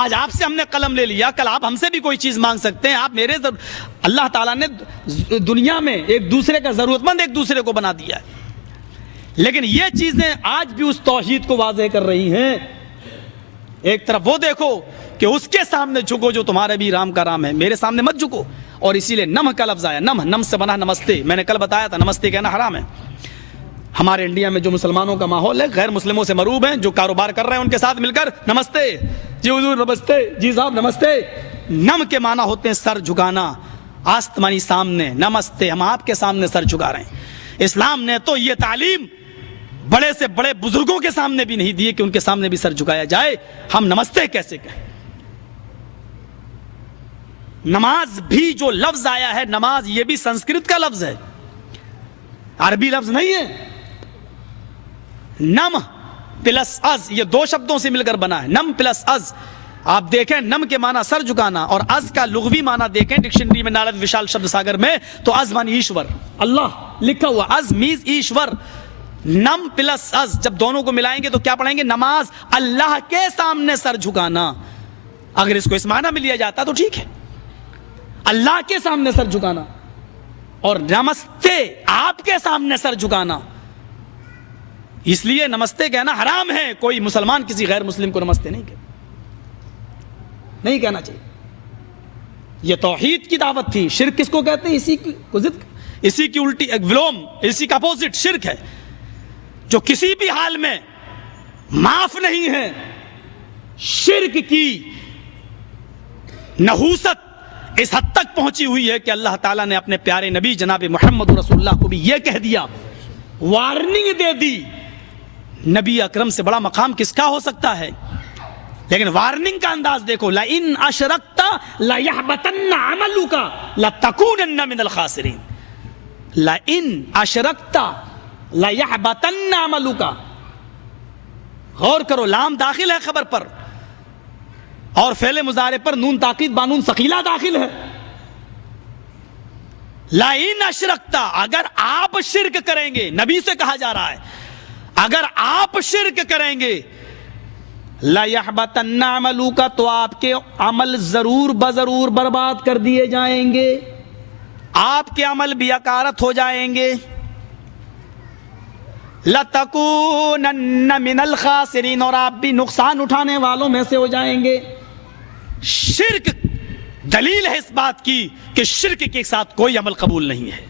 آج آپ سے ہم نے قلم لے لیا، کل آپ ہم سے بھی کوئی چیز مانگ سکتے ہیں۔ آپ میرے اللہ تعالیٰ نے دنیا میں ایک دوسرے کا ضرورت مند ایک دوسرے کو بنا دیا ہے، لیکن یہ چیزیں آج بھی اس توحید کو واضح کر رہی ہیں۔ ایک طرف وہ دیکھو کہ اس کے سامنے جھکو جو تمہارے بھی رام کا رام ہے، میرے سامنے مت جھکو۔ اور اسی لیے نمہ کا لفظ آیا، نم سے بنا نمستے، میں نے کل بتایا تھا نمستے کہنا حرام ہے۔ ہمارے انڈیا میں جو مسلمانوں کا ماحول ہے، غیر مسلموں سے مروب ہیں، جو کاروبار کر رہے ہیں ان کے ساتھ مل کر نمستے جی حضور، نمستے جی صاحب، نمستے۔ نم کے معنی ہوتے ہیں سر جھکانا، آستمانی سامنے، نمستے، ہم آپ کے سامنے سر جھکا رہے ہیں۔ اسلام نے تو یہ تعلیم بڑے سے بڑے بزرگوں کے سامنے بھی نہیں دیے کہ ان کے سامنے بھی سر جھکایا جائے۔ ہم نمستے کیسے کہیں؟ نماز بھی جو لفظ آیا ہے، نماز یہ بھی سنسکرت کا لفظ ہے، عربی لفظ نہیں ہے۔ نم پلس از، یہ 2 شبدوں سے مل کر بنا ہے، نم پلس از۔ آپ دیکھیں نم کے معنی سر جھکانا، اور از کا لغوی معنی دیکھیں ڈکشنری میں، نارد وشال شبد ساگر میں، تو از معنی ایشور، اللہ لکھا ہوا، از میز ایشور۔ نم پلس از جب دونوں کو ملائیں گے تو کیا پڑھیں گے؟ نماز اللہ کے سامنے سر جھکانا۔ اگر اس کو اس معنی میں لیا جاتا تو ٹھیک ہے، اللہ کے سامنے سر جھکانا، اور نمستے آپ کے سامنے سر جھکانا۔ اس لیے نمستے کہنا حرام ہے، کوئی مسلمان کسی غیر مسلم کو نمستے نہیں کہنا چاہیے۔ یہ توحید کی دعوت تھی۔ شرک کس کو کہتے ہیں؟ اسی کی الٹی ولوم، اسی کا اپوزٹ شرک ہے، جو کسی بھی حال میں معاف نہیں ہے۔ شرک کی نحوست اس حد تک پہنچی ہوئی ہے کہ اللہ تعالیٰ نے اپنے پیارے نبی جناب محمد رسول اللہ کو بھی یہ کہہ دیا، وارننگ دے دی۔ نبی اکرم سے بڑا مقام کس کا ہو سکتا ہے؟ لیکن وارننگ کا انداز دیکھو، لَإِنْ أَشْرَكْتَ لَيَحْبَطَنَّ عَمَلُكَ لَتَكُونَنَّ مِنَ الْخَاسِرِينَ۔ لَإِنْ أَشْرَكْتَ لَيَحْبَطَنَّ عَمَلُكَ، غور کرو، لام داخل ہے خبر پر اور فعل مضارع پر نون تاکید بانون ثقیلہ داخل ہے۔ لَإِنْ أَشْرَكْتَ، اگر آپ شرک کریں گے، نبی سے کہا جا رہا ہے اگر آپ شرک کریں گے، لَيَحْبَطَنَّ عَمَلُكَ، تو آپ کے عمل ضرور بضرور برباد کر دیے جائیں گے، آپ کے عمل بیکارت ہو جائیں گے۔ لَتَكُونَنَّ مِنَ الْخَاسِرِينَ، اور آپ بھی نقصان اٹھانے والوں میں سے ہو جائیں گے۔ شرک دلیل ہے اس بات کی کہ شرک کے ساتھ کوئی عمل قبول نہیں ہے۔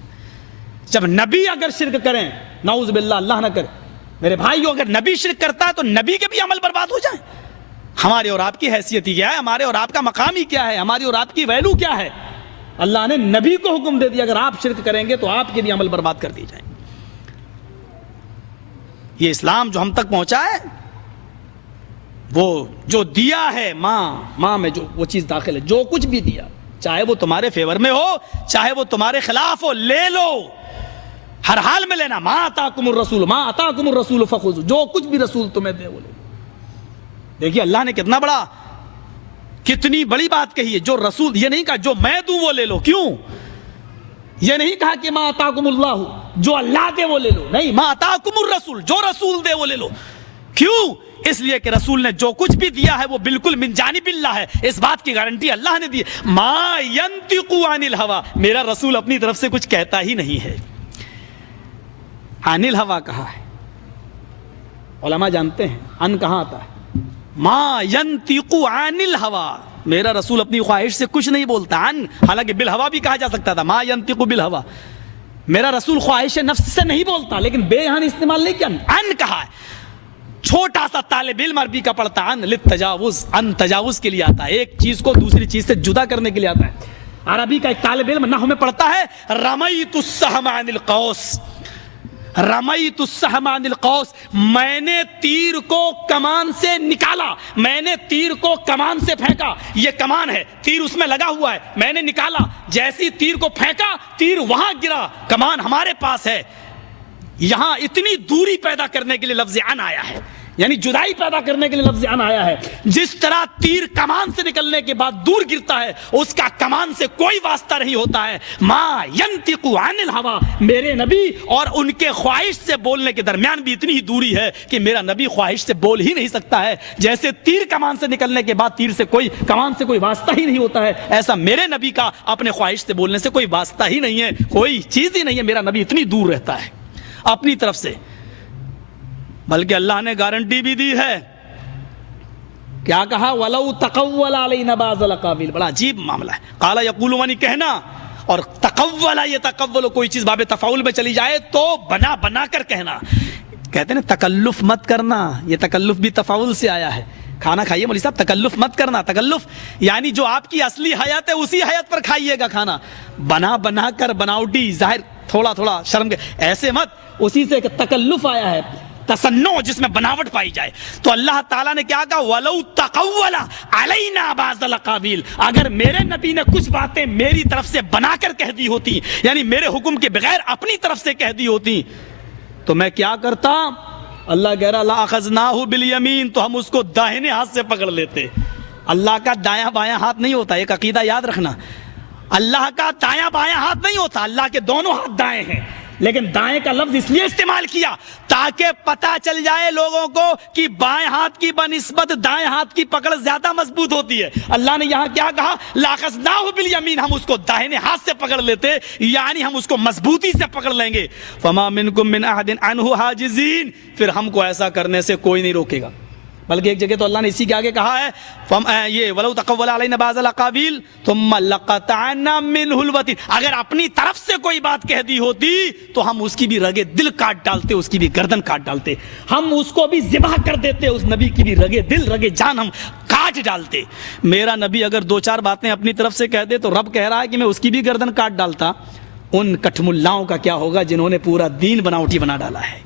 جب نبی اگر شرک کریں، نعوذ باللہ، اللہ نہ کرے میرے بھائیو، اگر نبی شرک کرتا ہے تو نبی کے بھی عمل برباد ہو جائیں۔ ہمارے اور آپ کی حیثیت ہی کیا ہے؟ ہمارے اور آپ کا مقام ہی کیا ہے؟ ہماری اور آپ کی ویلو کیا ہے؟ اللہ نے نبی کو حکم دے دیا اگر آپ شرک کریں گے تو آپ کے بھی عمل برباد کر دی جائیں۔ یہ اسلام جو ہم تک پہنچا ہے، وہ جو دیا ہے ماں میں جو وہ چیز داخل ہے، جو کچھ بھی دیا، چاہے وہ تمہارے فیور میں ہو چاہے وہ تمہارے خلاف ہو، لے لو، ہر حال میں لینا۔ ما آتاکم الرسول فخذوا، جو کچھ بھی رسول تمہیں دے وہ لے۔ دیکھیے اللہ نے کتنی بڑی بات کہی ہے، جو رسول، یہ نہیں کہا جو میں دوں وہ لے لو، کیوں؟ یہ نہیں کہا کہ ما آتاکم اللہ، جو اللہ دے وہ لے لو، نہیں، ما آتاکم الرسول، جو رسول دے وہ لے لو۔ کیوں؟ اس لیے کہ رسول نے جو کچھ بھی دیا ہے وہ بالکل من جانب اللہ ہے، اس بات کی گارنٹی اللہ نے دی۔ ما ینطق عن الہوی، میرا رسول اپنی طرف سے کچھ کہتا ہی نہیں ہے۔ عن الہوی کہا ہے، علماء جانتے ہیں ان کہاں آتا ہے۔ ما ینطق عن الہوی، میرا رسول اپنی خواہش سے کچھ نہیں بولتا۔ ان، حالانکہ بالہوی بھی کہا جا سکتا تھا، ما ینطق بالہوی، میرا رسول خواہش نفس سے نہیں بولتا، لیکن بے یہاں استعمال نہیں کیا، ان کہا ہے۔ چھوٹا سا طالب علم عربی کا پڑھتا ان للتجاوز، ان تجاوز کے لیے آتا ہے، ایک چیز کو دوسری چیز سے جدا کرنے کے لیے آتا ہے۔ عربی کا ایک طالب علم نحو میں پڑھتا ہے رمیت السہم عن القوس، رمیت السہم عن القوس، میں نے تیر کو کمان سے نکالا، میں نے تیر کو کمان سے پھینکا، یہ کمان ہے، تیر اس میں لگا ہوا ہے، میں نے نکالا، جیسی تیر کو پھینکا تیر وہاں گرا، کمان ہمارے پاس ہے۔ یہاں اتنی دوری پیدا کرنے کے لیے لفظ عن آیا ہے، یعنی جدائی پیدا کرنے کے لیے لفظ عن آیا ہے۔ جس طرح تیر کمان سے نکلنے کے بعد دور گرتا ہے، اس کا کمان سے کوئی واسطہ نہیں ہوتا ہے۔ ما ینطق عن الہوی، میرے نبی اور ان کے خواہش سے بولنے کے درمیان بھی اتنی ہی دوری ہے کہ میرا نبی خواہش سے بول ہی نہیں سکتا ہے۔ جیسے تیر کمان سے نکلنے کے بعد تیر سے کمان سے کوئی واسطہ ہی نہیں ہوتا ہے، ایسا میرے نبی کا اپنے خواہش سے بولنے سے کوئی واسطہ ہی نہیں ہے، کوئی چیز ہی نہیں ہے، میرا نبی اتنی دور رہتا ہے اپنی طرف سے۔ بلکہ اللہ نے گارنٹی بھی دی ہے، کیا کہا؟ وَلَوْ تَقَوَّلَ عَلَيْنَا بَعْضَ الْأَقَاوِيلِ، بڑا عجیب معاملہ ہے۔ قَالَ يَقُولُ مَنِ کہنا، اور تقوّل يتقول، کوئی چیز باب تفاعل میں چلی جائے تو بنا بنا کر کہنا۔ کہتے ہیں تکلف مت کرنا، یہ تکلف بھی تفاعل سے آیا ہے۔ کھانا کھائیے مولوی صاحب، تکلف مت کرنا، تکلف یعنی جو آپ کی اصلی حیات ہے اسی حیات پر کھائیے گا کھانا، بنا بنا کر، بناوٹی، ظاہر تھوڑا تھوڑا شرم کے، ایسے مت، اسی سے تکلف آیا ہے، تصنع جس میں بناوٹ پائی جائے۔ تو اللہ تعالیٰ نے کیا کہا؟ وَلَوْ تَقَوَّلَ عَلَيْنَا بَعْضَ الْأَقَاوِيلِ، اگر میرے نبی نے کچھ باتیں میری طرف سے بنا کر کہہ دی ہوتی، یعنی میرے حکم کے بغیر اپنی طرف سے کہہ دی ہوتی، تو میں کیا کرتا؟ اللہ کہہ رہا لَأَخَذْنَاهُ بِالْيَمِينِ، تو ہم اس کو داہنے ہاتھ سے پکڑ لیتے۔ اللہ کا دایاں بایاں ہاتھ نہیں ہوتا، ایک عقیدہ یاد رکھنا، اللہ کا دایاں بایاں ہاتھ نہیں ہوتا، اللہ کے دونوں ہاتھ دائیں ہیں، لیکن دائیں کا لفظ اس لیے استعمال کیا تاکہ پتہ چل جائے لوگوں کو کہ بائیں ہاتھ کی بنسبت دائیں ہاتھ کی پکڑ زیادہ مضبوط ہوتی ہے۔ اللہ نے یہاں کیا کہا؟ لَأَخَذْنَاهُ بِالْيَمِينِ، ہم اس کو داہنے ہاتھ سے پکڑ لیتے، یعنی ہم اس کو مضبوطی سے پکڑ لیں گے۔ فَمَا مِنْكُم مِّنْ أَحَدٍ عَنْهُ حَاجِزِينَ، پھر ہم کو ایسا کرنے سے کوئی نہیں روکے گا۔ بلکہ ایک جگہ تو اللہ نے اسی کے آگے کہا ہے یہ وَلَوْ تَقَوَّلَ عَلَيْنَا بَعْضَ الْأَقَاوِيلِ ثُمَّ لَقَطَعْنَا مِنْهُ الْوَتِينَ. اگر اپنی طرف سے کوئی بات کہہ دی ہوتی تو ہم اس کی بھی رگے دل کاٹ ڈالتے, اس کی بھی گردن کاٹ ڈالتے, ہم اس کو بھی ذبح کر دیتے, اس نبی کی بھی رگے دل رگے جان ہم کاٹ ڈالتے. میرا نبی اگر دو چار باتیں اپنی طرف سے کہہ دے تو رب کہہ رہا ہے کہ میں اس کی بھی گردن کاٹ ڈالتا. ان کٹھ ملاؤں کا کیا ہوگا جنہوں نے پورا دین بناوٹی بنا ڈالا ہے,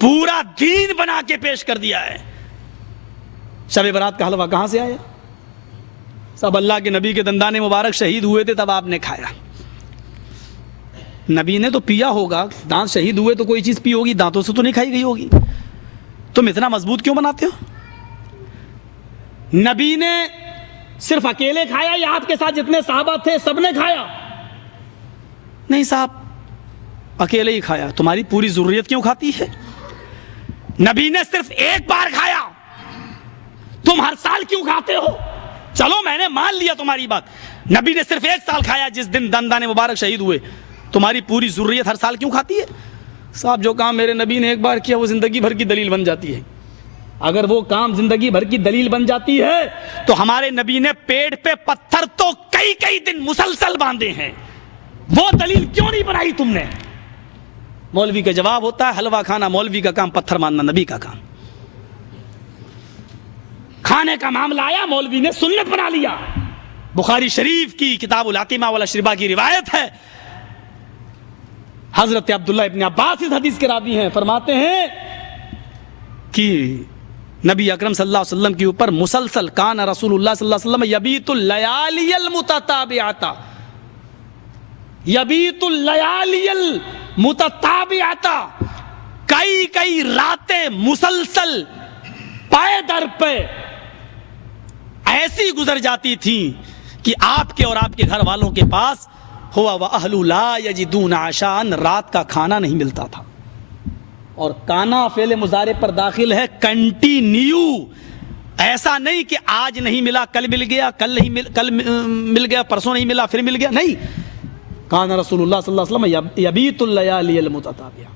پورا دین بنا کے پیش کر دیا ہے. شب برات کا حلوہ کہاں سے آیا؟ سب اللہ کے نبی کے دندان مبارک شہید ہوئے تھے تب آپ نے کھایا. نبی نے تو پیا ہوگا, دانت شہید ہوئے تو کوئی چیز پی ہوگی, دانتوں سے تو نہیں کھائی گئی ہوگی. تم اتنا مضبوط کیوں بناتے ہو؟ نبی نے صرف اکیلے کھایا یا آپ کے ساتھ جتنے صحابہ تھے سب نے کھایا؟ نہیں صاحب, اکیلے ہی کھایا. تمہاری پوری ضروریت کیوں کھاتی ہے؟ نبی نے صرف ایک بار کھایا, تم ہر سال کیوں کھاتے ہو؟ چلو میں نے مان لیا تمہاری بات, نبی نے صرف ایک سال کھایا جس دن دندان مبارک شہید ہوئے, تمہاری پوری ضروریت ہر سال کیوں کھاتی ہے؟ صاحب جو کام میرے نبی نے ایک بار کیا وہ زندگی بھر کی دلیل بن جاتی ہے. اگر وہ کام زندگی بھر کی دلیل بن جاتی ہے تو ہمارے نبی نے پیڑ پہ پتھر تو کئی دن مسلسل باندھے ہیں, وہ دلیل کیوں نہیں بنائی تم نے؟ مولوی کا جواب ہوتا ہے حلوہ کھانا مولوی کا کام, پتھر ماننا نبی کا کام. کھانے کا معاملہ آیا, مولوی نے سنت بنا لیا. بخاری شریف کی کتاب العتیمہ والاشربہ کی روایت ہے, حضرت عبداللہ ابن عباس اس حدیث کے راوی ہیں, فرماتے ہیں کہ نبی اکرم صلی اللہ علیہ وسلم کے اوپر مسلسل کان رسول اللہ صلی اللہ علیہ وسلم یبیت اللیالی المتتابعۃ, یبیت اللیالی المتتابعۃ, کئی راتیں مسلسل پائے در پہ ایسی گزر جاتی تھیں کہ آپ کے اور آپ کے گھر والوں کے پاس ہوا وَأَهْلُ لَا يَجِدُونَ عَشَاءً, رات کا کھانا نہیں ملتا تھا. اور کانا فعل مضارع پر داخل ہے کنٹینیو, ایسا نہیں کہ آج نہیں ملا کل مل گیا, کل مل گیا پرسوں نہیں ملا پھر مل گیا, نہیں. کان رسول اللہ صلی اللہ علیہ وسلم یبیت اللیالی المتتابعہ,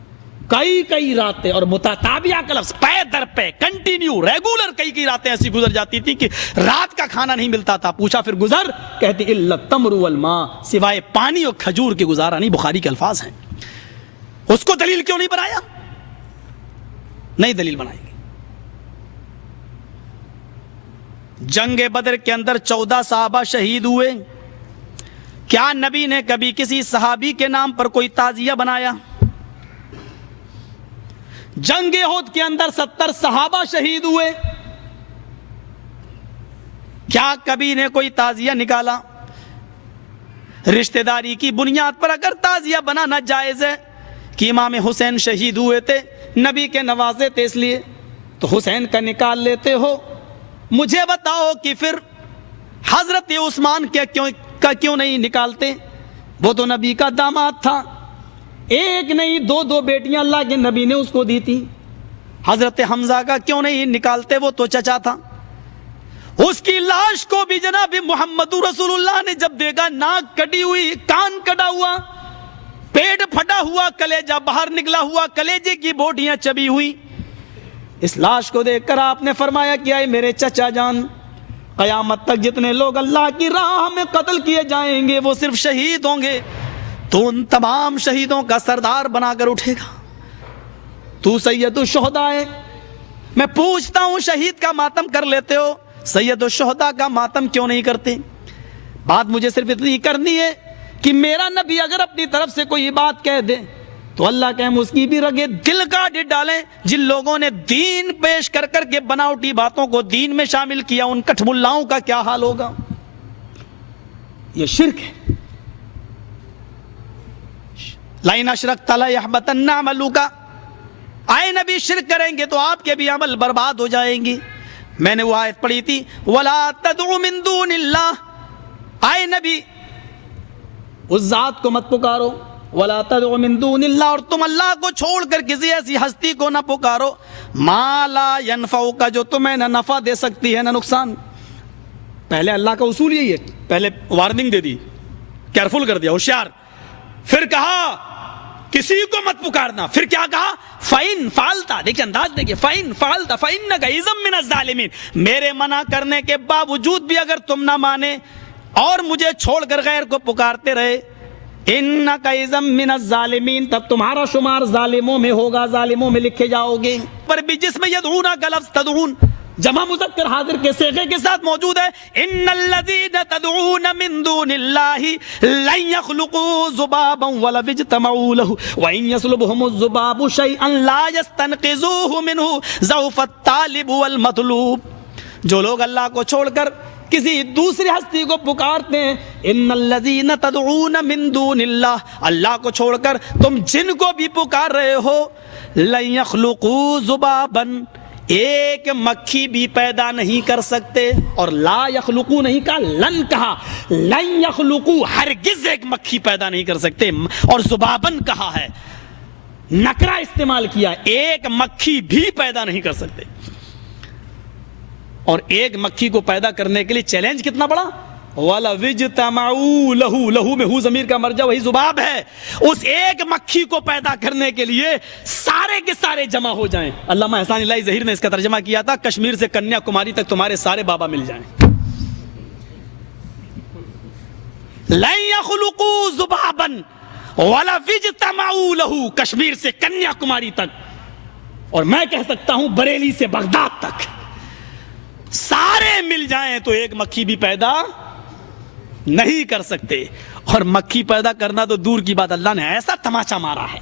کئی راتیں, اور متتابعہ کا لفظ پے در پہ, کنٹینیو, ریگولر کئی راتیں ایسی گزر جاتی تھی کہ رات کا کھانا نہیں ملتا تھا. پوچھا پھر گزر؟ کہتی الا التمر والماء, سوائے پانی اور کھجور کے گزارا نہیں. بخاری کے الفاظ ہیں. اس کو دلیل کیوں نہیں بنایا؟ نہیں دلیل بنائیں گے. جنگ بدر کے اندر 14 صحابہ شہید ہوئے, کیا نبی نے کبھی کسی صحابی کے نام پر کوئی تعزیہ بنایا؟ جنگ احد کے اندر 70 صحابہ شہید ہوئے, کیا کبھی نے کوئی تعزیہ نکالا؟ رشتہ داری کی بنیاد پر اگر تعزیہ بنانا جائز ہے کہ امام حسین شہید ہوئے تھے, نبی کے نوازے تھے, اس لیے تو حسین کا نکال لیتے ہو. مجھے بتاؤ کہ پھر حضرت عثمان کا کیوں نہیں نکالتے؟ وہ تو نبی کا داماد تھا, ایک نہیں دو بیٹیاں اللہ کے نبی نے اس کو دی تھی. حضرت حمزہ کا کیوں نہیں نکالتے؟ وہ تو چچا تھا. اس کی لاش کو بھی جناب محمد رسول اللہ نے جب دیکھا, ناک کٹی ہوئی, کان کٹا ہوا, پیٹ پھٹا ہوا, کلیجہ باہر نکلا ہوا, کلیجے کی بوٹیاں چبی ہوئی, اس لاش کو دیکھ کر آپ نے فرمایا کہ اے میرے چچا جان, قیامت تک جتنے لوگ اللہ کی راہ میں قتل کیے جائیں گے وہ صرف شہید ہوں گے, تو ان تمام شہیدوں کا سردار بنا کر اٹھے گا. تو سید الشہداء ہے. میں پوچھتا ہوں, شہید کا ماتم کر لیتے ہو, سید الشہداء کا ماتم کیوں نہیں کرتے؟ بات مجھے صرف اتنی کرنی ہے کہ میرا نبی اگر اپنی طرف سے کوئی بات کہہ دے تو اللہ کہ ہم اس کی بھی رگے دل کاٹ ڈالیں. جن لوگوں نے دین پیش کر کے بناوٹی باتوں کو دین میں شامل کیا, ان کٹھ ملاؤں کا کیا حال ہوگا؟ یہ شرک ہے. لَإِنْ أَشْرَكْتَ لَيَحْبَطَنَّ عَمَلُكَ, آئے نبی شرک کریں گے تو آپ کے بھی عمل برباد ہو جائیں گے. میں نے وہ آیت پڑھی تھی وَلَا تَدْعُ مِن دُونِ اللَّهِ, آئے نبی اس ذات کو مت پکارو, وَلَا تَدْعُ مِن دُونِ اللَّهِ, اور تم اللہ کو چھوڑ کر کسی ایسی ہستی کو نہ پکارو, مَا لَا يَنْفَعُكَ, جو تمہیں نہ نفع دے سکتی ہے نہ نقصان. پہلے اللہ کا اصول یہی ہے, پہلے وارننگ دے دی, کیئرفل کر دیا, ہوشیار. پھر کہا کسی کو مت پکارنا, پھر کیا کہا فَإِن فَعَلْتَ، دیکھیں انداز دیکھیں، فَإِن فَعَلْتَ فَإِنَّكَ إِذًا مِّنَ الظَّالِمِينَ، میرے منع کرنے کے باوجود بھی اگر تم نہ مانے اور مجھے چھوڑ کر غیر کو پکارتے رہے، اِنَّكَ إِذًا مِّنَ الظَّالِمِينَ، تب تمہارا شمار ظالموں میں ہوگا، ظالموں میں لکھے جاؤ گے۔ پر بھی جس میں یدعون کا لفظ تدعون جمع مذکر حاضر کے صیغے کے ساتھ موجود ہے، ان الذین تدعون من دون اللہ لن یخلقوا ذبابا ولو اجتمعوا له وان یسلبهم الذباب شیئا لا یستنقذوه منه ضعف الطالب والمطلوب۔ جو لوگ اللہ کو چھوڑ کر کسی دوسری ہستی کو پکارتے ہیں، ان الذین تدعون من دون اللہ، اللہ کو چھوڑ کر تم جن کو بھی پکار رہے ہو، لن یخلقوا ذبابا، ایک مکھی بھی پیدا نہیں کر سکتے، اور لا یخلقو نہیں کہا، لن کہا، لن یخلقو، ہرگز ایک مکھی پیدا نہیں کر سکتے، اور ذبابن کہا ہے، نکرہ استعمال کیا، ایک مکھی بھی پیدا نہیں کر سکتے۔ اور ایک مکھی کو پیدا کرنے کے لیے چیلنج کتنا بڑا، وَلَوِ اجْتَمَعُوا لَهُ، لہو میں ہو ضمیر کا مرجع وہی ذباب ہے، اس ایک مکھی کو پیدا کرنے کے لیے سارے کے سارے جمع ہو جائیں۔ علامہ احسان الہی ظہیر نے اس کا ترجمہ کیا تھا، کشمیر سے کنیا کماری تک تمہارے سارے بابا مل جائیں۔ لَن يَخْلُقُوا ذُبَابًا وَلَوِ اجْتَمَعُوا لَهُ، کشمیر سے کنیا کماری تک، اور میں کہہ سکتا ہوں بریلی سے بغداد تک، سارے مل جائیں تو ایک مکھی بھی پیدا نہیں کر سکتے۔ اور مکھی پیدا کرنا تو دور کی بات، اللہ نے ایسا تماچا مارا ہے،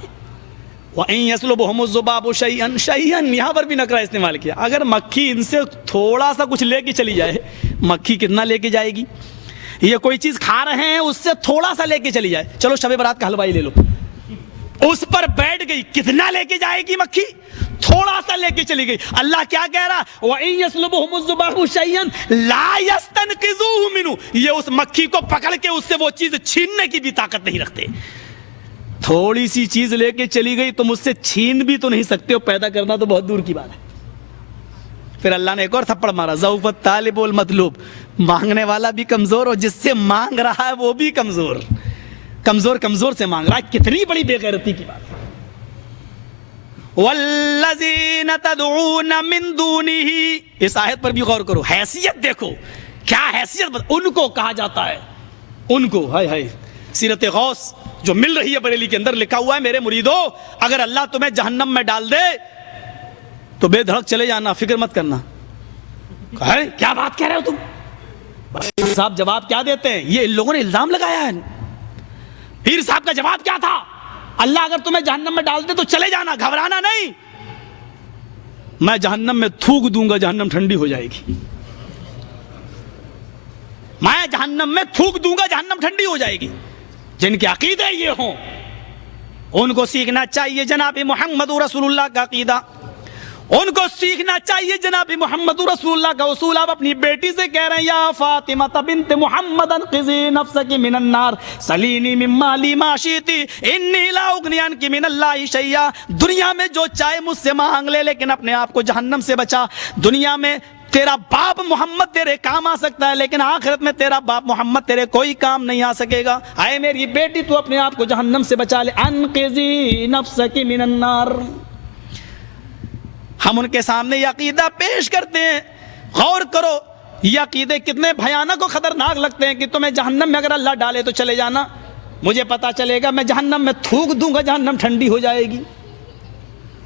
وَإِن يَسْلُبْهُمُ الذُّبَابُ شَيْئًا، شَيْئًا یہاں پر بھی نکرہ استعمال کیا، اگر مکھی ان سے تھوڑا سا کچھ لے کے چلی جائے، مکھی کتنا لے کے جائے گی؟ یہ کوئی چیز کھا رہے ہیں اس سے تھوڑا سا لے کے چلی جائے، چلو شب برات کا حلوائی لے لو، اس پر بیٹھ گئی، کتنا لے کے جائے گی مکھی؟ تھوڑا سا لے کے چلی گئی۔ اللہ کیا کہہ رہا، وَإِن يَسْلُبْهُمُ الذُّبَابُ شَيْئًا لَا يَسْتَنْقِذُوهُ مِنْهُ، یہ اس مکھی کو پکڑ کے اس سے وہ چیز چھیننے کی بھی طاقت نہیں رکھتے۔ تھوڑی سی چیز لے کے چلی گئی، تم اس سے چھین بھی تو نہیں سکتے ہو، پیدا کرنا تو بہت دور کی بات ہے۔ پھر اللہ نے ایک اور تھپڑ مارا، ضعف الطالب والمطلوب، مانگنے والا بھی کمزور اور جس سے مانگ رہا ہے وہ بھی کمزور، کمزور سے مانگ رہا ہے، کتنی بڑی بے غیرتی کی بات ہے۔ والذین تدعون من دونہ، اس آیت پر بھی غور کرو، حیثیت دیکھو، کیا حیثیت، ان کو کہا جاتا ہے، ان کو، ہائے ہائے، سیرت غوث جو مل رہی ہے بریلی کے اندر لکھا ہوا ہے، میرے مریدو اگر اللہ تمہیں جہنم میں ڈال دے تو بے دھڑک چلے جانا، فکر مت کرنا۔ کیا بات کہہ رہے ہو تم؟ پیر صاحب جواب کیا دیتے ہیں، یہ ان لوگوں نے الزام لگایا ہے۔ پیر صاحب کا جواب کیا تھا، اللہ اگر تمہیں جہنم میں ڈال دے تو چلے جانا، گھبرانا نہیں، میں جہنم میں تھوک دوں گا، جہنم ٹھنڈی ہو جائے گی، میں جہنم میں تھوک دوں گا، جہنم ٹھنڈی ہو جائے گی۔ جن کے عقیدے یہ ہوں ان کو سیکھنا چاہیے جناب محمد رسول اللہ کا عقیدہ، ان کو سیکھنا چاہیے جناب محمد رسول اللہ کا اصول۔ آپ اپنی بیٹی سے کہہ رہے ہیں، یا فاطمہ بنت محمد انقذی نفسک من النار سلینی من مالی ما شئتی انی لا اغنی عنک من اللہ شیئا، دنیا میں جو چاہے مجھ سے مانگ لے لیکن اپنے آپ کو جہنم سے بچا۔ دنیا میں تیرا باپ محمد تیرے کام آ سکتا ہے لیکن آخرت میں تیرا باپ محمد تیرے کوئی کام نہیں آ سکے گا۔ اے میری بیٹی تو اپنے آپ کو جہنم سے بچا لے، انقذی نفسک من النار۔ ہم ان کے سامنے یہ عقیدہ پیش کرتے ہیں، غور کرو یہ عقیدے کتنے بھیانک و خطرناک لگتے ہیں کہ تمہیں جہنم میں اگر اللہ ڈالے تو چلے جانا، مجھے پتا چلے گا میں جہنم میں تھوک دوں گا، جہنم ٹھنڈی ہو جائے گی۔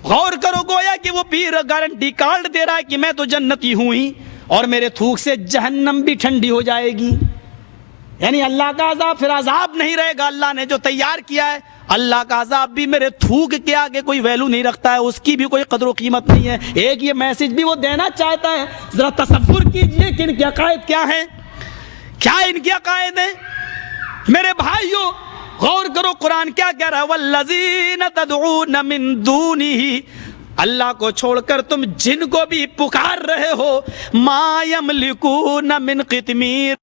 غور کرو، گویا کہ وہ پیر گارنٹی کارڈ دے رہا ہے کہ میں تو جنتی ہوں ہی اور میرے تھوک سے جہنم بھی ٹھنڈی ہو جائے گی۔ یعنی اللہ کا عذاب پھر عذاب نہیں رہے گا، اللہ نے جو تیار کیا ہے، اللہ کا عذاب بھی میرے تھوک کے آگے کوئی ویلو نہیں رکھتا ہے، اس کی بھی کوئی قدر و قیمت نہیں ہے۔ ایک یہ میسج بھی وہ دینا چاہتا ہے، ذرا تصور کیجئے کہ ان کے عقائد کیا ہیں، کیا ان کے عقائد ہیں۔ میرے بھائیوں غور کرو، قرآن کیا کہہ رہا ہے، والذین تدعون من دونہ، اللہ کو چھوڑ کر تم جن کو بھی پکار رہے ہو، ما یملکون من قطمیر،